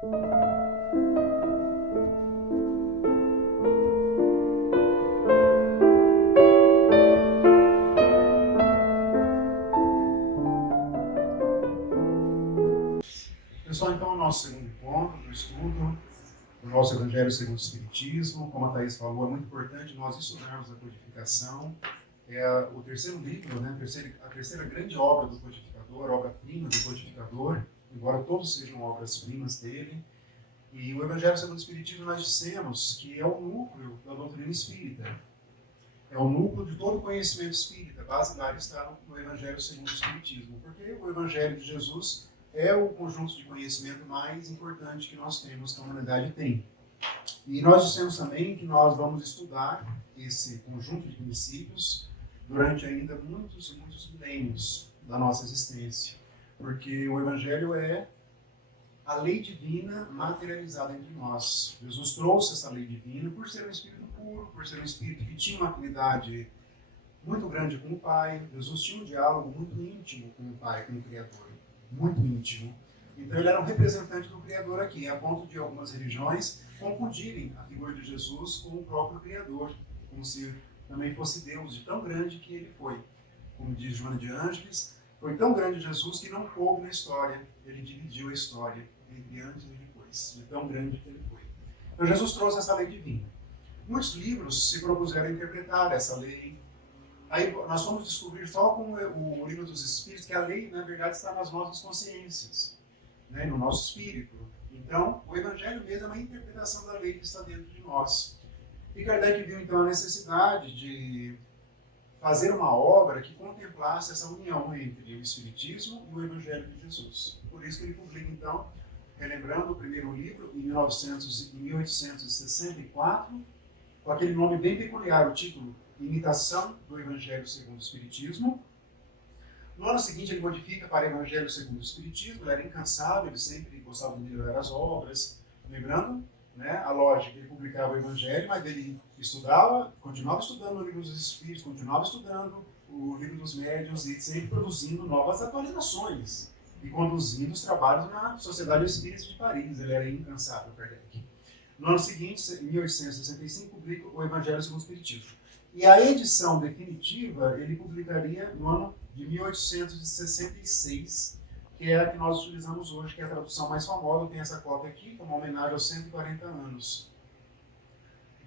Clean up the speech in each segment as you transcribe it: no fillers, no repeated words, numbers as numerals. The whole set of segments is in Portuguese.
Pessoal, então, o nosso segundo encontro do estudo do nosso Evangelho segundo o Espiritismo. Como a Thaís falou, é muito importante nós estudarmos a codificação. É o terceiro livro, né, a terceira grande obra do codificador, obra-prima do codificador, embora todos sejam obras-primas dele. E o Evangelho segundo o Espiritismo nós dissemos que é o núcleo da doutrina espírita. É o núcleo de todo o conhecimento espírita. A base dele está no Evangelho segundo o Espiritismo, porque o Evangelho de Jesus é o conjunto de conhecimento mais importante que nós temos, que a humanidade tem. E nós dissemos também que nós vamos estudar esse conjunto de princípios durante ainda muitos e muitos milênios da nossa existência. Porque o Evangelho é a lei divina materializada entre nós. Jesus trouxe essa lei divina por ser um Espírito puro, por ser um Espírito que tinha uma afinidade muito grande com o Pai. Jesus tinha um diálogo muito íntimo com o Pai, com o Criador. Muito íntimo. Então ele era um representante do Criador aqui, a ponto de algumas religiões confundirem a figura de Jesus com o próprio Criador, como se também fosse Deus, de tão grande que ele foi. Como diz Joana de Ângeles, foi tão grande Jesus que não coube na história, ele dividiu a história entre antes e depois, de tão grande que ele foi. Então Jesus trouxe essa lei divina. Muitos livros se propuseram a interpretar essa lei. Aí nós vamos descobrir só com o Livro dos Espíritos que a lei, na verdade, está nas nossas consciências, né, no nosso espírito. Então, o Evangelho mesmo é uma interpretação da lei que está dentro de nós. E Kardec viu, então, a necessidade de fazer uma obra que contemplasse essa união entre o Espiritismo e o Evangelho de Jesus. Por isso que ele publica, então, relembrando o primeiro livro, em 1864, com aquele nome bem peculiar, o título Imitação do Evangelho segundo o Espiritismo. No ano seguinte ele modifica para Evangelho segundo o Espiritismo. Ele era incansável, ele sempre gostava de melhorar as obras. Lembrando, né, a lógica, ele publicava o Evangelho, mas ele estudava, continuava estudando o Livro dos Espíritos, continuava estudando o Livro dos Médiuns e sempre produzindo novas atualizações e conduzindo os trabalhos na Sociedade Espírita de Paris. Ele era incansável, Kardec. No ano seguinte, em 1865, publica o Evangelho segundo o Espiritismo. E a edição definitiva ele publicaria no ano de 1866, que é a que nós utilizamos hoje, que é a tradução mais famosa. Tem essa cópia aqui, como homenagem aos 140 anos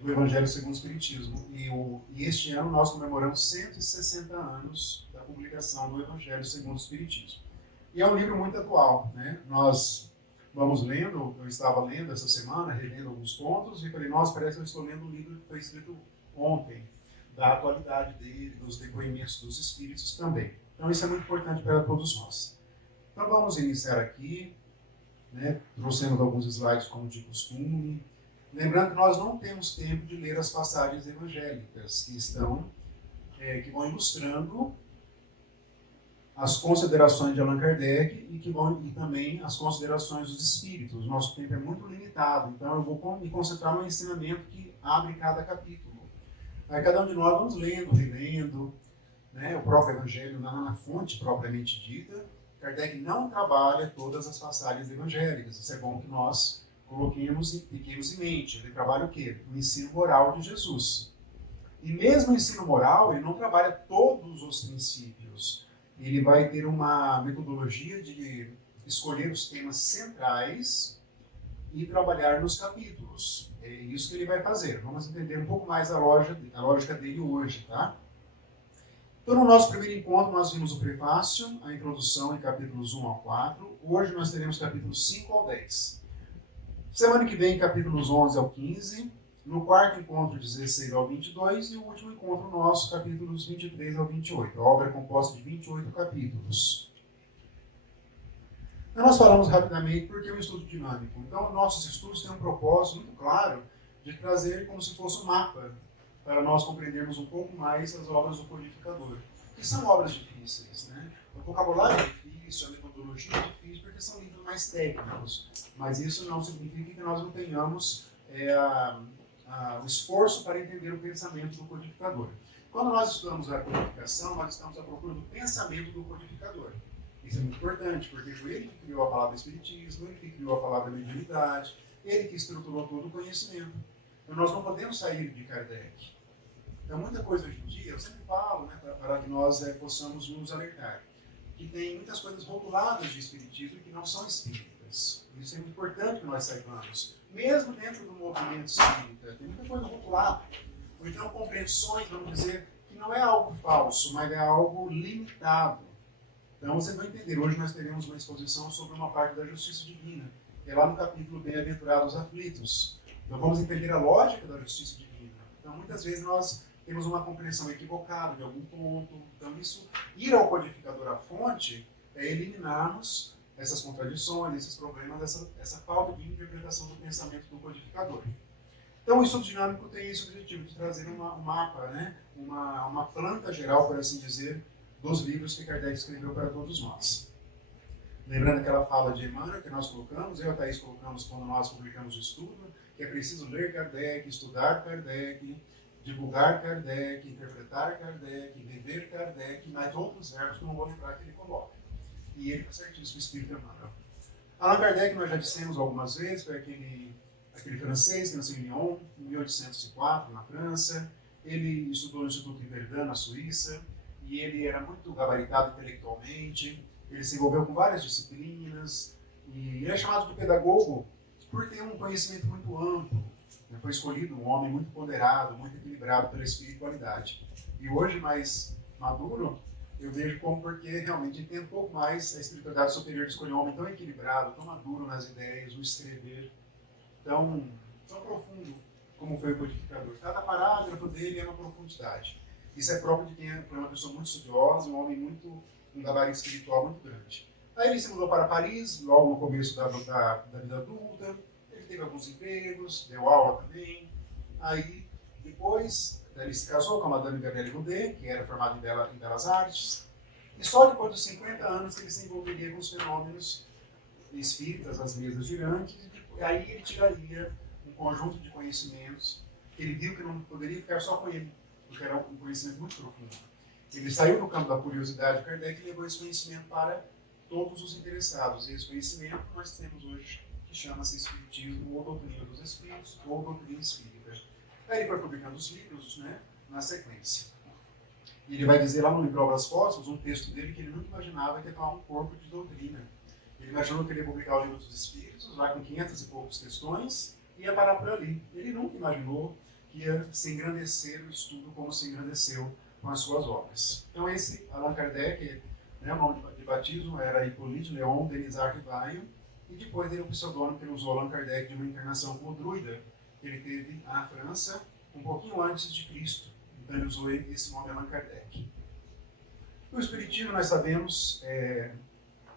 do Evangelho segundo o Espiritismo. E este ano nós comemoramos 160 anos da publicação do Evangelho segundo o Espiritismo. E é um livro muito atual, né? Nós vamos lendo, eu estava lendo essa semana, relendo alguns pontos, e falei, nossa, parece que eu estou lendo um livro que foi escrito ontem, da atualidade dele, dos depoimentos dos espíritos também. Então isso é muito importante para todos nós. Então vamos iniciar aqui, né, trouxemos alguns slides como de costume. Lembrando que nós não temos tempo de ler as passagens evangélicas que que vão ilustrando as considerações de Allan Kardec e também as considerações dos espíritos. Nosso tempo é muito limitado, então eu vou me concentrar no ensinamento que abre cada capítulo. Aí cada um de nós vamos lendo, relendo, né, o próprio Evangelho na fonte propriamente dita. Kardec não trabalha todas as passagens evangélicas. Isso é bom que nós coloquemos e fiquemos em mente. Ele trabalha o quê? O ensino moral de Jesus. E mesmo o ensino moral, ele não trabalha todos os princípios. Ele vai ter uma metodologia de escolher os temas centrais e trabalhar nos capítulos. É isso que ele vai fazer. Vamos entender um pouco mais a lógica dele hoje, tá? Então, no nosso primeiro encontro, nós vimos o prefácio, a introdução em capítulos 1 ao 4. Hoje nós teremos capítulos 5 ao 10. Semana que vem, capítulos 11 ao 15. No quarto encontro, 16 ao 22. E o último encontro nosso, capítulos 23 ao 28. A obra é composta de 28 capítulos. Então, nós falamos rapidamente porque é um estudo dinâmico. Então, nossos estudos têm um propósito muito claro de trazer como se fosse um mapa para nós compreendermos um pouco mais as obras do codificador. Que são obras difíceis, né? O vocabulário é difícil, a metodologia é difícil, porque são livros mais técnicos. Mas isso não significa que nós não tenhamos o esforço para entender o pensamento do codificador. Quando nós estudamos a codificação, nós estamos à procura do pensamento do codificador. Isso é muito importante, porque foi ele que criou a palavra espiritismo, ele que criou a palavra mediunidade, ele que estruturou todo o conhecimento. Então nós não podemos sair de Kardec. Então muita coisa hoje em dia, eu sempre falo, né, para que nós possamos nos alertar, que tem muitas coisas rotuladas de espiritismo que não são espíritas. Isso é muito importante que nós saibamos. Mesmo dentro do movimento espírita, tem muita coisa rotulada. Ou então compreensões, vamos dizer, que não é algo falso, mas é algo limitado. Então vocês vão entender, hoje nós teremos uma exposição sobre uma parte da justiça divina, que é lá no capítulo Bem-aventurados aflitos. Então vamos entender a lógica da justiça divina. Então muitas vezes nós temos uma compreensão equivocada de algum ponto. Então isso, ir ao codificador à fonte, é eliminarmos essas contradições, esses problemas, essa falta de interpretação do pensamento do codificador. Então o estudo dinâmico tem esse objetivo de trazer um mapa, né? uma planta geral, por assim dizer, dos livros que Kardec escreveu para todos nós. Lembrando aquela fala de Emmanuel que nós colocamos, eu e a Thaís colocamos quando nós publicamos o estudo, que é preciso ler Kardec, estudar Kardec, divulgar Kardec, interpretar Kardec, viver Kardec, mais outros verbos que eu não vou lembrar que ele coloca. E ele está certíssimo, o Espírito Emmanuel. Allan Kardec, nós já dissemos algumas vezes, foi aquele francês que nasceu em Lyon, em 1804, na França. Ele estudou no Instituto de Verdun, na Suíça, e ele era muito gabaritado intelectualmente. Ele se envolveu com várias disciplinas, e ele é chamado de pedagogo por ter um conhecimento muito amplo. Foi escolhido um homem muito ponderado, muito equilibrado pela espiritualidade. E hoje, mais maduro, eu vejo como porque realmente entendo um pouco mais a espiritualidade superior de escolher um homem tão equilibrado, tão maduro nas ideias, no escrever, tão profundo como foi o codificador. Cada parágrafo dele é uma profundidade. Isso é próprio de quem foi uma pessoa muito estudiosa, um homem um gabarito espiritual muito grande. Aí ele se mudou para Paris, logo no começo da vida adulta. Ele teve alguns empregos, deu aula também. Aí, depois, ele se casou com a Madame Gabrielle Goudet, que era formada em Belas Artes. E só depois dos 50 anos que ele se envolveria com os fenômenos espíritas, as mesas girantes. E aí ele tiraria um conjunto de conhecimentos que ele viu que não poderia ficar só com ele, porque era um conhecimento muito profundo. Ele saiu do campo da curiosidade de Kardec e levou esse conhecimento para todos os interessados. E esse conhecimento nós temos hoje, que chama-se Espiritismo, ou Doutrina dos Espíritos, ou Doutrina Espírita. Aí ele foi publicando os livros, né, na sequência. E ele vai dizer lá no livro Obras Póstumas, um texto dele que ele nunca imaginava que ia tomar um corpo de doutrina. Ele imaginou que ele ia publicar o livro dos Espíritos, lá com 500 e poucas questões, e ia parar por ali. Ele nunca imaginou que ia se engrandecer o estudo como se engrandeceu com as suas obras. Então esse Allan Kardec, né, o nome de batismo era Hippolyte Léon Denis Arquivaio, e depois ele é o pseudônimo que ele usou, Allan Kardec, de uma encarnação como druida, que ele teve na França um pouquinho antes de Cristo. Então ele usou esse nome Allan Kardec. O Espiritismo, nós sabemos, é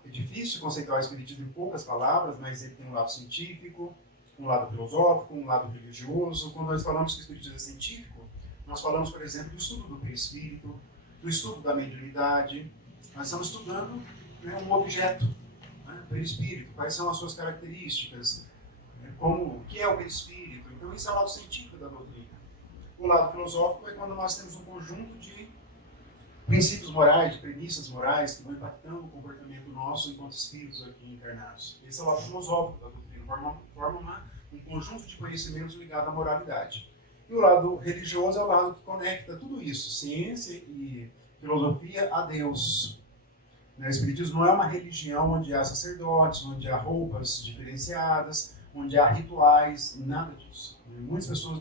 difícil conceituar o Espiritismo em poucas palavras, mas ele tem um lado científico, um lado filosófico, um lado religioso. Quando nós falamos que o Espiritismo é científico, nós falamos, por exemplo, do estudo do perispírito, do estudo da mediunidade. Nós estamos estudando, né, um objeto, né, o perispírito, quais são as suas características, né, o que é o perispírito. Então, isso é o lado científico da doutrina. O lado filosófico é quando nós temos um conjunto de princípios morais, de premissas morais que vão impactando o comportamento nosso enquanto espíritos aqui encarnados. Esse é o lado filosófico da doutrina, forma um conjunto de conhecimentos ligado à moralidade. E o lado religioso é o lado que conecta tudo isso, ciência e filosofia, a Deus. O Espiritismo não é uma religião onde há sacerdotes, onde há roupas diferenciadas, onde há rituais, nada disso. Muitas pessoas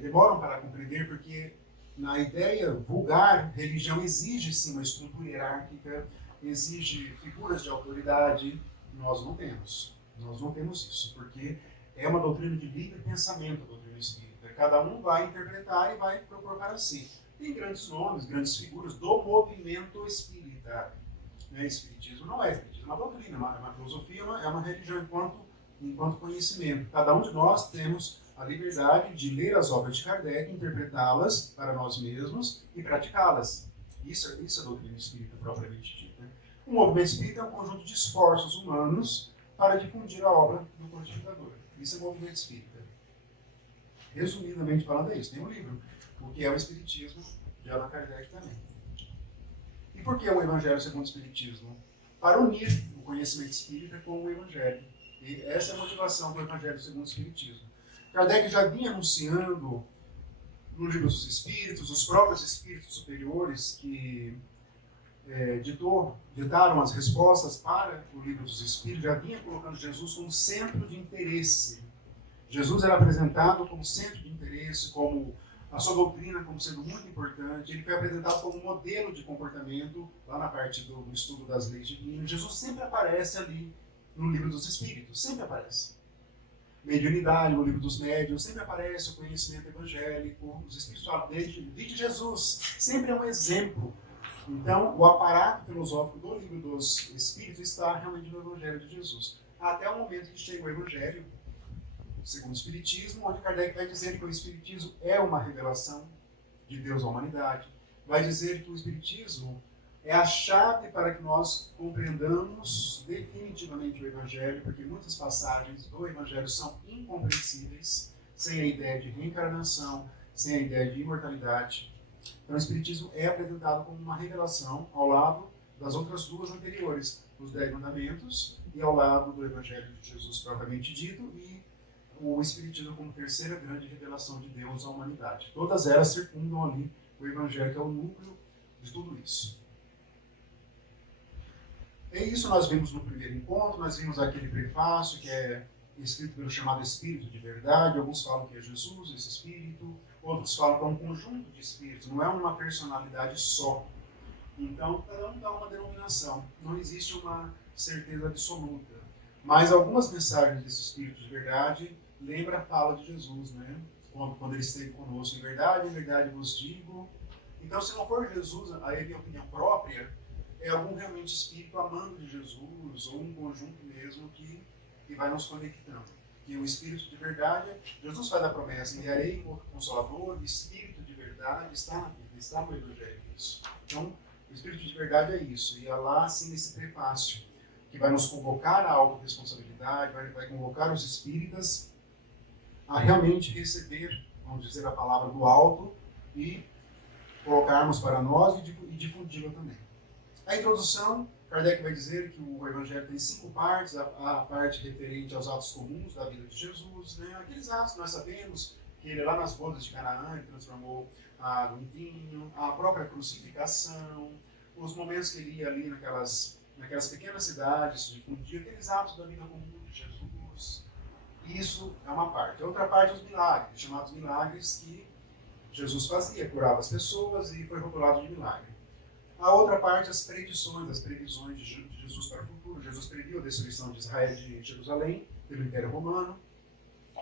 demoram para compreender porque na ideia vulgar, religião exige sim uma estrutura hierárquica, exige figuras de autoridade. Nós não temos. Nós não temos isso, porque é uma doutrina de livre pensamento, a doutrina espírita. Cada um vai interpretar e vai propor para si. Tem grandes nomes, grandes figuras do movimento espírita. Espiritismo não é espiritismo, é uma doutrina, é uma filosofia, é uma religião enquanto conhecimento. Cada um de nós temos a liberdade de ler as obras de Kardec, interpretá-las para nós mesmos e praticá-las. Isso é a doutrina espírita propriamente dita. O movimento espírita é um conjunto de esforços humanos para difundir a obra do codificador. Isso é o movimento espírita. Resumidamente falando, é isso. Tem um livro, O que é o Espiritismo, de Allan Kardec também. E por que o Evangelho segundo o Espiritismo? Para unir o conhecimento espírita com o Evangelho. E essa é a motivação do Evangelho segundo o Espiritismo. Kardec já vinha anunciando no Livro dos Espíritos, os próprios espíritos superiores que ditaram as respostas para o Livro dos Espíritos, já vinha colocando Jesus como centro de interesse. Jesus era apresentado como centro de interesse, como a sua doutrina como sendo muito importante. Ele foi apresentado como modelo de comportamento lá na parte do estudo das leis divinas. Jesus sempre aparece ali no Livro dos Espíritos, sempre aparece. Mediunidade, no Livro dos Médiuns, sempre aparece o conhecimento evangélico. Os Espíritos falam de Jesus, sempre é um exemplo. Então, o aparato filosófico do Livro dos Espíritos está realmente no Evangelho de Jesus. Até o momento que chega o Evangelho segundo o Espiritismo, onde Kardec vai dizer que o Espiritismo é uma revelação de Deus à humanidade. Vai dizer que o Espiritismo é a chave para que nós compreendamos definitivamente o Evangelho, porque muitas passagens do Evangelho são incompreensíveis sem a ideia de reencarnação, sem a ideia de imortalidade. Então o Espiritismo é apresentado como uma revelação ao lado das outras duas anteriores, os 10 mandamentos, e ao lado do Evangelho de Jesus propriamente dito, e o Espiritismo como terceira grande revelação de Deus à humanidade. Todas elas circundam ali o Evangelho, que é o núcleo de tudo isso. É isso nós vimos no primeiro encontro, nós vimos aquele prefácio que é escrito pelo chamado Espírito de Verdade. Alguns falam que é Jesus, esse Espírito, outros falam que é um conjunto de Espíritos, não é uma personalidade só. Então, cada um dá uma denominação, não existe uma certeza absoluta. Mas algumas mensagens desse Espírito de Verdade lembram a fala de Jesus, né? Quando ele esteve conosco, em verdade vos digo. Então, se não for Jesus, aí a minha opinião própria, é algum realmente espírito amando de Jesus, ou um conjunto mesmo que vai nos conectando. E o Espírito de Verdade, Jesus faz a promessa, enviarei o Consolador, o Espírito de Verdade está na Bíblia, está no Evangelho. Isso. Então, o Espírito de Verdade é isso. E é lá, assim, nesse prefácio, que vai nos convocar à autorresponsabilidade, vai convocar os espíritas a realmente receber, vamos dizer, a palavra do alto e colocarmos para nós e difundi-la também. A introdução, Kardec vai dizer que o Evangelho tem 5 partes, a parte referente aos atos comuns da vida de Jesus, né? Aqueles atos que nós sabemos, que ele lá nas bodas de Canaã, ele transformou a água em vinho, a própria crucificação, os momentos que ele ia ali naquelas pequenas cidades, difundia aqueles atos da vida comum de Jesus. Isso é uma parte. A outra parte, os milagres, chamados milagres que Jesus fazia, curava as pessoas e foi rotulado de milagre. A outra parte, as previsões de Jesus para o futuro. Jesus previu a destruição de Israel, de Jerusalém, pelo Império Romano,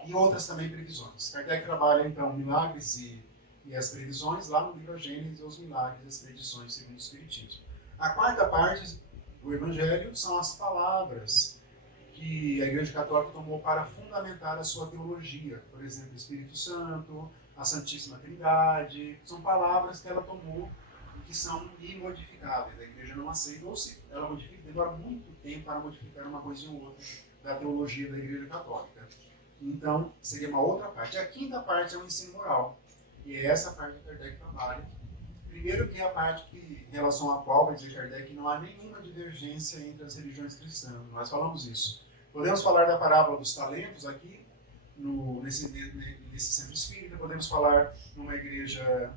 e outras também previsões. Kardec trabalha, então, milagres e as previsões lá no livro Gênesis, os milagres e as predições segundo o Espiritismo. A quarta parte do Evangelho são as palavras que a Igreja Católica tomou para fundamentar a sua teologia. Por exemplo, o Espírito Santo, a Santíssima Trindade, são palavras que ela tomou que são imodificáveis. A Igreja não aceita, ou se ela modifica, demora muito tempo para modificar uma coisa ou outra da teologia da Igreja Católica. Então, seria uma outra parte. A quinta parte é o ensino moral. E é essa parte que Kardec trabalha. Primeiro que é a parte que, em relação à qual, vai dizer Kardec, que não há nenhuma divergência entre as religiões cristãs. Nós falamos isso. Podemos falar da parábola dos talentos aqui, nesse centro espírita, podemos falar numa igreja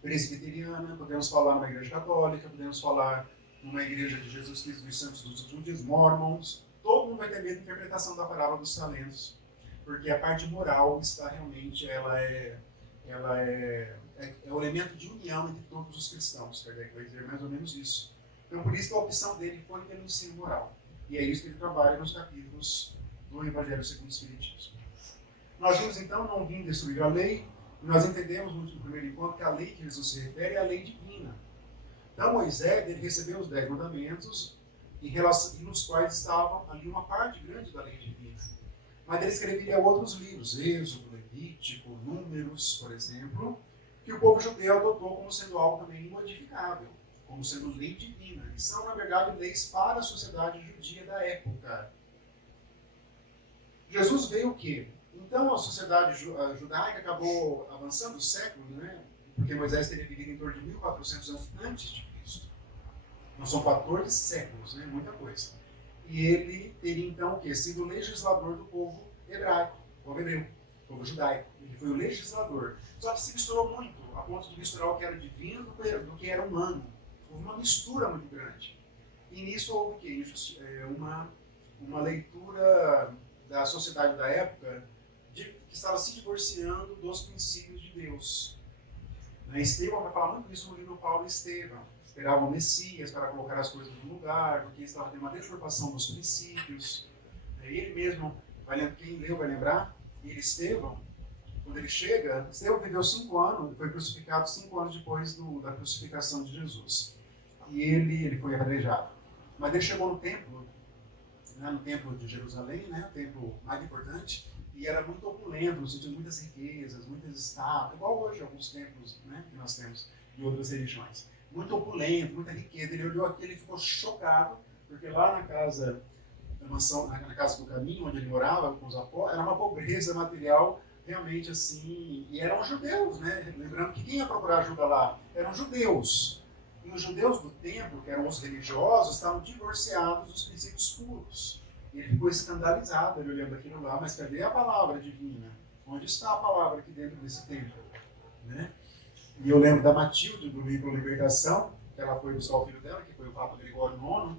presbiteriana, podemos falar numa igreja católica, podemos falar numa igreja de Jesus Cristo dos Santos dos últimos dias, mormons. Todo mundo vai ter a mesma interpretação da parábola dos talentos, porque a parte moral está realmente, ela é o elemento de união entre todos os cristãos. Kardec vai dizer mais ou menos isso. Então, por isso que a opção dele foi pelo ensino moral. E é isso que ele trabalha nos capítulos do Evangelho segundo o Espiritismo. Nós vimos, então, não vim destruir a lei. Nós entendemos no primeiro encontro que a lei que Jesus se refere é a lei divina. Então, Moisés ele recebeu os 10 mandamentos e nos quais estava ali uma parte grande da lei divina. Mas ele escreveria outros livros, Êxodo, Levítico, Números, por exemplo, que o povo judeu adotou como sendo algo também imodificável, como sendo lei divina. E são, na verdade, leis para a sociedade judia da época. Jesus veio o quê? Então a sociedade judaica acabou avançando os séculos, né? Porque Moisés teria vivido em torno de 1400 anos antes de Cristo. Então são 14 séculos, né? Muita coisa. E ele teria então o quê? Sido o legislador do povo hebraico, povo hebreu, povo judaico. Ele foi o legislador. Só que se misturou muito, a ponto de misturar o que era divino do que era humano. Houve uma mistura muito grande. E nisso houve o quê? Uma leitura da sociedade da época que estava se divorciando dos princípios de Deus. Estevão vai falar muito isso no livro Paulo e Estevão. Esperavam o Messias para colocar as coisas no lugar, porque estava tendo uma deturpação dos princípios. Ele mesmo, quem leu vai lembrar, Estevão, quando ele chega, Estevão viveu 5 anos, foi crucificado 5 anos depois da crucificação de Jesus. E ele foi apedrejado. Mas ele chegou no templo, né, no templo de Jerusalém, né, o templo mais importante, e era muito opulento, no sentido de muitas riquezas, muitas estátuas, igual hoje alguns templos, né, que nós temos de outras religiões. Muito opulento, muita riqueza. Ele olhou aquilo e ficou chocado, porque lá na casa da mansão, na casa do caminho, onde ele morava com os apóstolos, era uma pobreza material realmente assim, e eram judeus, né? Lembrando que quem ia procurar ajuda lá eram judeus. E os judeus do templo, que eram os religiosos, estavam divorciados dos princípios puros. E ele ficou escandalizado, ele olhando aquilo lá, mas cadê a palavra divina? Onde está a palavra aqui dentro desse templo? Né? E eu lembro da Matilde, do livro Libertação, que ela foi buscar o filho dela, que foi o Papa Gregório IX,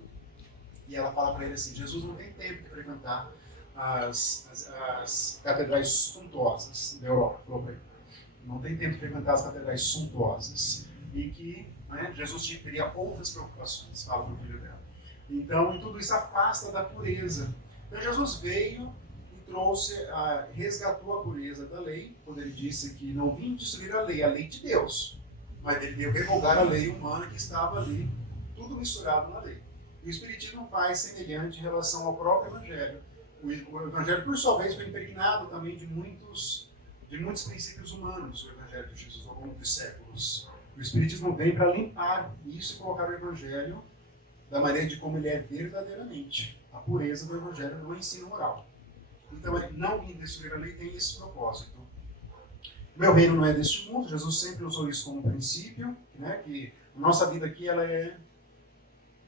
e ela fala para ele assim, Jesus não tem tempo de frequentar as catedrais suntuosas da Europa, falou para ele. Não tem tempo de frequentar as catedrais suntuosas. E que, né, Jesus teria outras preocupações, fala para o filho dela. Então, tudo isso afasta da pureza. Então, Jesus veio e trouxe, resgatou a pureza da lei, quando ele disse que não vim destruir a lei de Deus, mas ele veio revogar a lei humana que estava ali, tudo misturado na lei. E o Espiritismo faz semelhante em relação ao próprio Evangelho. O Evangelho, por sua vez, foi impregnado também de muitos princípios humanos, o Evangelho de Jesus, ao longo dos séculos. O Espiritismo veio para limpar isso e colocar o Evangelho da maneira de como ele é verdadeiramente. A pureza do Evangelho no ensino moral. Então, não vir destruir a lei tem esse propósito. O meu reino não é deste mundo, Jesus sempre usou isso como princípio, né, que a nossa vida aqui ela é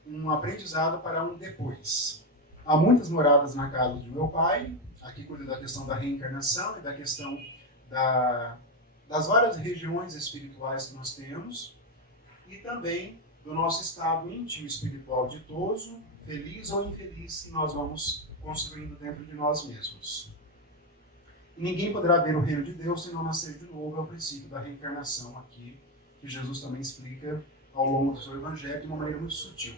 um aprendizado para um depois. Há muitas moradas na casa de meu pai, aqui cuida da questão da reencarnação e da questão das várias regiões espirituais que nós temos, e também do nosso estado íntimo espiritual ditoso, feliz ou infeliz, que nós vamos construindo dentro de nós mesmos. E ninguém poderá ver o reino de Deus se não nascer de novo, é o princípio da reencarnação aqui, que Jesus também explica ao longo do seu evangelho de uma maneira muito sutil.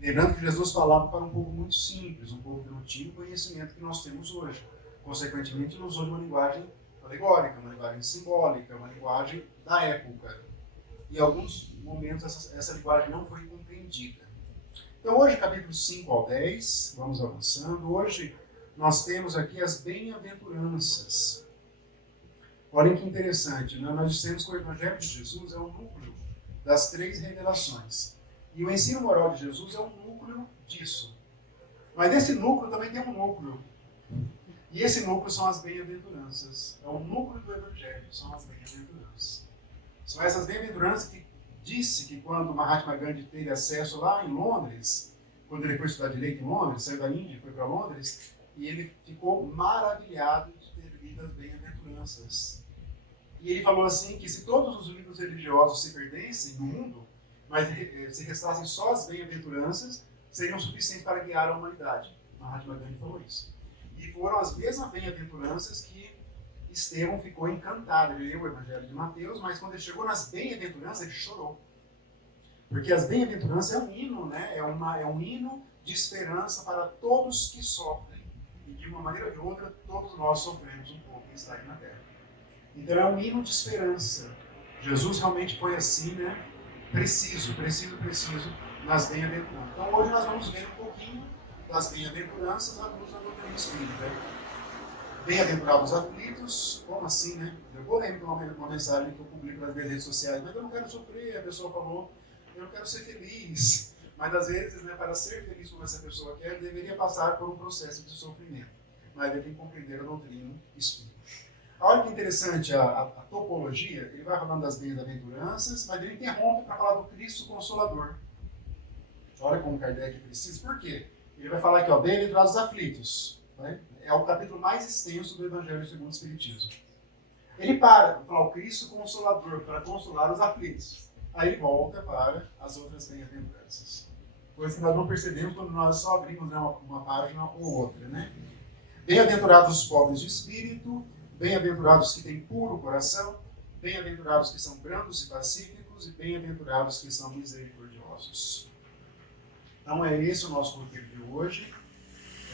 Lembrando que Jesus falava para um povo muito simples, um povo que não tinha o conhecimento que nós temos hoje. Consequentemente, ele usou de uma linguagem alegórica, uma linguagem simbólica, uma linguagem da época. E em alguns momentos essa linguagem não foi compreendida. Então hoje, capítulos 5 ao 10, vamos avançando. Hoje nós temos aqui as bem-aventuranças. Olhem que interessante, né? Nós dissemos que o Evangelho de Jesus é o núcleo das 3 revelações. E o ensino moral de Jesus é o núcleo disso. Mas esse núcleo também tem um núcleo. E esse núcleo são as bem-aventuranças. É o núcleo do Evangelho, são as bem-aventuranças. São essas bem-aventuranças que disse que quando Mahatma Gandhi teve acesso lá em Londres, quando ele foi estudar direito em Londres, saiu da Índia e foi para Londres, e ele ficou maravilhado de ter lido as bem-aventuranças. E ele falou assim que se todos os livros religiosos se perdessem no mundo, mas se restassem só as bem-aventuranças, seriam suficientes para guiar a humanidade. Mahatma Gandhi falou isso. E foram as mesmas bem-aventuranças que Estevão ficou encantado. Ele leu o Evangelho de Mateus, mas quando ele chegou nas bem-aventuranças, ele chorou. Porque as bem-aventuranças é um hino, né? É um hino de esperança para todos que sofrem. E de uma maneira ou de outra, todos nós sofremos um pouco em estar aqui na Terra. Então é um hino de esperança. Jesus realmente foi assim, né? Preciso nas bem-aventuranças. Então hoje nós vamos ver um pouquinho das bem-aventuranças à luz da doutrina espírita. Bem-aventurados aflitos, como assim, né? Eu polêmico uma mensagem que eu publico nas minhas redes sociais, mas eu não quero sofrer, a pessoa falou, eu quero ser feliz. Mas às vezes, né, para ser feliz como essa pessoa quer, deveria passar por um processo de sofrimento. Mas ele tem que compreender a doutrina espírita. Olha que interessante a topologia, ele vai falando das bem-aventuranças, mas ele interrompe para falar do Cristo Consolador. Olha como Kardec precisa. Por quê? Ele vai falar aqui, ó, bem-aventurados os aflitos. Né? É o capítulo mais extenso do Evangelho segundo o Espiritismo. Ele para o Cristo Consolador, para consolar os aflitos. Aí ele volta para as outras bem-aventuranças. Coisa que nós não percebemos quando nós só abrimos, né, uma página ou outra. Né? Bem-aventurados os pobres de espírito, bem-aventurados que têm puro coração, bem-aventurados que são brandos e pacíficos, e bem-aventurados que são misericordiosos. Então é esse o nosso roteiro de hoje.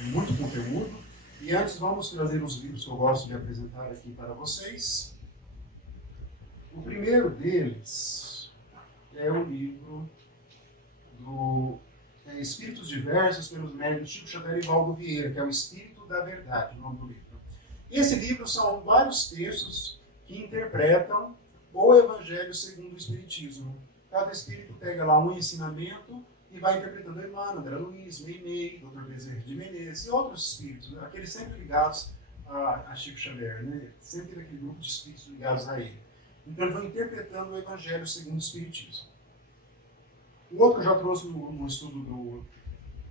É muito conteúdo. E antes vamos trazer os livros que eu gosto de apresentar aqui para vocês. O primeiro deles é o livro do Espíritos Diversos pelos médiuns Chico Xavier e Valdo Vieira, que é o Espírito da Verdade, o nome do livro. E esse livro são vários textos que interpretam o Evangelho segundo o Espiritismo. Cada espírito pega lá um ensinamento e vai interpretando Emmanuel, André Luiz, Meimei, Dr. Bezerra de Menezes e outros espíritos, né? Aqueles sempre ligados a Chico Xavier, né? Sempre aquele grupo de espíritos ligados a ele. Então eles vão interpretando o Evangelho segundo o Espiritismo. O outro que eu já trouxe no estudo do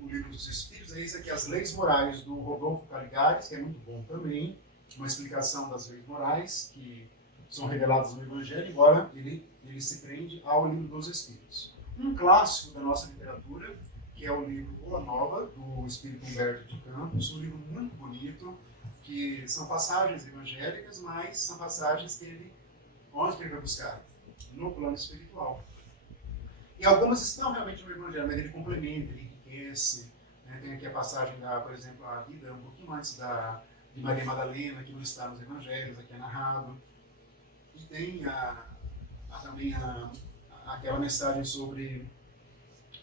Livro dos Espíritos é esse aqui, As Leis Morais, do Rodolfo Caligares, que é muito bom também, uma explicação das leis morais que são reveladas no Evangelho, embora ele se prende ao Livro dos Espíritos. Um clássico da nossa literatura, que é o livro Boa Nova, do Espírito Humberto de Campos, um livro muito bonito, que são passagens evangélicas, mas são passagens que onde ele vai buscar? No plano espiritual. E algumas estão realmente no Evangelho, mas ele complementa, ele enriquece. Né? Tem aqui a passagem por exemplo, a vida um pouquinho antes de Maria Madalena, que não está nos Evangelhos, aqui é narrado. E tem também aquela mensagem sobre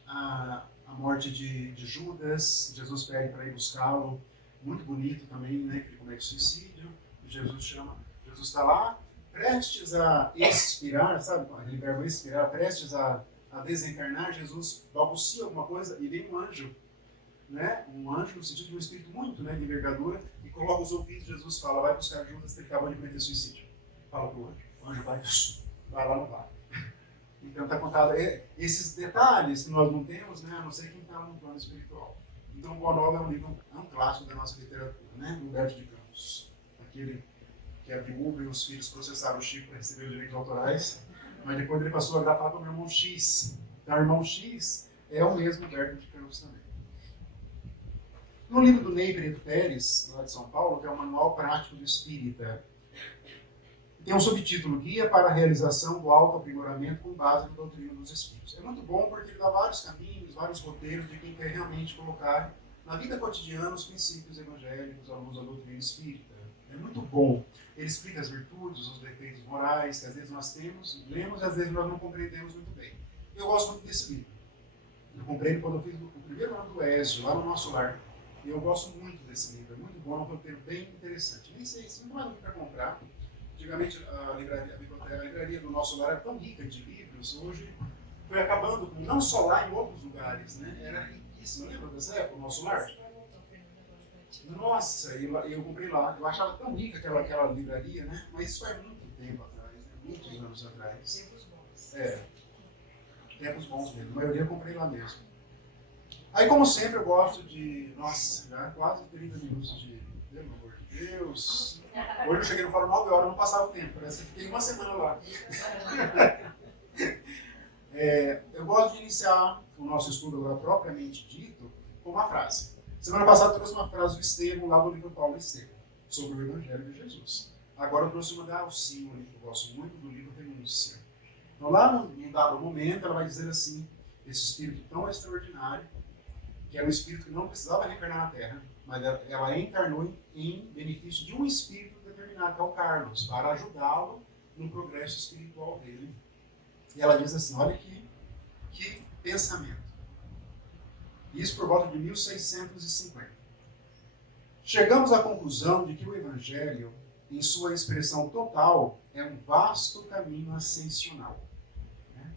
a morte de Judas. Jesus pede para ir buscá-lo, muito bonito também, né, que ele comete suicídio. Jesus está lá, prestes a expirar, sabe, aquele verbo expirar, prestes a desencarnar. Jesus balbucia alguma coisa e vem um anjo, né, um anjo no sentido de um espírito muito, né, de envergadura, e coloca os ouvidos. Jesus fala, vai buscar Judas, ele acabou de cometer suicídio. Fala para o anjo vai lá no vale. Então está contado esses detalhes que nós não temos, né, a não ser quem está no plano espiritual. Então, Boa Nova é um clássico da nossa literatura, né, Humberto de Campos. Aquele que a viúva e os filhos processaram o Chico para receber os direitos autorais, mas depois ele passou a grafar para o irmão X. Então, o irmão X é o mesmo Humberto de Campos também. No livro do Ney Brito Pérez, lá de São Paulo, que é o Manual Prático do Espírita, tem um subtítulo, Guia para a Realização do Autoaprimoramento com base na doutrina dos Espíritos. É muito bom porque ele dá vários caminhos, vários roteiros de quem quer realmente colocar na vida cotidiana os princípios evangélicos à luz da doutrina espírita. É muito bom. Ele explica as virtudes, os defeitos morais que às vezes nós lemos e às vezes nós não compreendemos muito bem. Eu gosto muito desse livro. Eu comprei ele quando eu fiz o primeiro ano do ESG, lá no nosso lar. E eu gosto muito desse livro. É muito bom, é um roteiro bem interessante. Nem sei se não é muito para comprar. Antigamente a livraria do nosso lar era tão rica de livros, hoje foi acabando com, não só lá, em outros lugares, né? Era riquíssimo. Lembra dessa época, o nosso lar? Nossa, eu comprei lá. Eu achava tão rica aquela livraria, né? Mas isso faz muito tempo atrás, né? Muitos anos atrás. Tempos bons. Tempos bons mesmo. A maioria eu comprei lá mesmo. Aí, como sempre, eu gosto de... Nossa, já quase 30 minutos de... Pelo amor de Deus... Hoje eu cheguei no fórum 9 horas, não passava o tempo, parece que fiquei uma semana lá. Eu gosto de iniciar o nosso estudo agora propriamente dito com uma frase. Semana passada eu trouxe uma frase do Estevão, lá do livro Paulo Estevão, sobre o Evangelho de Jesus. Agora eu trouxe uma da Alcina, que eu gosto muito, do livro Renúncia. Então lá num dado momento ela vai dizer assim, esse espírito tão extraordinário, que era um espírito que não precisava reencarnar na Terra, mas ela encarnou em benefício de um espírito determinado, que é o Carlos, para ajudá-lo no progresso espiritual dele. E ela diz assim, olha que pensamento. Isso por volta de 1650. Chegamos à conclusão de que o Evangelho, em sua expressão total, é um vasto caminho ascensional, né?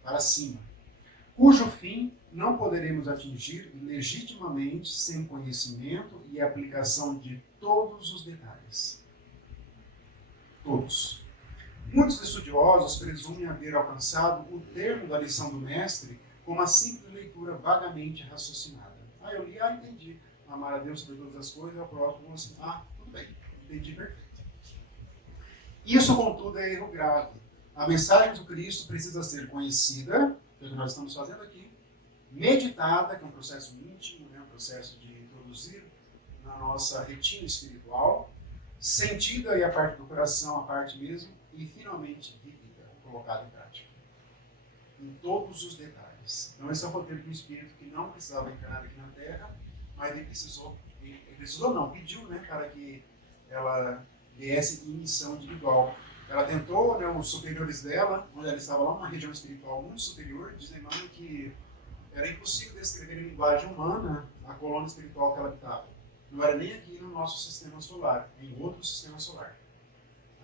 Para cima, cujo fim não poderemos atingir legitimamente sem conhecimento e aplicação de todos os detalhes. Todos. Muitos estudiosos presumem haver alcançado o termo da lição do Mestre com uma simples leitura vagamente raciocinada. Eu li, entendi. Amar a Deus sobre todas as coisas, ao próximo, assim, tudo bem, entendi perfeito. Isso, contudo, é erro grave. A mensagem do Cristo precisa ser conhecida, que é o que nós estamos fazendo aqui, meditada, que é um processo íntimo, um processo de introduzir na nossa retina espiritual, sentida aí a parte do coração, a parte mesmo, e finalmente vivida, colocada em prática. Em todos os detalhes. Então esse é o roteiro do Espírito que não precisava encarnar aqui na Terra, mas ele pediu, para que ela viesse em missão individual. Ela tentou, os superiores dela, onde ela estava lá numa região espiritual muito superior, dizendo que era impossível descrever em linguagem humana a colônia espiritual que ela habitava. Não era nem aqui no nosso sistema solar, em outro sistema solar,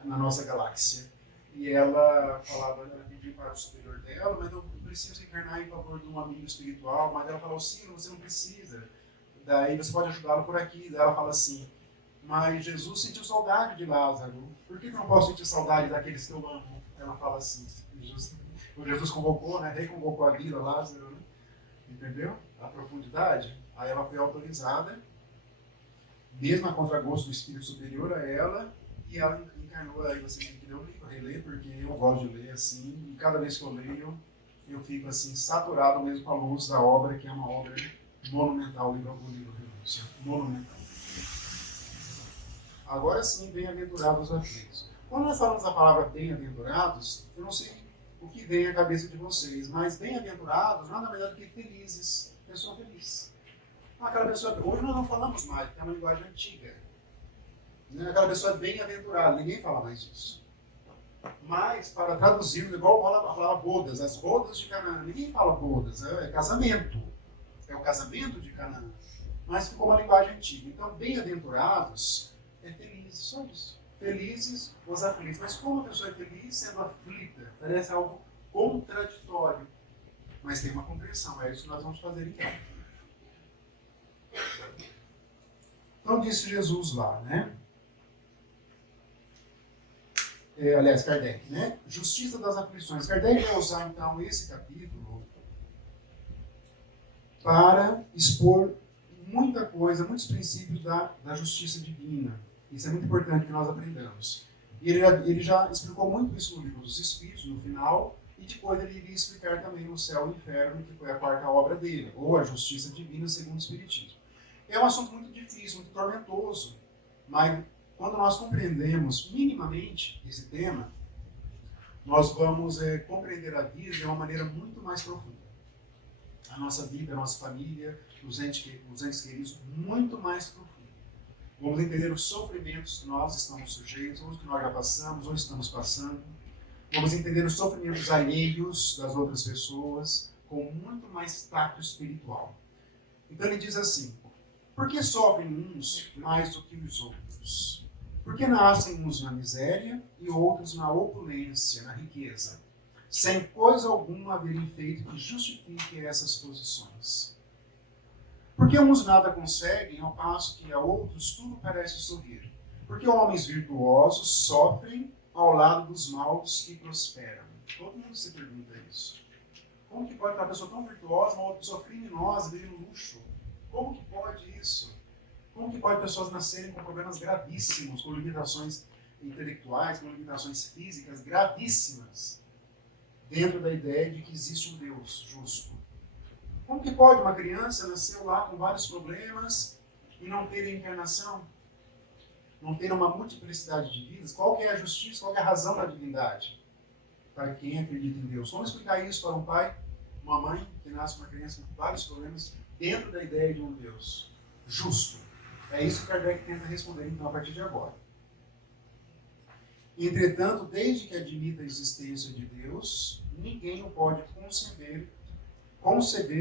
na nossa galáxia. E ela pediu para o superior dela, mas eu preciso encarnar em favor de um amigo espiritual. Mas ela falou, sim, você não precisa. Daí você pode ajudá-lo por aqui. Daí ela fala assim, mas Jesus sentiu saudade de Lázaro. Por que eu não posso sentir saudade daqueles que eu amo? Ela fala assim. Jesus convocou, reconvocou a vida, Lázaro, entendeu? A profundidade. Aí ela foi autorizada, mesmo a contragosto do Espírito Superior a ela, e ela encarnou. Aí você tem que ler o livro, reler, porque eu gosto de ler assim, e cada vez que eu leio, eu fico assim, saturado mesmo com a luz da obra, que é uma obra monumental, o livro Renúncia, monumental. Agora sim, bem-aventurados aflitos. Quando nós falamos a palavra bem-aventurados, eu não sei o que vem à cabeça de vocês, mas bem-aventurados nada melhor do que felizes, pessoa feliz. Aquela pessoa, hoje nós não falamos mais, porque é uma linguagem antiga. Aquela pessoa é bem-aventurada, ninguém fala mais isso. Mas, para traduzir, igual a palavra bodas, as bodas de Canaã, ninguém fala bodas, é casamento. É o casamento de Canaã. Mas ficou uma linguagem antiga. Então, bem-aventurados é felizes, só isso. Felizes os aflitos. Mas como a pessoa é feliz sendo aflita? Parece algo contraditório. Mas tem uma compreensão, é isso que nós vamos fazer então. Então disse Jesus lá, aliás, Kardec, Justiça das aflições. Kardec vai usar então esse capítulo para expor muita coisa, muitos princípios da justiça divina. Isso é muito importante que nós aprendamos. E ele já explicou muito isso no livro dos Espíritos, no final, e depois ele iria explicar também o céu e o inferno, que foi a quarta obra dele, ou a justiça divina segundo o Espiritismo. É um assunto muito difícil, muito tormentoso, mas quando nós compreendemos minimamente esse tema, nós vamos compreender a vida de uma maneira muito mais profunda. A nossa vida, a nossa família, os entes queridos, muito mais profunda. Vamos entender os sofrimentos que nós estamos sujeitos, ou que nós já passamos, ou estamos passando. Vamos entender os sofrimentos alheios das outras pessoas, com muito mais tato espiritual. Então ele diz assim, por que sofrem uns mais do que os outros? Por que nascem uns na miséria e outros na opulência, na riqueza, sem coisa alguma haverem feito que justifique essas posições? Porque uns nada conseguem, ao passo que a outros tudo parece sorrir? Porque homens virtuosos sofrem ao lado dos maus que prosperam? Todo mundo se pergunta isso. Como que pode uma pessoa tão virtuosa, uma outra pessoa criminosa, viver no luxo? Como que pode isso? Como que pode pessoas nascerem com problemas gravíssimos, com limitações intelectuais, com limitações físicas gravíssimas, dentro da ideia de que existe um Deus justo? Como que pode uma criança nascer lá com vários problemas e não ter reencarnação? Não ter uma multiplicidade de vidas? Qual que é a justiça, qual que é a razão da divindade? Para quem acredita em Deus. Vamos explicar isso para um pai, uma mãe que nasce com uma criança com vários problemas dentro da ideia de um Deus justo. É isso que Kardec tenta responder então a partir de agora. Entretanto, desde que admita a existência de Deus, ninguém o pode conceber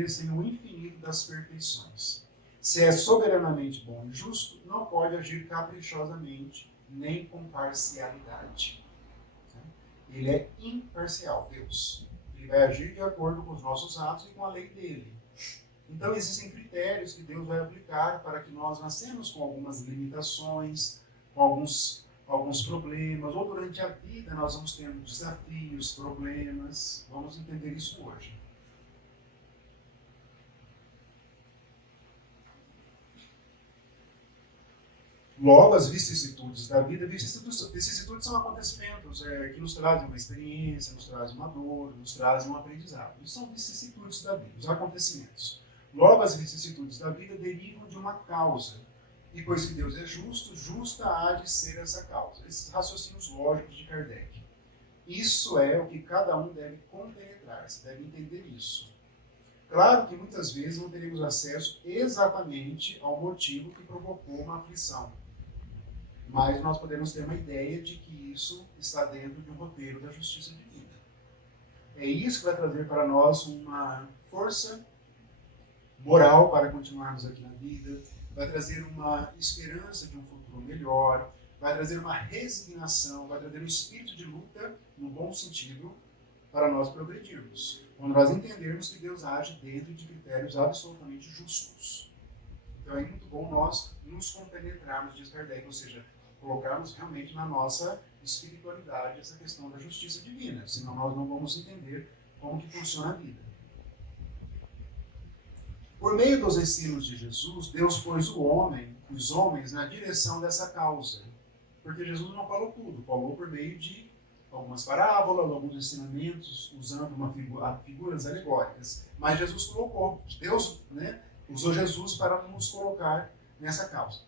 sem o infinito das perfeições. Se é soberanamente bom e justo, não pode agir caprichosamente, nem com parcialidade. Ele é imparcial, Deus. Ele vai agir de acordo com os nossos atos e com a lei dele. Então existem critérios que Deus vai aplicar para que nós nascemos com algumas limitações, com alguns problemas, ou durante a vida nós vamos tendo desafios, problemas. Vamos entender isso hoje. Logo, as vicissitudes da vida, vicissitudes são acontecimentos que nos trazem uma experiência, nos trazem uma dor, nos trazem um aprendizado. Isso são vicissitudes da vida, os acontecimentos. Logo, as vicissitudes da vida derivam de uma causa. E pois que Deus é justo, justa há de ser essa causa. Esses raciocínios lógicos de Kardec. Isso é o que cada um deve compenetrar, você deve entender isso. Claro que muitas vezes não teremos acesso exatamente ao motivo que provocou uma aflição. Mas nós podemos ter uma ideia de que isso está dentro de um roteiro da justiça divina. É isso que vai trazer para nós uma força moral para continuarmos aqui na vida, vai trazer uma esperança de um futuro melhor, vai trazer uma resignação, vai trazer um espírito de luta, no bom sentido, para nós progredirmos. Quando nós entendermos que Deus age dentro de critérios absolutamente justos. Então é muito bom nós nos compenetrarmos, diz Kardec, ou seja, colocarmos realmente na nossa espiritualidade essa questão da justiça divina, senão nós não vamos entender como que funciona a vida. Por meio dos ensinos de Jesus, Deus pôs os homens na direção dessa causa. Porque Jesus não falou tudo, falou por meio de algumas parábolas, alguns ensinamentos, usando figuras alegóricas. Mas Jesus colocou, Deus usou Jesus para nos colocar nessa causa.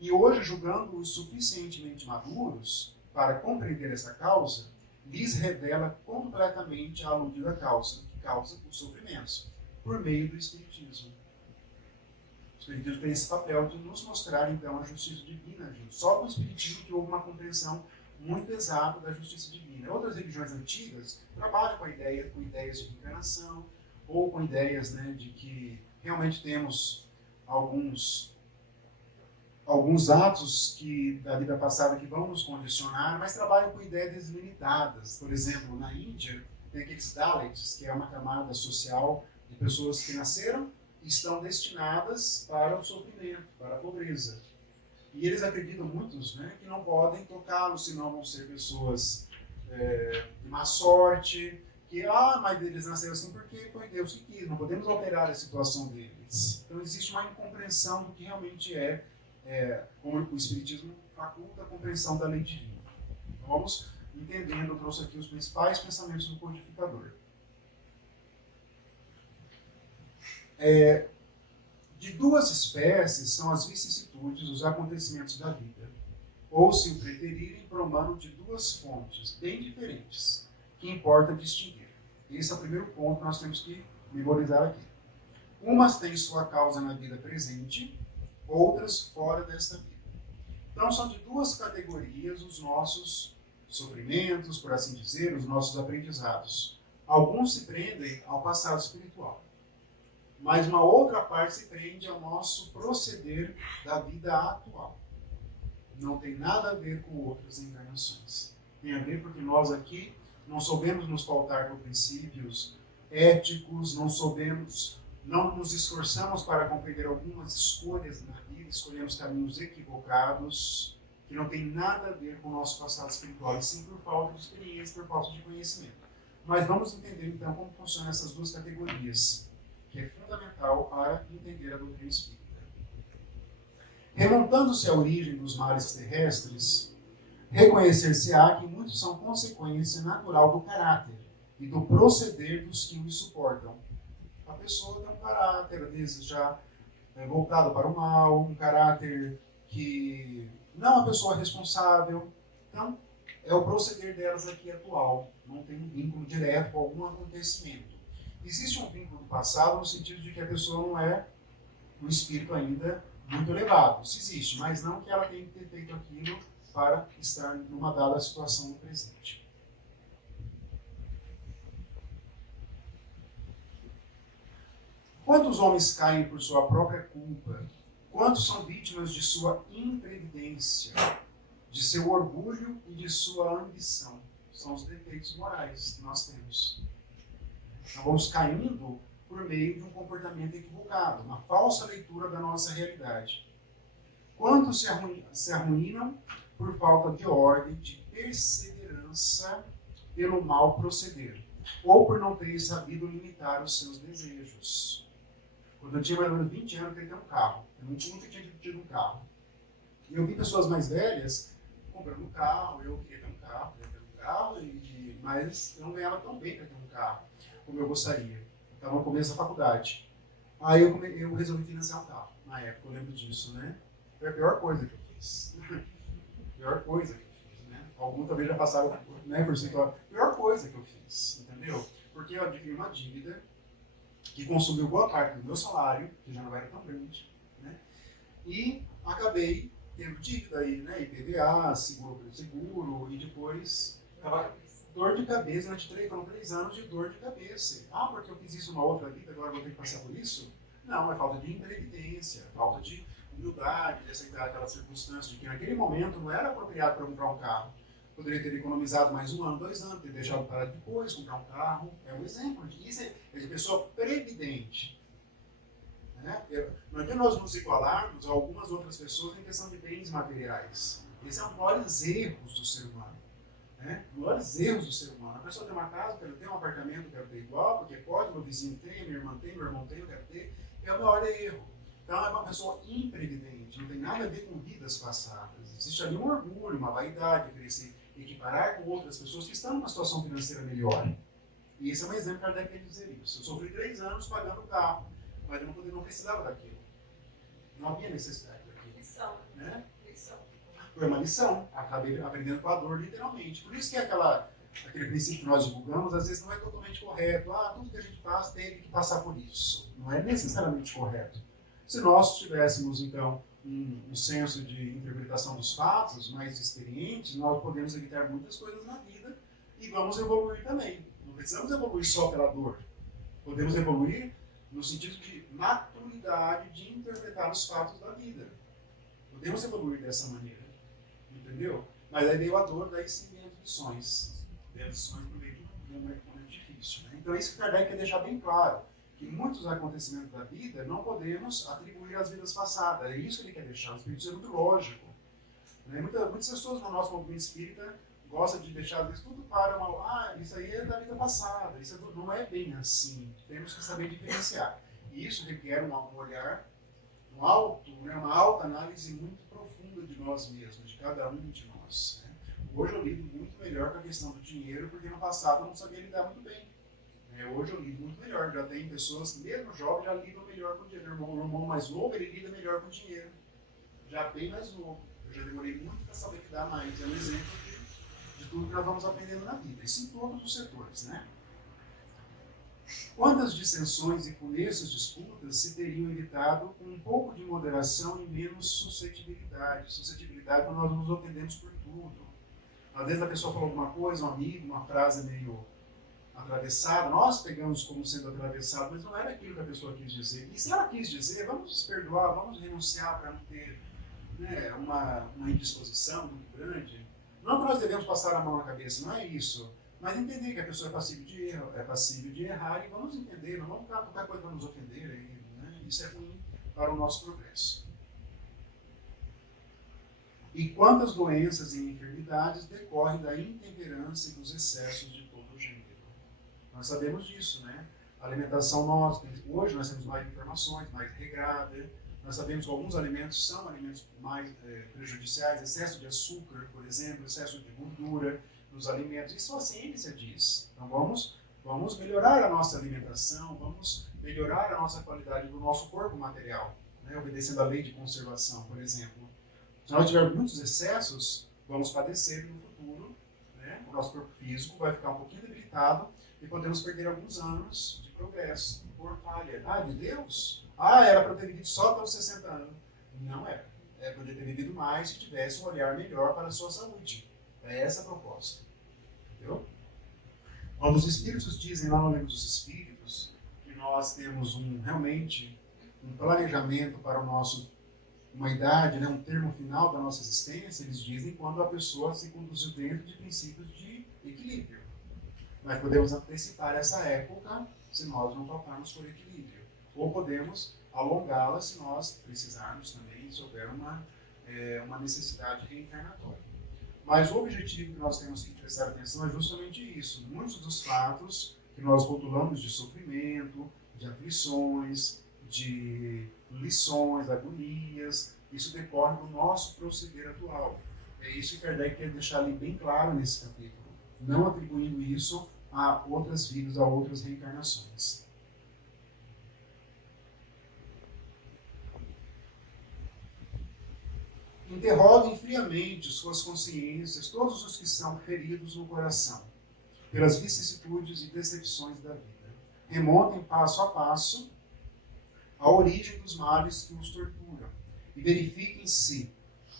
E hoje, julgando-os suficientemente maduros para compreender essa causa, lhes revela completamente a aludida causa, que causa os sofrimentos, por meio do Espiritismo. O Espiritismo tem esse papel de nos mostrar, então, a justiça divina. Só com o Espiritismo que houve uma compreensão muito exata da justiça divina. Outras religiões antigas trabalham com ideias de encarnação, ou com ideias de que realmente temos alguns atos da vida passada que vão nos condicionar, mas trabalham com ideias limitadas. Por exemplo, na Índia, tem aqueles Dalits, que é uma camada social de pessoas que nasceram e estão destinadas para o sofrimento, para a pobreza. E eles acreditam, muitos, que não podem tocá-los, senão vão ser pessoas de má sorte, mas eles nasceram assim porque foi Deus que quis, não podemos alterar a situação deles. Então existe uma incompreensão do que realmente como o Espiritismo faculta a compreensão da lei divina. Então vamos entendendo, eu trouxe aqui os principais pensamentos do codificador. De duas espécies são as vicissitudes, os acontecimentos da vida, ou, se o preferirem, promano de duas fontes bem diferentes, que importa distinguir. Esse é o primeiro ponto que nós temos que memorizar aqui. Umas têm sua causa na vida presente, outras fora desta vida. Então são de duas categorias os nossos sofrimentos, por assim dizer, os nossos aprendizados. Alguns se prendem ao passado espiritual, mas uma outra parte se prende ao nosso proceder da vida atual. Não tem nada a ver com outras encarnações. Tem a ver porque nós aqui não soubemos nos pautar por princípios éticos, não nos esforçamos para compreender algumas escolhas na vida, escolhemos caminhos equivocados, que não tem nada a ver com o nosso passado espiritual, e sim por falta de experiência, por falta de conhecimento. Mas vamos entender então como funcionam essas duas categorias, que é fundamental para entender a doutrina espírita. Remontando-se à origem dos males terrestres, reconhecer-se-á que muitos são consequência natural do caráter e do proceder dos que os suportam. A pessoa tem um caráter, às vezes, já voltado para o mal, um caráter que não é uma pessoa responsável. Então, é o proceder delas aqui atual. Não tem um vínculo direto com algum acontecimento. Existe um vínculo do passado no sentido de que a pessoa não é um espírito ainda muito elevado. Isso existe, mas não que ela tenha que ter feito aquilo para estar numa dada situação no presente. Quantos homens caem por sua própria culpa? Quantos são vítimas de sua imprevidência, de seu orgulho e de sua ambição? São os defeitos morais que nós temos. Nós vamos caindo por meio de um comportamento equivocado, uma falsa leitura da nossa realidade. Quantos se arruinam por falta de ordem, de perseverança pelo mal proceder, ou por não terem sabido limitar os seus desejos. Quando eu tinha mais ou menos 20 anos, eu queria ter um carro. Eu nunca tinha tido um carro. E eu vi pessoas mais velhas comprando um carro, eu queria ter um carro, mas eu não ganhava tão bem para ter um carro como eu gostaria. Estava no começo da faculdade. Aí eu resolvi financiar um carro. Na época, eu lembro disso, né? Foi a pior coisa que eu fiz. Pior coisa que eu fiz, né? Alguns talvez já passaram, né, por situação. Pior coisa que eu fiz, entendeu? Porque eu adquiri uma dívida que consumiu boa parte do meu salário, que já não era tão grande, né? E acabei tendo dívida aí, né? IPVA, seguro, e depois tava dor de cabeça, foram 3 anos de dor de cabeça. Ah, porque eu fiz isso uma outra vida, agora vou ter que passar por isso? Não, é falta de imprevidência, falta de humildade, de aceitar aquelas circunstâncias de que naquele momento não era apropriado para comprar um carro. Poderia ter economizado mais 1 ano, 2 anos, ter deixado para depois comprar um carro. É um exemplo disso, é de pessoa previdente. Né? Não adianta nós nos igualarmos a algumas outras pessoas em questão de bens materiais. Esse é um dos maiores erros do ser humano. Né? Os maiores erros do ser humano. A pessoa tem uma casa, quero ter um apartamento, quero ter igual, porque pode, meu vizinho tem, minha irmã tem, meu irmão tem, eu quero ter. É o maior erro. Então é uma pessoa imprevidente, não tem nada a ver com vidas passadas. Existe ali um orgulho, uma vaidade, querer se equiparar com outras pessoas que estão numa situação financeira melhor. E esse é um exemplo que Kardec quer dizer isso. Eu sofri 3 anos pagando o carro, mas eu não precisava daquilo. Não havia necessidade daquilo. Lição. Né? Lição. Foi uma lição. Acabei aprendendo com a dor, literalmente. Por isso que aquele princípio que nós divulgamos, às vezes não é totalmente correto. Ah, tudo que a gente faz teve que passar por isso. Não é necessariamente correto. Se nós tivéssemos, então, um senso de interpretação dos fatos mais experientes, nós podemos evitar muitas coisas na vida e vamos evoluir também. Não precisamos evoluir só pela dor. Podemos evoluir no sentido de maturidade de interpretar os fatos da vida. Podemos evoluir dessa maneira. Entendeu? Mas aí veio a dor, daí sim vem as lições. Vem as lições no meio de um momento difícil. Né? Então é isso que Kardec quer deixar bem claro. Que muitos acontecimentos da vida não podemos atribuir às vidas passadas. É isso que ele quer deixar. O Espírito é muito lógico. Né? Muitas pessoas no nosso movimento espírita gostam de deixar isso tudo para isso aí é da vida passada. Isso não é bem assim. Temos que saber diferenciar. E isso requer um olhar, uma alta análise muito profunda de nós mesmos, de cada um de nós. Né? Hoje eu lido muito melhor com a questão do dinheiro, porque no passado eu não sabia lidar muito bem. Hoje eu lido muito melhor, já tem pessoas, mesmo jovens, já lidam melhor com o dinheiro. Meu irmão mais novo, ele lida melhor com o dinheiro. Já bem mais novo. Eu já demorei muito para saber lidar mais. É um exemplo de tudo que nós vamos aprendendo na vida. Isso em todos os setores, né? Quantas dissensões e funestas disputas se teriam evitado com um pouco de moderação e menos suscetibilidade? Suscetibilidade quando nós nos ofendemos por tudo. Às vezes a pessoa falou alguma coisa, um amigo, uma frase meio atravessado, nós pegamos como sendo atravessado, mas não era aquilo que a pessoa quis dizer. E se ela quis dizer, vamos perdoar, vamos renunciar para não ter, né, uma indisposição muito grande. Não que nós devemos passar a mão na cabeça, não é isso. Mas entender que a pessoa é passível de errar e vamos entender, não vamos ficar qualquer coisa para nos ofender. Né? Isso é ruim para o nosso progresso. E quantas doenças e enfermidades decorrem da intemperança e dos excessos de todo gênero. Nós sabemos disso, né? A alimentação nossa, hoje nós temos mais informações, mais regrada. Nós sabemos que alguns alimentos são alimentos mais prejudiciais, excesso de açúcar, por exemplo, excesso de gordura nos alimentos. Isso a ciência diz. Então vamos melhorar a nossa alimentação, vamos melhorar a nossa qualidade do nosso corpo material, né? Obedecendo à lei de conservação, por exemplo. Se nós tivermos muitos excessos, vamos padecer no futuro, né? O nosso corpo físico vai ficar um pouquinho debilitado e podemos perder alguns anos de progresso por falha. De Deus? Era para eu ter vivido só até os 60 anos. Não era. É para eu ter vivido mais se tivesse um olhar melhor para a sua saúde. É essa a proposta. Entendeu? Quando os Espíritos dizem lá no Livro dos Espíritos que nós temos realmente um planejamento para uma idade, né, um termo final da nossa existência, eles dizem quando a pessoa se conduziu dentro de princípios de equilíbrio. Nós podemos antecipar essa época se nós não tocarmos por equilíbrio. Ou podemos alongá-la se nós precisarmos também, se houver uma necessidade reencarnatória. Mas o objetivo que nós temos que prestar atenção é justamente isso. Muitos dos fatos que nós rotulamos de sofrimento, de aflições, de lições, agonias, Isso decorre do nosso proceder atual. É isso que Kardec quer deixar ali bem claro nesse capítulo, não atribuindo isso a outras vidas, a outras reencarnações. Interroguem friamente suas consciências, todos os que são feridos no coração, pelas vicissitudes e decepções da vida. Remontem passo a passo a origem dos males que os torturam e verifiquem se,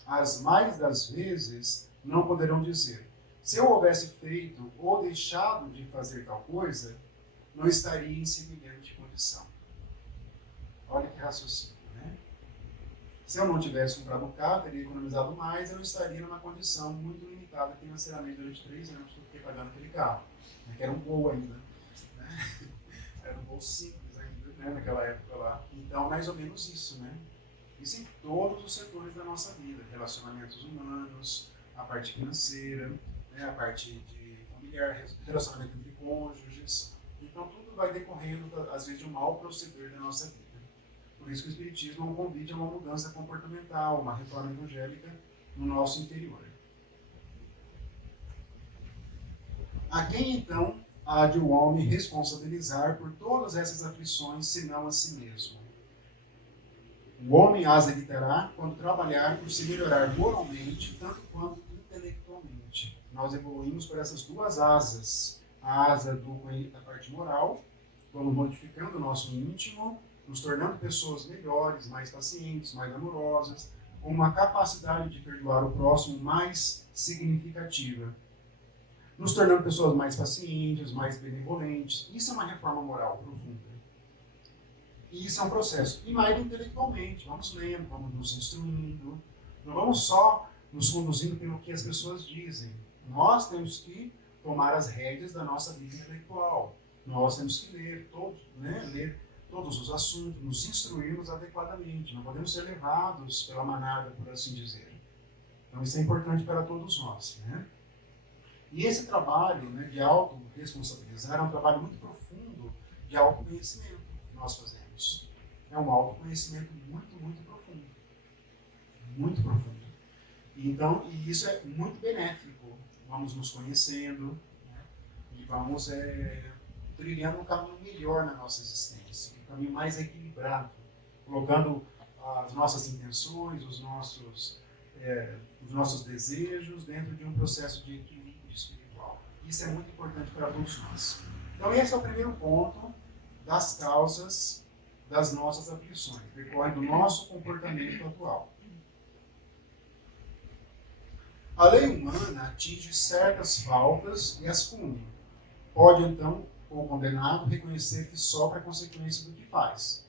as mais das vezes, não poderão dizer: se eu houvesse feito ou deixado de fazer tal coisa, não estaria em semelhante condição. Olha que raciocínio, né? Se eu não tivesse comprado um carro, teria economizado mais, eu estaria numa condição muito limitada financeiramente durante 3 anos que eu fiquei pagando aquele carro, que era um Gol ainda, né? Era um Gol simples ainda, né? Naquela época lá. Então, mais ou menos isso, né? Isso em todos os setores da nossa vida, relacionamentos humanos, a parte financeira, né? A parte de familiar, relacionamento entre cônjuges. Então, tudo vai decorrendo, às vezes, de um mau proceder da nossa vida. Por isso que o Espiritismo é um convite a uma mudança comportamental, uma reforma evangélica no nosso interior. A quem, então, há de o homem responsabilizar por todas essas aflições, senão a si mesmo? O homem as evitará quando trabalhar por se melhorar moralmente, tanto quanto intelectualmente. Nós evoluímos por essas duas asas. A asa da parte moral, vamos modificando o nosso íntimo, nos tornando pessoas melhores, mais pacientes, mais amorosas, com uma capacidade de perdoar o próximo mais significativa. Nos tornando pessoas mais pacientes, mais benevolentes. Isso é uma reforma moral profunda. E isso é um processo. E mais intelectualmente. Vamos lendo, vamos nos instruindo. Não vamos só nos conduzindo pelo que as pessoas dizem. Nós temos que tomar as rédeas da nossa vida intelectual. Nós temos que ler todos os assuntos, nos instruirmos adequadamente. Não podemos ser levados pela manada, por assim dizer. Então isso é importante para todos nós, né? E esse trabalho, né, de autorresponsabilizar é um trabalho muito profundo de autoconhecimento que nós fazemos. É um autoconhecimento muito, muito profundo. Muito profundo. Então, e isso é muito benéfico. Vamos nos conhecendo, né, e vamos trilhando um caminho melhor na nossa existência, um caminho mais equilibrado, colocando as nossas intenções, os nossos desejos dentro de um processo de equilíbrio espiritual. Isso é muito importante para todos nós. Então esse é o primeiro ponto das causas das nossas aflições, decorre do nosso comportamento atual. A lei humana atinge certas faltas e as pune. Pode então o condenado reconhecer que sofre a consequência do que faz.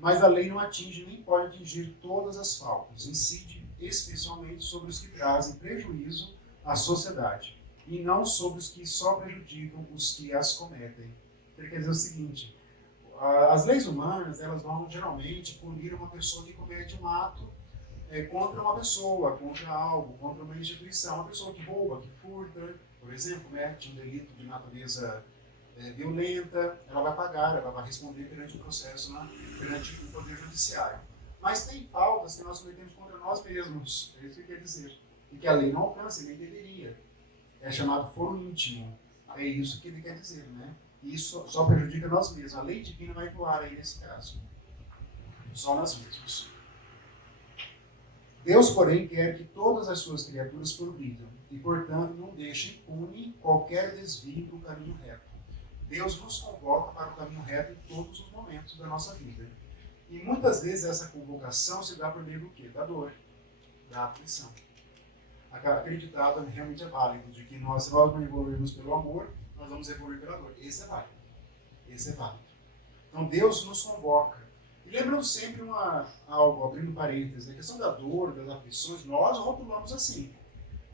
Mas a lei não atinge nem pode atingir todas as faltas, incide especialmente sobre os que trazem prejuízo à sociedade, e não sobre os que só prejudicam os que as cometem. Ele quer dizer o seguinte: as leis humanas, elas vão geralmente punir uma pessoa que comete um ato contra uma pessoa, contra algo, contra uma instituição. Uma pessoa que rouba, que furta, por exemplo, comete um delito de natureza violenta, ela vai pagar, ela vai responder perante o processo, perante o Poder Judiciário. Mas tem faltas que nós cometemos contra nós mesmos, é isso que quer dizer, e que a lei não alcança, nem deveria. É chamado foro íntimo, é isso que ele quer dizer, né? E isso só prejudica nós mesmos. A lei divina vai atuar aí nesse caso, só nós mesmos. Deus, porém, quer que todas as suas criaturas progridam e, portanto, não deixe impune qualquer desvio do caminho reto. Deus nos convoca para o caminho reto em todos os momentos da nossa vida. E muitas vezes essa convocação se dá por meio do quê? Da dor, da aflição. Aquele ditado realmente é válido, de que se nós não evoluirmos pelo amor, nós vamos evoluir pela dor. Esse é válido. Esse é válido. Então Deus nos convoca. E lembrando sempre algo, abrindo parênteses, a questão da dor, das aflições, nós rotulamos assim.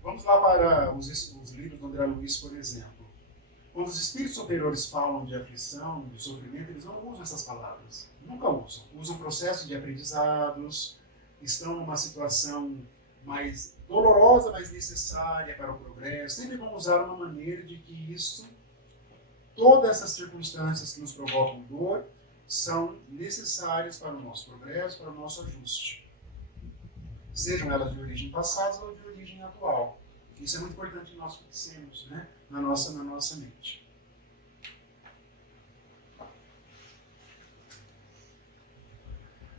Vamos lá para os livros do André Luiz, por exemplo. Quando os espíritos superiores falam de aflição, de sofrimento, eles não usam essas palavras. Nunca usam. Usam processo de aprendizados, estão numa situação mais dolorosa, mas necessária para o progresso. Sempre vão usar uma maneira de que todas essas circunstâncias que nos provocam dor, são necessárias para o nosso progresso, para o nosso ajuste. sejam elas de origem passada ou de origem atual. Isso é muito importante que nós fixemos, né, na nossa mente.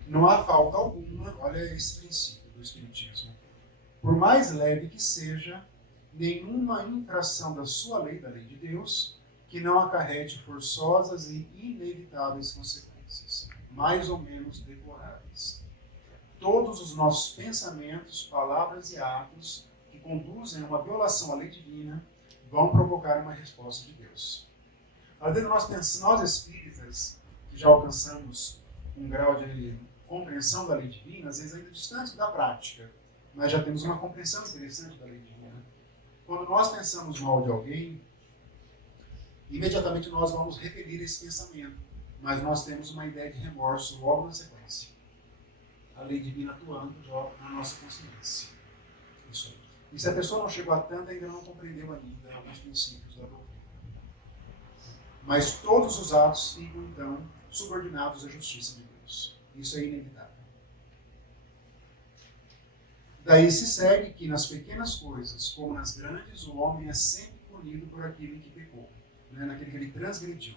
Não há falta alguma, olha esse princípio do Espiritismo. Por mais leve que seja, nenhuma infração da sua lei, da lei de Deus, que não acarrete forçosas e inevitáveis consequências, mais ou menos deploráveis. Todos os nossos pensamentos, palavras e atos que conduzem a uma violação à lei divina vão provocar uma resposta de Deus. Às vezes nós espíritas, que já alcançamos um grau de compreensão da lei divina, às vezes ainda distante da prática, mas já temos uma compreensão interessante da lei divina. Quando nós pensamos mal de alguém, imediatamente nós vamos repelir esse pensamento, mas nós temos uma ideia de remorso logo na sequência. A lei divina atuando já na nossa consciência. Isso aí. E se a pessoa não chegou a tanto, ainda não compreendeu ainda alguns princípios da doutrina. Mas todos os atos ficam, então, subordinados à justiça de Deus. Isso é inevitável. Daí se segue que nas pequenas coisas, como nas grandes, o homem é sempre punido por aquilo em que pecou, né? Naquele que ele transgrediu.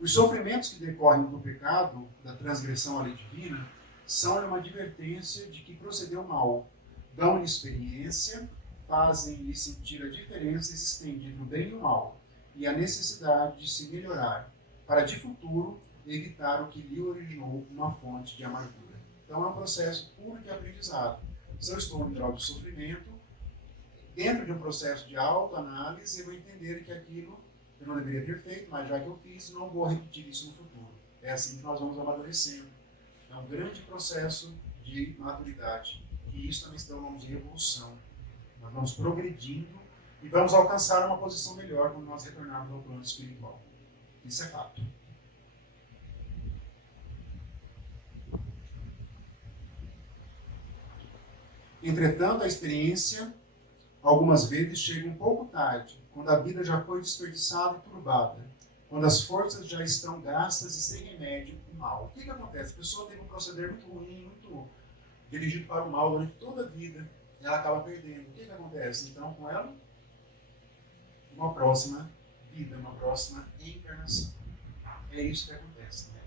Os sofrimentos que decorrem do pecado, da transgressão à lei divina, são uma advertência de que procedeu mal, dão-lhe experiência, fazem-lhe sentir a diferença existente entre o bem e o mal, e a necessidade de se melhorar, para de futuro evitar o que lhe originou uma fonte de amargura. Então é um processo puro de aprendizado. Se eu estou no grau de sofrimento, dentro de um processo de autoanálise, eu vou entender que aquilo eu não deveria ter feito, mas já que eu fiz, não vou repetir isso no futuro. É assim que nós vamos amadurecendo. É um grande processo de maturidade. E isso também se dá o nome de evolução. Nós vamos progredindo e vamos alcançar uma posição melhor quando nós retornarmos ao plano espiritual. Isso é fato. Entretanto, a experiência, algumas vezes, chega um pouco tarde, quando a vida já foi desperdiçada e turbada, quando as forças já estão gastas e sem remédio o mal. O que acontece? A pessoa tem um proceder muito ruim, muito dirigido para o mal durante toda a vida, e ela acaba perdendo. O que acontece, então, com ela? Uma próxima vida, uma próxima encarnação. É isso que acontece. Né?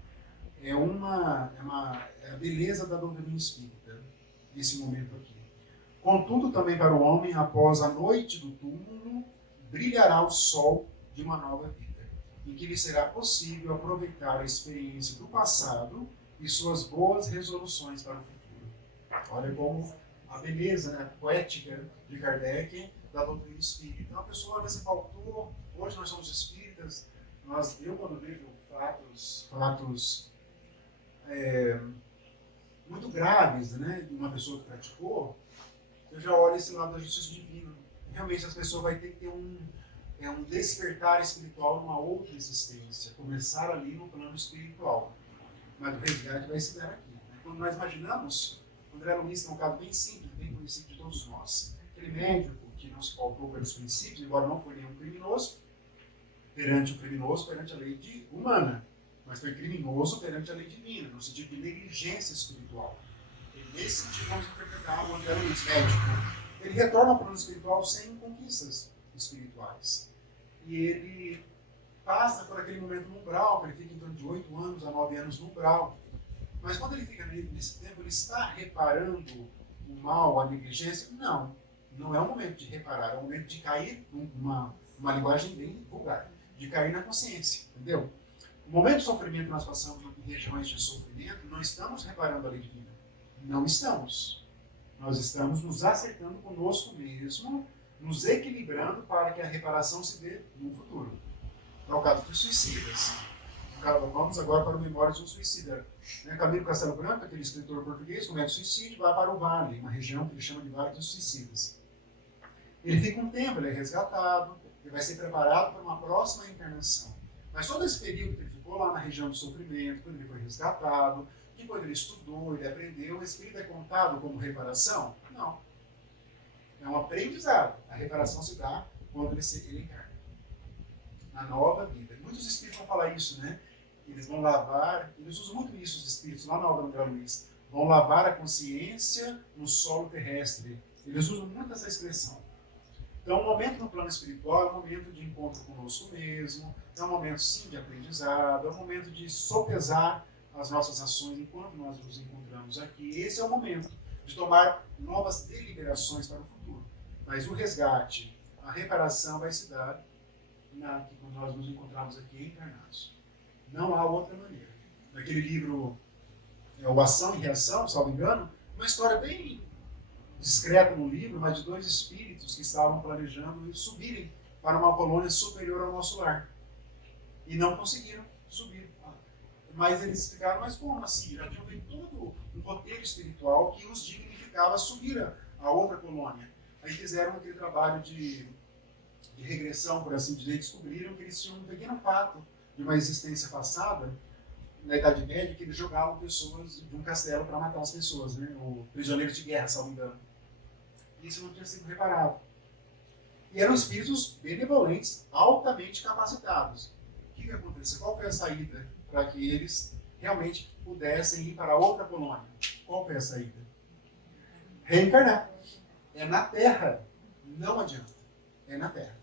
É a beleza da doutrina espírita, nesse momento aqui. Contudo, também para o homem, após a noite do túmulo, brilhará o sol de uma nova vida, em que lhe será possível aproveitar a experiência do passado e suas boas resoluções para o futuro. Olha como a beleza, né, poética de Kardec da doutrina espírita. Então a pessoa olha assim, faltou, hoje nós somos espíritas, eu quando vejo fatos muito graves, né, de uma pessoa que praticou, eu já olho esse lado da justiça divina. Realmente as pessoas vão ter que ter um despertar espiritual numa outra existência, começar ali no plano espiritual. Mas o resgate vai se dar aqui. Né? Quando nós imaginamos, André Luiz tem um caso bem simples, bem conhecido de todos nós. Aquele médico que não se pautou pelos princípios, embora não foi nenhum criminoso, perante a lei humana, mas foi criminoso perante a lei divina, no sentido de negligência espiritual. E nesse sentido vamos interpretar o André Luiz, médico. Ele retorna ao plano espiritual sem conquistas espirituais. E ele passa por aquele momento no umbral, que ele fica em torno de 8 anos a 9 anos no umbral. Mas quando ele fica nesse tempo, ele está reparando o mal, a negligência? Não. Não é o momento de reparar, é o momento de cair, uma linguagem bem vulgar, de cair na consciência, entendeu? O momento de sofrimento que nós passamos em regiões de sofrimento, não estamos reparando a lei divina. Não estamos. Nós estamos nos acertando conosco mesmo, nos equilibrando para que a reparação se dê no futuro. É o caso dos suicidas. Vamos agora para o Memórias de um Suicida. Camilo Castelo Branco, aquele escritor português, comete suicídio, vai para o Vale, uma região que ele chama de Vale dos Suicidas. Ele fica um tempo, ele é resgatado, ele vai ser preparado para uma próxima encarnação. Mas todo esse período que ele ficou lá na região do sofrimento, quando ele foi resgatado, que quando ele estudou, ele aprendeu, esse período é contado como reparação? Não. É um aprendizado. A reparação se dá quando ele encarna. Na nova vida. Muitos espíritos vão falar isso, né? Eles vão lavar, eles usam muito isso, os espíritos, lá na obra do André Luiz. vão lavar a consciência no solo terrestre. Eles usam muito essa expressão. Então, o momento no plano espiritual é um momento de encontro conosco mesmo, é um momento, sim, de aprendizado, é um momento de sopesar as nossas ações enquanto nós nos encontramos aqui. Esse é o momento de tomar novas deliberações para o futuro. Mas o resgate, a reparação vai se dar quando nós nos encontrarmos aqui encarnados. Não há outra maneira. Naquele livro, o Ação e Reação, salvo engano, uma história bem discreta no livro, mas de dois espíritos que estavam planejando subirem para uma colônia superior ao nosso lar. E não conseguiram subir. Mas eles ficaram, mas como assim? Já tinham feito todo um roteiro espiritual que os dignificava subir a outra colônia. Aí fizeram aquele trabalho de regressão, por assim dizer, descobriram que eles tinham um pequeno fato de uma existência passada, na Idade Média, que eles jogavam pessoas de um castelo para matar as pessoas, né? O prisioneiro de guerra, salvo engano. Isso não tinha sido reparado. E eram espíritos benevolentes, altamente capacitados. O que aconteceu? Qual foi a saída para que eles realmente pudessem ir para outra colônia? Qual foi a saída? Reencarnar. É na Terra. Não adianta. É na Terra.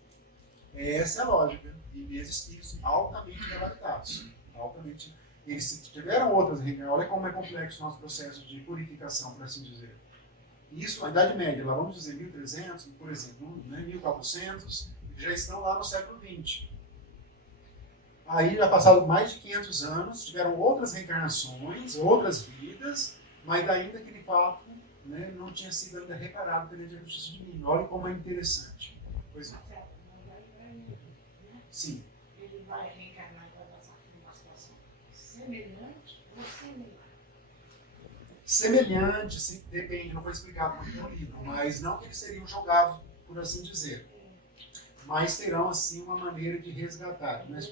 Essa é a lógica. E mesmo espíritos altamente gabaritados. Altamente. Eles tiveram outras reencarnações. Olha como é complexo o nosso processo de purificação, por assim dizer. Isso, na Idade Média, lá vamos dizer 1300, por exemplo, né, 1400, já estão lá no século XX. Aí, já passaram mais de 500 anos, tiveram outras reencarnações, outras vidas, mas ainda aquele fato, né, não tinha sido ainda reparado pela justiça divina. Olha como é interessante. Pois é. Sim. Ele vai reencarnar e vai passar por uma situação semelhante ou semelhante? Semelhante, depende, não foi explicado muito no livro, mas não que eles seriam jogados, por assim dizer. Mas terão, assim, uma maneira de resgatar. Mas,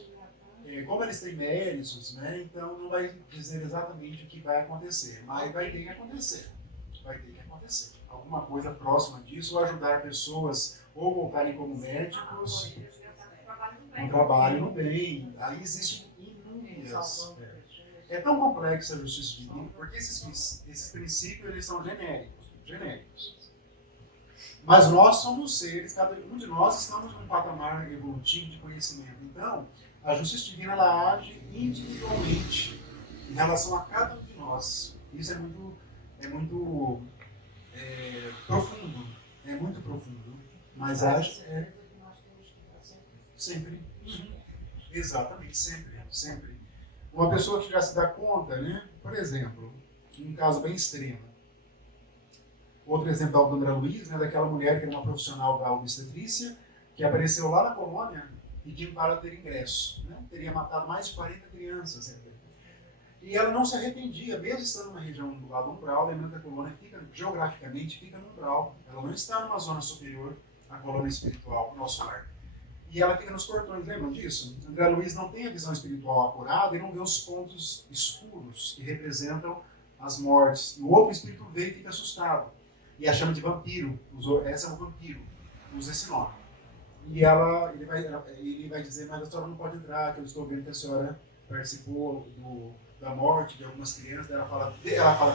como eles têm méritos, né, então não vai dizer exatamente o que vai acontecer, mas vai ter que acontecer. Vai ter que acontecer. Alguma coisa próxima disso, ou ajudar pessoas, ou voltarem como médicos, um trabalho no bem. Aí existem inúmeras. É tão complexa a justiça divina, porque esses princípios eles são genéricos. Mas nós somos seres, cada um de nós estamos num patamar evolutivo de conhecimento. Então, a justiça divina ela age individualmente em relação a cada um de nós. Isso é muito profundo. É muito profundo. Mas age sempre. Exatamente, sempre. Uma pessoa que já se dá conta, né? Por exemplo, um caso bem extremo. Outro exemplo da Aldondra Luiz, né, daquela mulher que era uma profissional da obstetrícia, que apareceu lá na colônia pedindo para ter ingresso. Né? Teria matado mais de 40 crianças. E ela não se arrependia, mesmo estando numa região do lado umbral, lembrando que a colônia geograficamente fica no umbral. Ela não está numa zona superior à colônia espiritual, o nosso lar. E ela fica nos portões, lembram disso? André Luiz não tem a visão espiritual apurada e não vê os pontos escuros que representam as mortes. E o outro espírito vê e fica assustado. E a chama de vampiro. Essa é um vampiro. Usa esse nome. E ele vai dizer, mas a senhora não pode entrar, que eu estou vendo que a senhora participou da morte de algumas crianças. Ela fala,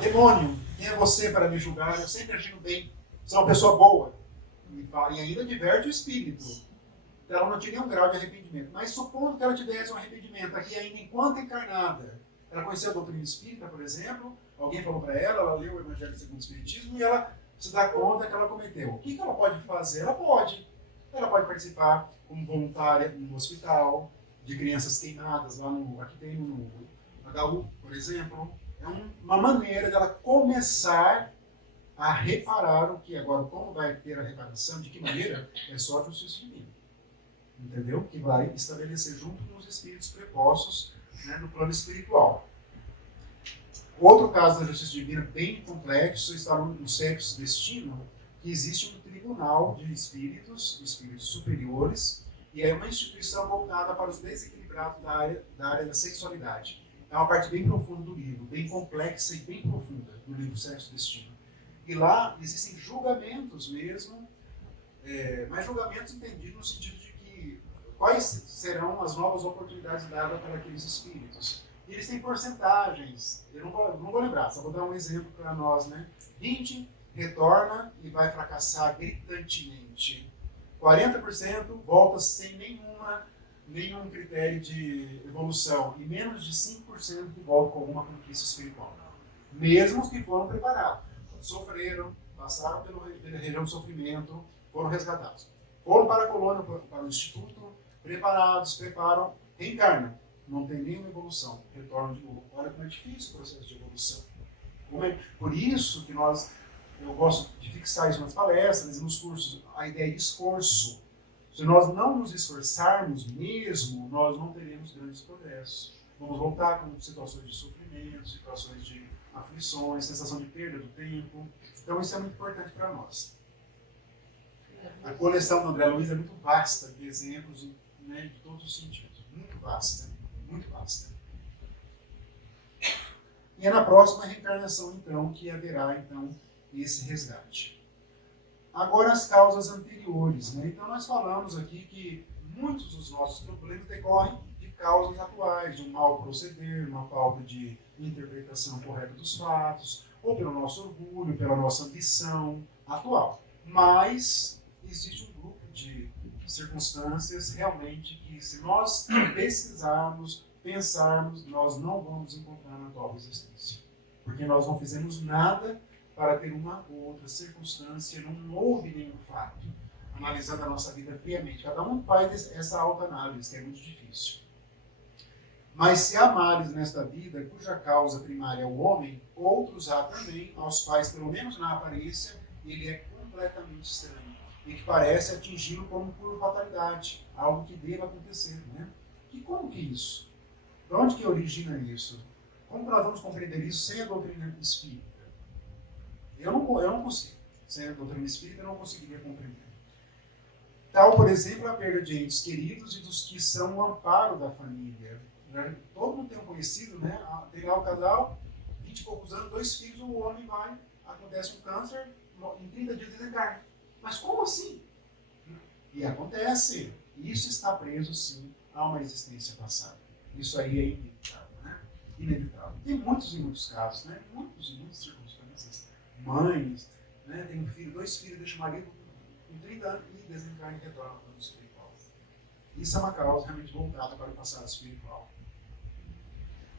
demônio, quem é você para me julgar? Eu sempre agindo bem. Sou uma pessoa boa. E ainda diverte o espírito. Ela não tinha nenhum grau de arrependimento. Mas supondo que ela tivesse um arrependimento aqui ainda enquanto encarnada, ela conheceu a doutrina espírita, por exemplo, alguém falou para ela leu o Evangelho segundo o Espiritismo e ela se dá conta que ela cometeu. O que ela pode fazer? Ela pode participar como voluntária no hospital, de crianças queimadas, aqui tem no HU, por exemplo. É uma maneira dela começar a reparar o que agora, como vai ter a reparação, de que maneira, é só a justiça divina. Entendeu? Que vai estabelecer junto com os espíritos prepostos, né, no plano espiritual. Outro caso da justiça divina bem complexo está no sexo destino, que existe um tribunal de espíritos superiores, e é uma instituição voltada para os desequilibrados da área da sexualidade. É uma parte bem profunda do livro, bem complexa e bem profunda do livro Sexo e Destino. E lá existem julgamentos mesmo, mas julgamentos entendidos no sentido de quais serão as novas oportunidades dadas para aqueles espíritos. E eles têm porcentagens. Eu não vou lembrar, só vou dar um exemplo para nós, né? 20 retorna e vai fracassar gritantemente. 40% volta sem nenhum critério de evolução. E menos de 5% que volta com alguma conquista espiritual. Mesmo os que foram preparados. Sofreram, passaram pela região do sofrimento, foram resgatados. Foram para a colônia, para o instituto, preparam, reencarnam. Não tem nenhuma evolução, retornam de novo. Olha como é difícil o processo de evolução. Por isso que eu gosto de fixar isso nas palestras e nos cursos, a ideia de esforço. Se nós não nos esforçarmos mesmo, nós não teremos grandes progressos. Vamos voltar com situações de sofrimento, situações de aflições, sensação de perda do tempo. Então isso é muito importante para nós. A coleção do André Luiz é muito vasta de exemplos, né, de todos os sentidos. Muito vasta, muito vasta. E é na próxima reencarnação, então, que haverá então, esse resgate. Agora as causas anteriores. Né? Então nós falamos aqui que muitos dos nossos problemas decorrem de causas atuais, de um mau proceder, uma falta de interpretação correta dos fatos, ou pelo nosso orgulho, pela nossa ambição atual. Mas existe um grupo de circunstâncias realmente que, se nós pesquisarmos, pensarmos, nós não vamos encontrar na atual existência. Porque nós não fizemos nada para ter uma ou outra circunstância, não houve nenhum fato. Analisando a nossa vida friamente. Cada um faz essa autoanálise, que é muito difícil. Mas se há males nesta vida, cuja causa primária é o homem, outros há também, aos quais, pelo menos na aparência, ele é completamente estranho. E que parece atingi-lo como por fatalidade, algo que deva acontecer. Né? E como que isso? De onde que origina isso? Como nós vamos compreender isso sem a doutrina espírita? Eu não consigo. Sem a doutrina espírita, eu não conseguiria compreender. Tal, por exemplo, a perda de entes queridos e dos que são o amparo da família. Todo mundo tem um conhecido, né? Tem lá o casal, 20 e poucos anos, 2 filhos, o homem vai, acontece um câncer, em 30 dias desencarna. Mas como assim? E acontece. Isso está preso, sim, a uma existência passada. Isso aí é inevitável, né? Inevitável. Tem muitos e muitos casos, né? Muitas circunstâncias. Mães, né? Tem um filho, 2 filhos, deixa o marido com 30 anos e desencarna e retorna para o espiritual. Isso é uma causa realmente voltada para o passado espiritual.